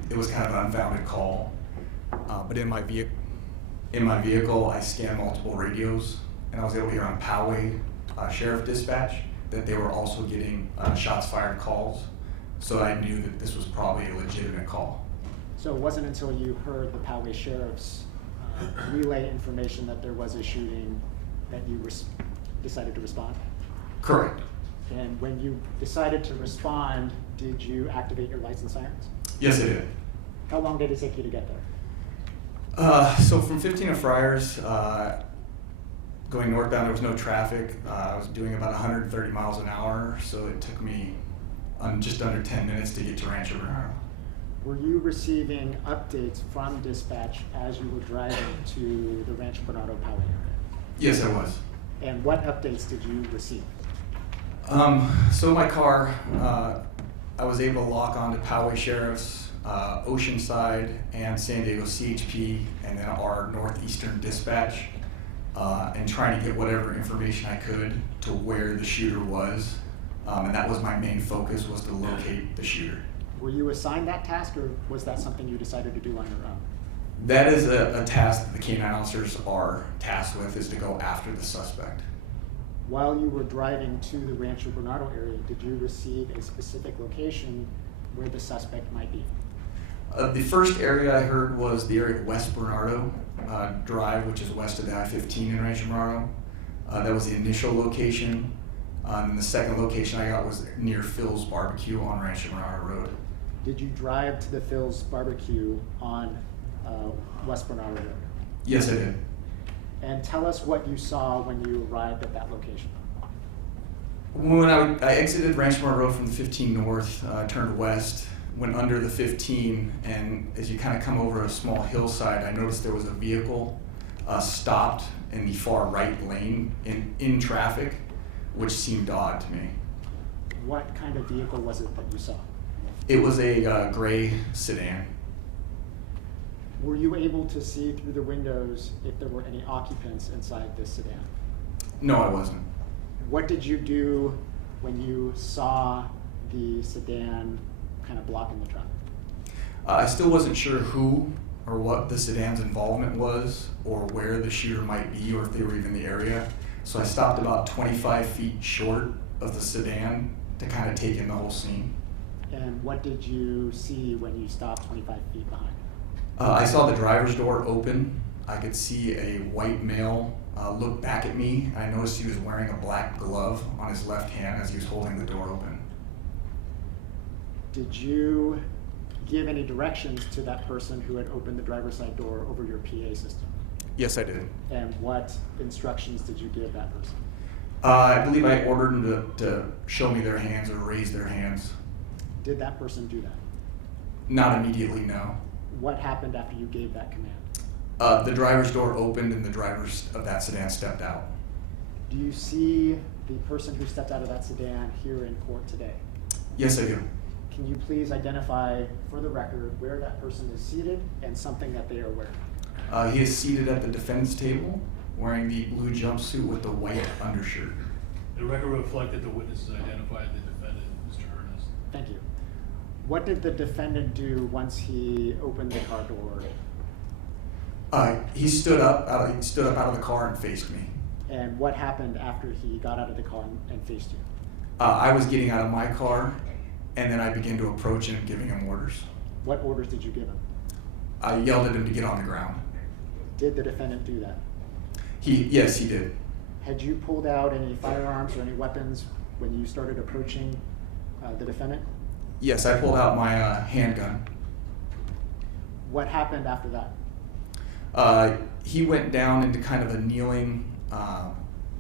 it was kind of an unfounded call. But in my vehicle, I scanned multiple radios, and I was able to hear on Poway Sheriff Dispatch that they were also getting shots fired calls. So I knew that this was probably a legitimate call. So it wasn't until you heard the Poway Sheriff's relay information that there was a shooting that you decided to respond? Correct. And when you decided to respond, did you activate your lights and sirens? Yes, I did. How long did it take you to get there? So from 15 to Friars, going northbound, there was no traffic. I was doing about 130 miles an hour, so it took me just under 10 minutes to get to Rancho Bernardo. Were you receiving updates from dispatch as you were driving to the Rancho Bernardo Poway area? Yes, I was. And what updates did you receive? So my car, I was able to lock onto Poway Sheriff's, Oceanside, and San Diego CHP, and then our Northeastern Dispatch, and trying to get whatever information I could to where the shooter was. And that was my main focus, was to locate the shooter. Were you assigned that task, or was that something you decided to do on your own? That is a task that the K-9 officers are tasked with, is to go after the suspect. While you were driving to the Rancho Bernardo area, did you receive a specific location where the suspect might be? The first area I heard was the area of West Bernardo Drive, which is west of the I-15 in Rancho Bernardo. That was the initial location. And the second location I got was near Phil's Barbecue on Rancho Bernardo Road. Did you drive to the Phil's Barbecue on West Bernardo Road? Yes, I did. And tell us what you saw when you arrived at that location. When I exited Rancho Bernardo Road from the 15 north, turned west, went under the 15, and as you kind of come over a small hillside, I noticed there was a vehicle stopped in the far right lane in traffic, which seemed odd to me. What kind of vehicle was it that you saw? It was a gray sedan. Were you able to see through the windows if there were any occupants inside this sedan? No, I wasn't. What did you do when you saw the sedan kind of blocking the traffic? I still wasn't sure who or what the sedan's involvement was, or where the shooter might be, or if they were even in the area. So I stopped about 25 feet short of the sedan to kind of take in the whole scene. And what did you see when you stopped 25 feet behind? I saw the driver's door open. I could see a white male look back at me, and I noticed he was wearing a black glove on his left hand as he was holding the door open. Did you give any directions to that person who had opened the driver's side door over your PA system? Yes, I did. And what instructions did you give that person? I believe I ordered them to show me their hands or raise their hands. Did that person do that? Not immediately, no. What happened after you gave that command? The driver's door opened and the driver of that sedan stepped out. Do you see the person who stepped out of that sedan here in court today? Yes, I do. Can you please identify for the record where that person is seated and something that they are wearing? He is seated at the defense table wearing the blue jumpsuit with the white undershirt. The record reflected the witnesses identified the defendant, Mr. Ernest. Thank you. What did the defendant do once he opened the car door? He stood up out of the car and faced me. And what happened after he got out of the car and faced you? I was getting out of my car, and then I began to approach him, giving him orders. What orders did you give him? I yelled at him to get on the ground. Did the defendant do that? Yes, he did. Had you pulled out any firearms or any weapons when you started approaching the defendant? Yes, I pulled out my handgun. What happened after that? He went down into kind of a kneeling,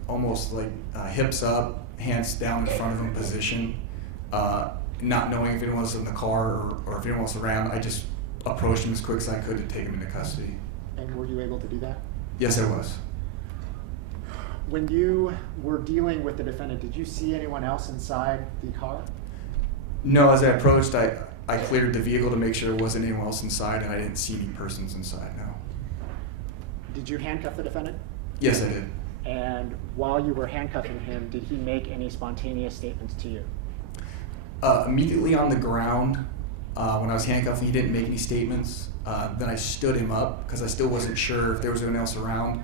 almost like hips up, hands down in front of him position. Not knowing if anyone was in the car or if anyone was around, I just approached him as quick as I could to take him into custody. And were you able to do that? Yes, I was. When you were dealing with the defendant, did you see anyone else inside the car? No, as I approached, I cleared the vehicle to make sure there wasn't anyone else inside, and I didn't see any persons inside, no. Did you handcuff the defendant? Yes, I did. And while you were handcuffing him, did he make any spontaneous statements to you? Immediately on the ground, when I was handcuffing, he didn't make any statements. Then I stood him up because I still wasn't sure if there was anyone else around.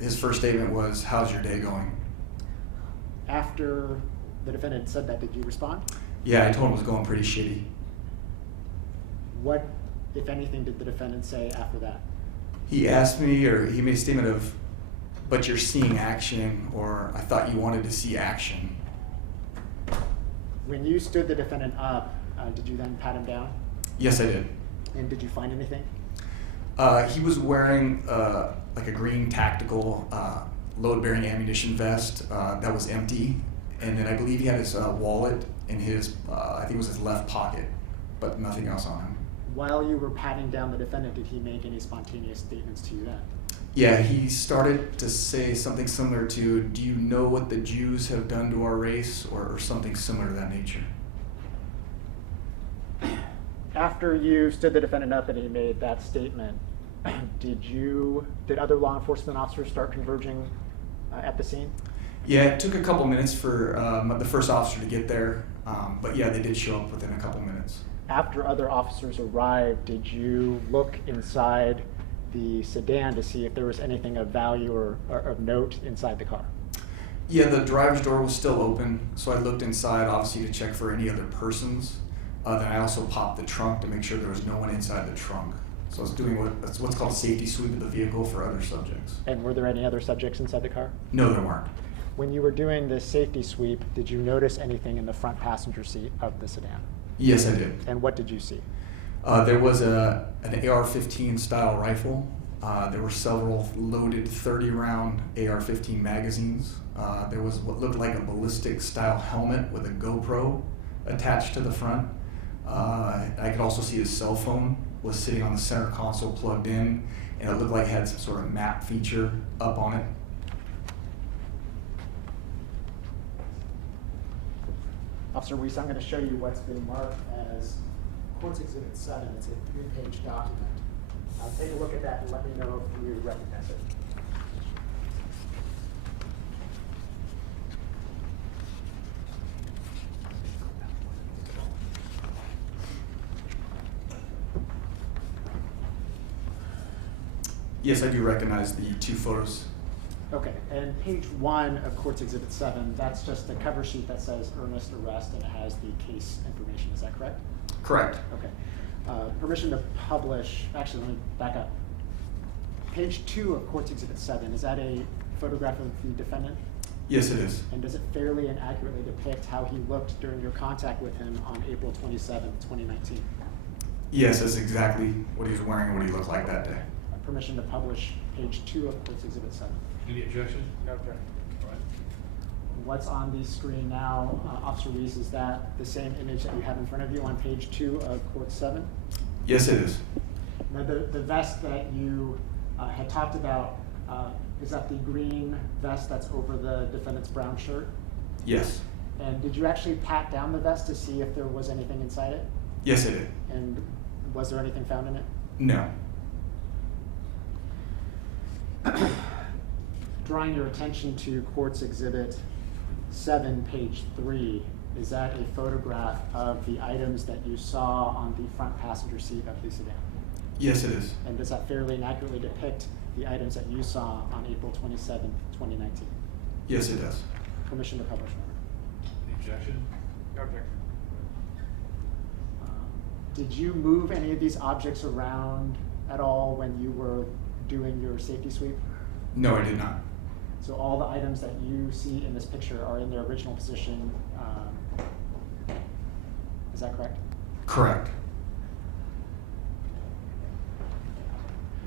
His first statement was, "How's your day going?" After the defendant said that, did you respond? Yeah, I told him it was going pretty shitty. What, if anything, did the defendant say after that? He asked me, or he made a statement of, "But you're seeing action," or "I thought you wanted to see action." When you stood the defendant up, did you then pat him down? Yes, I did. And did you find anything? He was wearing like a green tactical load-bearing ammunition vest that was empty, and then I believe he had his wallet in his, I think it was his left pocket, but nothing else on him. While you were patting down the defendant, did he make any spontaneous statements to you then? Yeah, he started to say something similar to, "Do you know what the Jews have done to our race?" or something similar to that nature. After you stood the defendant up and he made that statement, did other law enforcement officers start converging at the scene? Yeah, it took a couple minutes for the first officer to get there, but yeah, they did show up within a couple minutes. After other officers arrived, did you look inside the sedan to see if there was anything of value or of note inside the car? Yeah, the driver's door was still open, so I looked inside, obviously, to check for any other persons. Then I also popped the trunk to make sure there was no one inside the trunk. So I was doing what's called a safety sweep of the vehicle for other subjects. And were there any other subjects inside the car? No, there weren't. When you were doing this safety sweep, did you notice anything in the front passenger seat of the sedan? Yes, I did. And what did you see? There was an AR-15 style rifle. There were several loaded 30-round AR-15 magazines. There was what looked like a ballistic style helmet with a GoPro attached to the front. I could also see his cell phone was sitting on the center console plugged in, and it looked like it had some sort of map feature up on it. Officer Weiss, I'm going to show you what's been marked as Courts Exhibit 7. It's a 3-page document. Take a look at that and let me know if you recognize it. Yes, I do recognize the two photos. Okay, and page 1 of Courts Exhibit 7, that's just a cover sheet that says earnest arrest and it has the case information, is that correct? Correct. Okay. Permission to publish, actually, let me back up. Page 2 of Courts Exhibit 7, is that a photograph of the defendant? Yes, it is. And does it fairly and accurately depict how he looked during your contact with him on April 27, 2019? Yes, that's exactly what he was wearing and what he looked like that day. Permission to publish page 2 of Courts Exhibit 7. Any objection? No objection. All right. What's on the screen now, Officer Reese, is that the same image that you have in front of you on page 2 of Court 7? Yes, it is. Now, the vest that you had talked about, is that the green vest that's over the defendant's brown shirt? Yes. And did you actually pat down the vest to see if there was anything inside it? Yes, it did. And was there anything found in it? No. Drawing your attention to Courts Exhibit 7, page 3, is that a photograph of the items that you saw on the front passenger seat of the sedan? Yes, it is. And does that fairly and accurately depict the items that you saw on April 27, 2019? Yes, it does. Permission to publish, Member. Any objection? No objection. Did you move any of these objects around at all when you were doing your safety sweep? No, I did not. So all the items that you see in this picture are in their original position. Is that correct? Correct.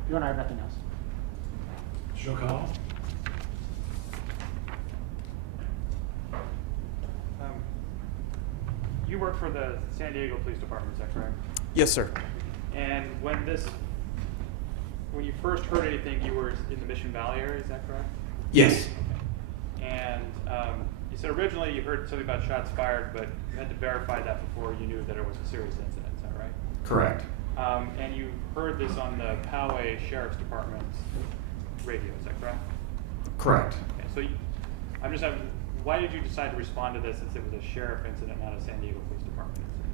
Your Honor, I have nothing else. Mr. O'Connell? You work for the San Diego Police Department, is that correct? Yes, sir. And when you first heard anything, you were in the Mission Valley area, is that correct? Yes. And you said originally you heard something about shots fired, but you had to verify that before you knew that it was a serious incident, is that right? Correct. And you heard this on the Poway Sheriff's Department's radio, is that correct? Correct. Okay, so I'm just having, why did you decide to respond to this since it was a sheriff incident, not a San Diego Police Department incident?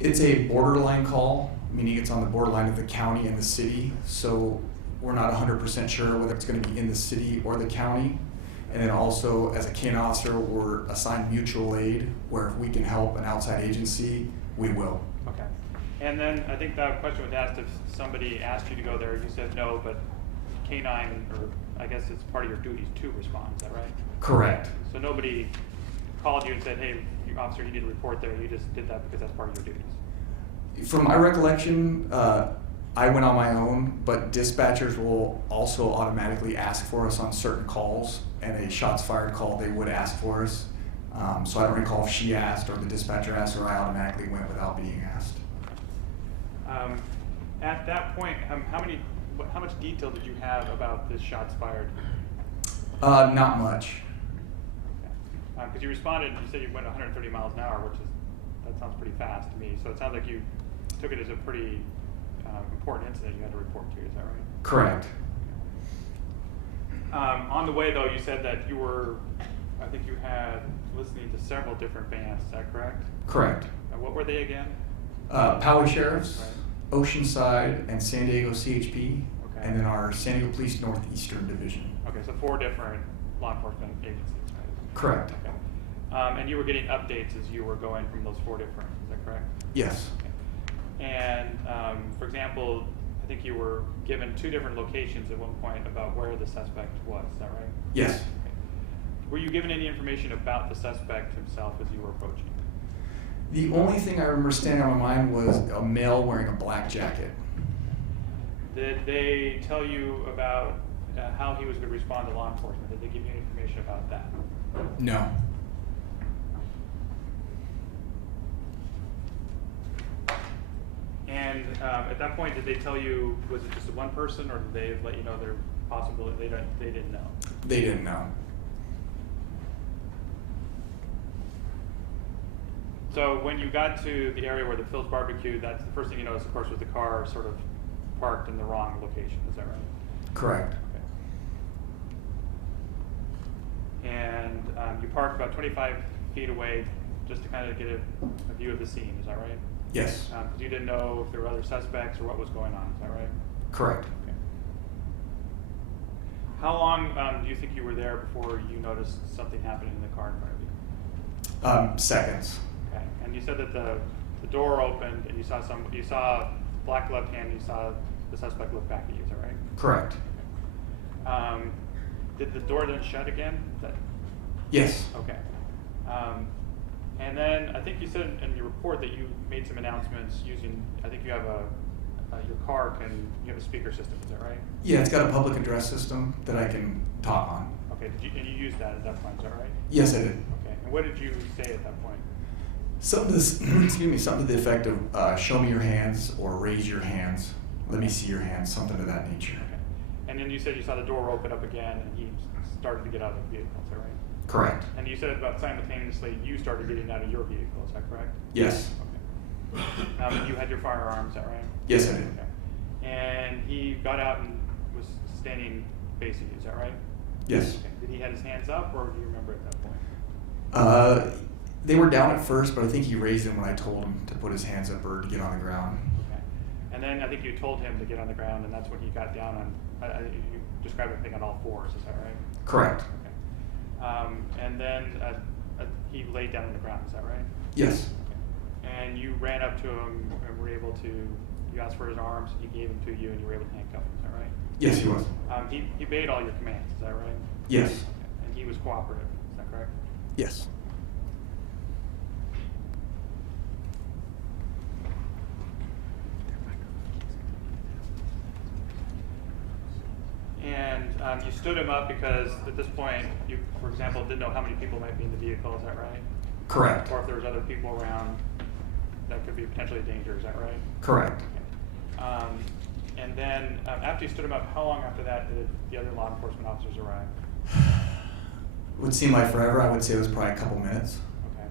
It's a borderline call, meaning it's on the borderline of the county and the city. So we're not 100% sure whether it's going to be in the city or the county. And then also, as a K-9 officer, we're assigned mutual aid, where if we can help an outside agency, we will. Okay. And then I think that question was asked if somebody asked you to go there. You said no, but K-9, or I guess it's part of your duties to respond. Is that right? Correct. So nobody called you and said, hey, officer, you need to report there. You just did that because that's part of your duties. From my recollection, I went on my own, but dispatchers will also automatically ask for us on certain calls, and a shots fired call, they would ask for us. So I don't recall if she asked or the dispatcher asked, or I automatically went without being asked. At that point, how much detail did you have about this shots fired? Not much. Because you responded, you said you went 130 miles an hour, that sounds pretty fast to me. So it sounds like you took it as a pretty important incident you had to report to, is that right? Correct. On the way, though, you said that you were, I think you had listening to several different bands, is that correct? Correct. What were they again? Poway Sheriffs, Right. Oceanside, and San Diego CHP, Okay. and then our San Diego Police Northeastern Division. Okay, so 4 different law enforcement agencies, right? Correct. Okay. And you were getting updates as you were going from those 4 different, is that correct? Yes. And for example, I think you were given 2 different locations at one point about where the suspect was, is that right? Yes. Okay. Were you given any information about the suspect himself as you were approaching? The only thing I remember standing on my mind was a male wearing a black jacket. Did they tell you about how he was going to respond to law enforcement? Did they give you any information about that? No. And at that point, did they tell you, was it just a one person, or did they let you know there possibility they didn't know? They didn't know. So when you got to the area where the Phil's barbecue, that's the first thing you noticed, of course, was the car sort of parked in the wrong location. Is that right? Correct. Okay. And you parked about 25 feet away just to kind of get a view of the scene. Is that right? Yes. Because you didn't know if there were other suspects or what was going on. Is that right? Correct. Okay. How long do you think you were there before you noticed something happening in the car in front of you? Seconds. Okay. And you said that the door opened and you saw black gloved hand and you saw the suspect look back at you, is that right? Correct. Did the door then shut again? Yes. Okay. And then I think you said in your report that you made some announcements using, I think you have your car you have a speaker system, is that right? Yeah, it's got a public address system that I can talk on. Okay, and you used that at that point, is that right? Yes, I did. Okay, and what did you say at that point? Something to the effect of show me your hands or raise your hands. Let me see your hands, something of that nature. Okay. And then you said you saw the door open up again and he started to get out of the vehicle, is that right? Correct. And you said about simultaneously you started getting out of your vehicle, is that correct? Yes. Okay. You had your firearm, is that right? Yes, I did. Okay. And he got out and was standing facing you, is that right? Yes. Okay. Did he have his hands up, or do you remember at that point? They were down at first, but I think he raised them when I told him to put his hands up or to get on the ground. Okay. And then I think you told him to get on the ground, and that's when he got down on, you described it being on all fours, is that right? Correct. Okay. And then he laid down on the ground, is that right? Yes. Okay. And you ran up to him and were able to, you asked for his arms, he gave them to you, and you were able to handcuff him, is that right? Yes, he was. He obeyed all your commands, is that right? Yes. Okay. And he was cooperative, is that correct? Yes. And you stood him up because at this point, you, for example, didn't know how many people might be in the vehicle, is that right? Correct. Or if there was other people around that could be potentially a danger, is that right? Correct. Okay. And then after you stood him up, how long after that did the other law enforcement officers arrive? It would seem like forever. I would say it was probably a couple minutes. Okay.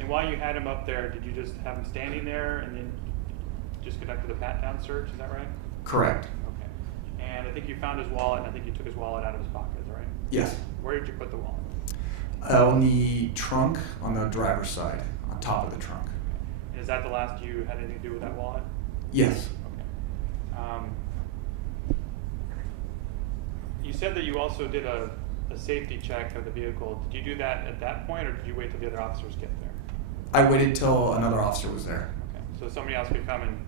And while you had him up there, did you just have him standing there and then just conducted a pat-down search, is that right? Correct. Okay. And I think you found his wallet, and I think you took his wallet out of his pocket, is that right? Yes. Where did you put the wallet? On the trunk, on the driver's side, on top of the trunk. And is that the last you had anything to do with that wallet? Yes. Okay. You said that you also did a safety check of the vehicle. Did you do that at that point, or did you wait till the other officers get there? I waited till another officer was there. Okay. So somebody else could come and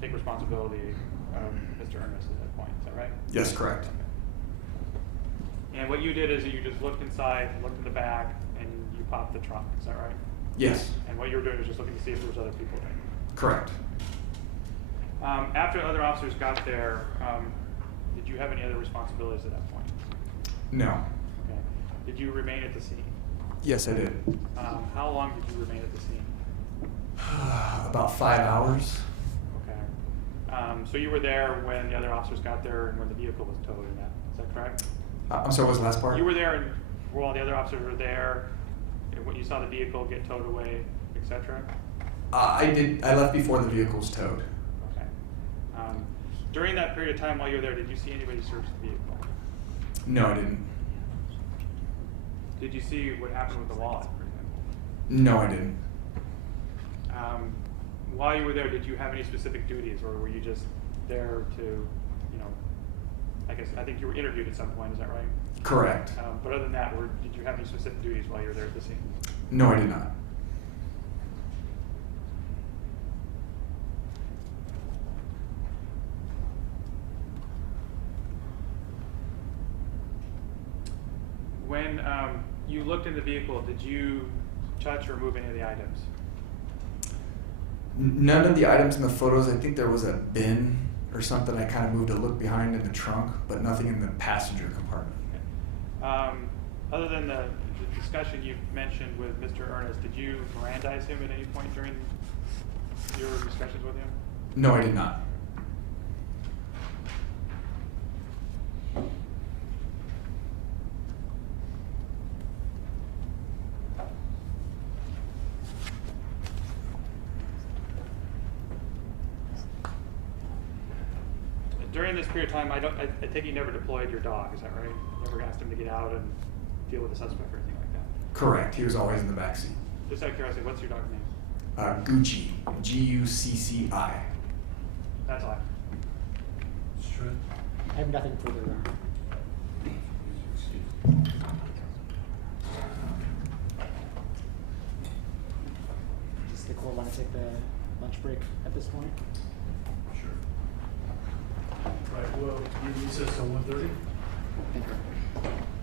take responsibility of Mr. Ernest at that point, is that right? Yes, correct. Okay. And what you did is you just looked inside, looked in the back, and you popped the trunk, is that right? Yes. And what you were doing was just looking to see if there was other people there. Correct. After other officers got there, did you have any other responsibilities at that point? No. Okay. Did you remain at the scene? Yes, I did. How long did you remain at the scene? About 5 hours. Okay. So you were there when the other officers got there and when the vehicle was towed and that, is that correct? I'm sorry, what was the last part? You were there and while the other officers were there, and when you saw the vehicle get towed away, etc.? I left before the vehicle was towed. Okay. During that period of time while you were there, did you see anybody search the vehicle? No, I didn't. Did you see what happened with the wallet, for example? No, I didn't. While you were there, did you have any specific duties, or were you just there to, you know, I think you were interviewed at some point, is that right? Correct. But other than that, did you have any specific duties while you were there at the scene? No, I did not. When you looked in the vehicle, did you touch or move any of the items? None of the items in the photos. I think there was a bin or something I kind of moved to look behind in the trunk, but nothing in the passenger compartment. Okay. Other than the discussion you mentioned with Mr. Ernest, did you Mirandize him at any point during your discussions with him? No, I did not. During this period of time, I think you never deployed your dog, is that right? Never asked him to get out and deal with the suspect or anything like that? Correct. He was always in the backseat. Just out of curiosity, what's your dog's name? Gucci. Gucci. That's all. I have nothing further. break at this point? Sure. Right, well, you recess till 1:30? Thank you.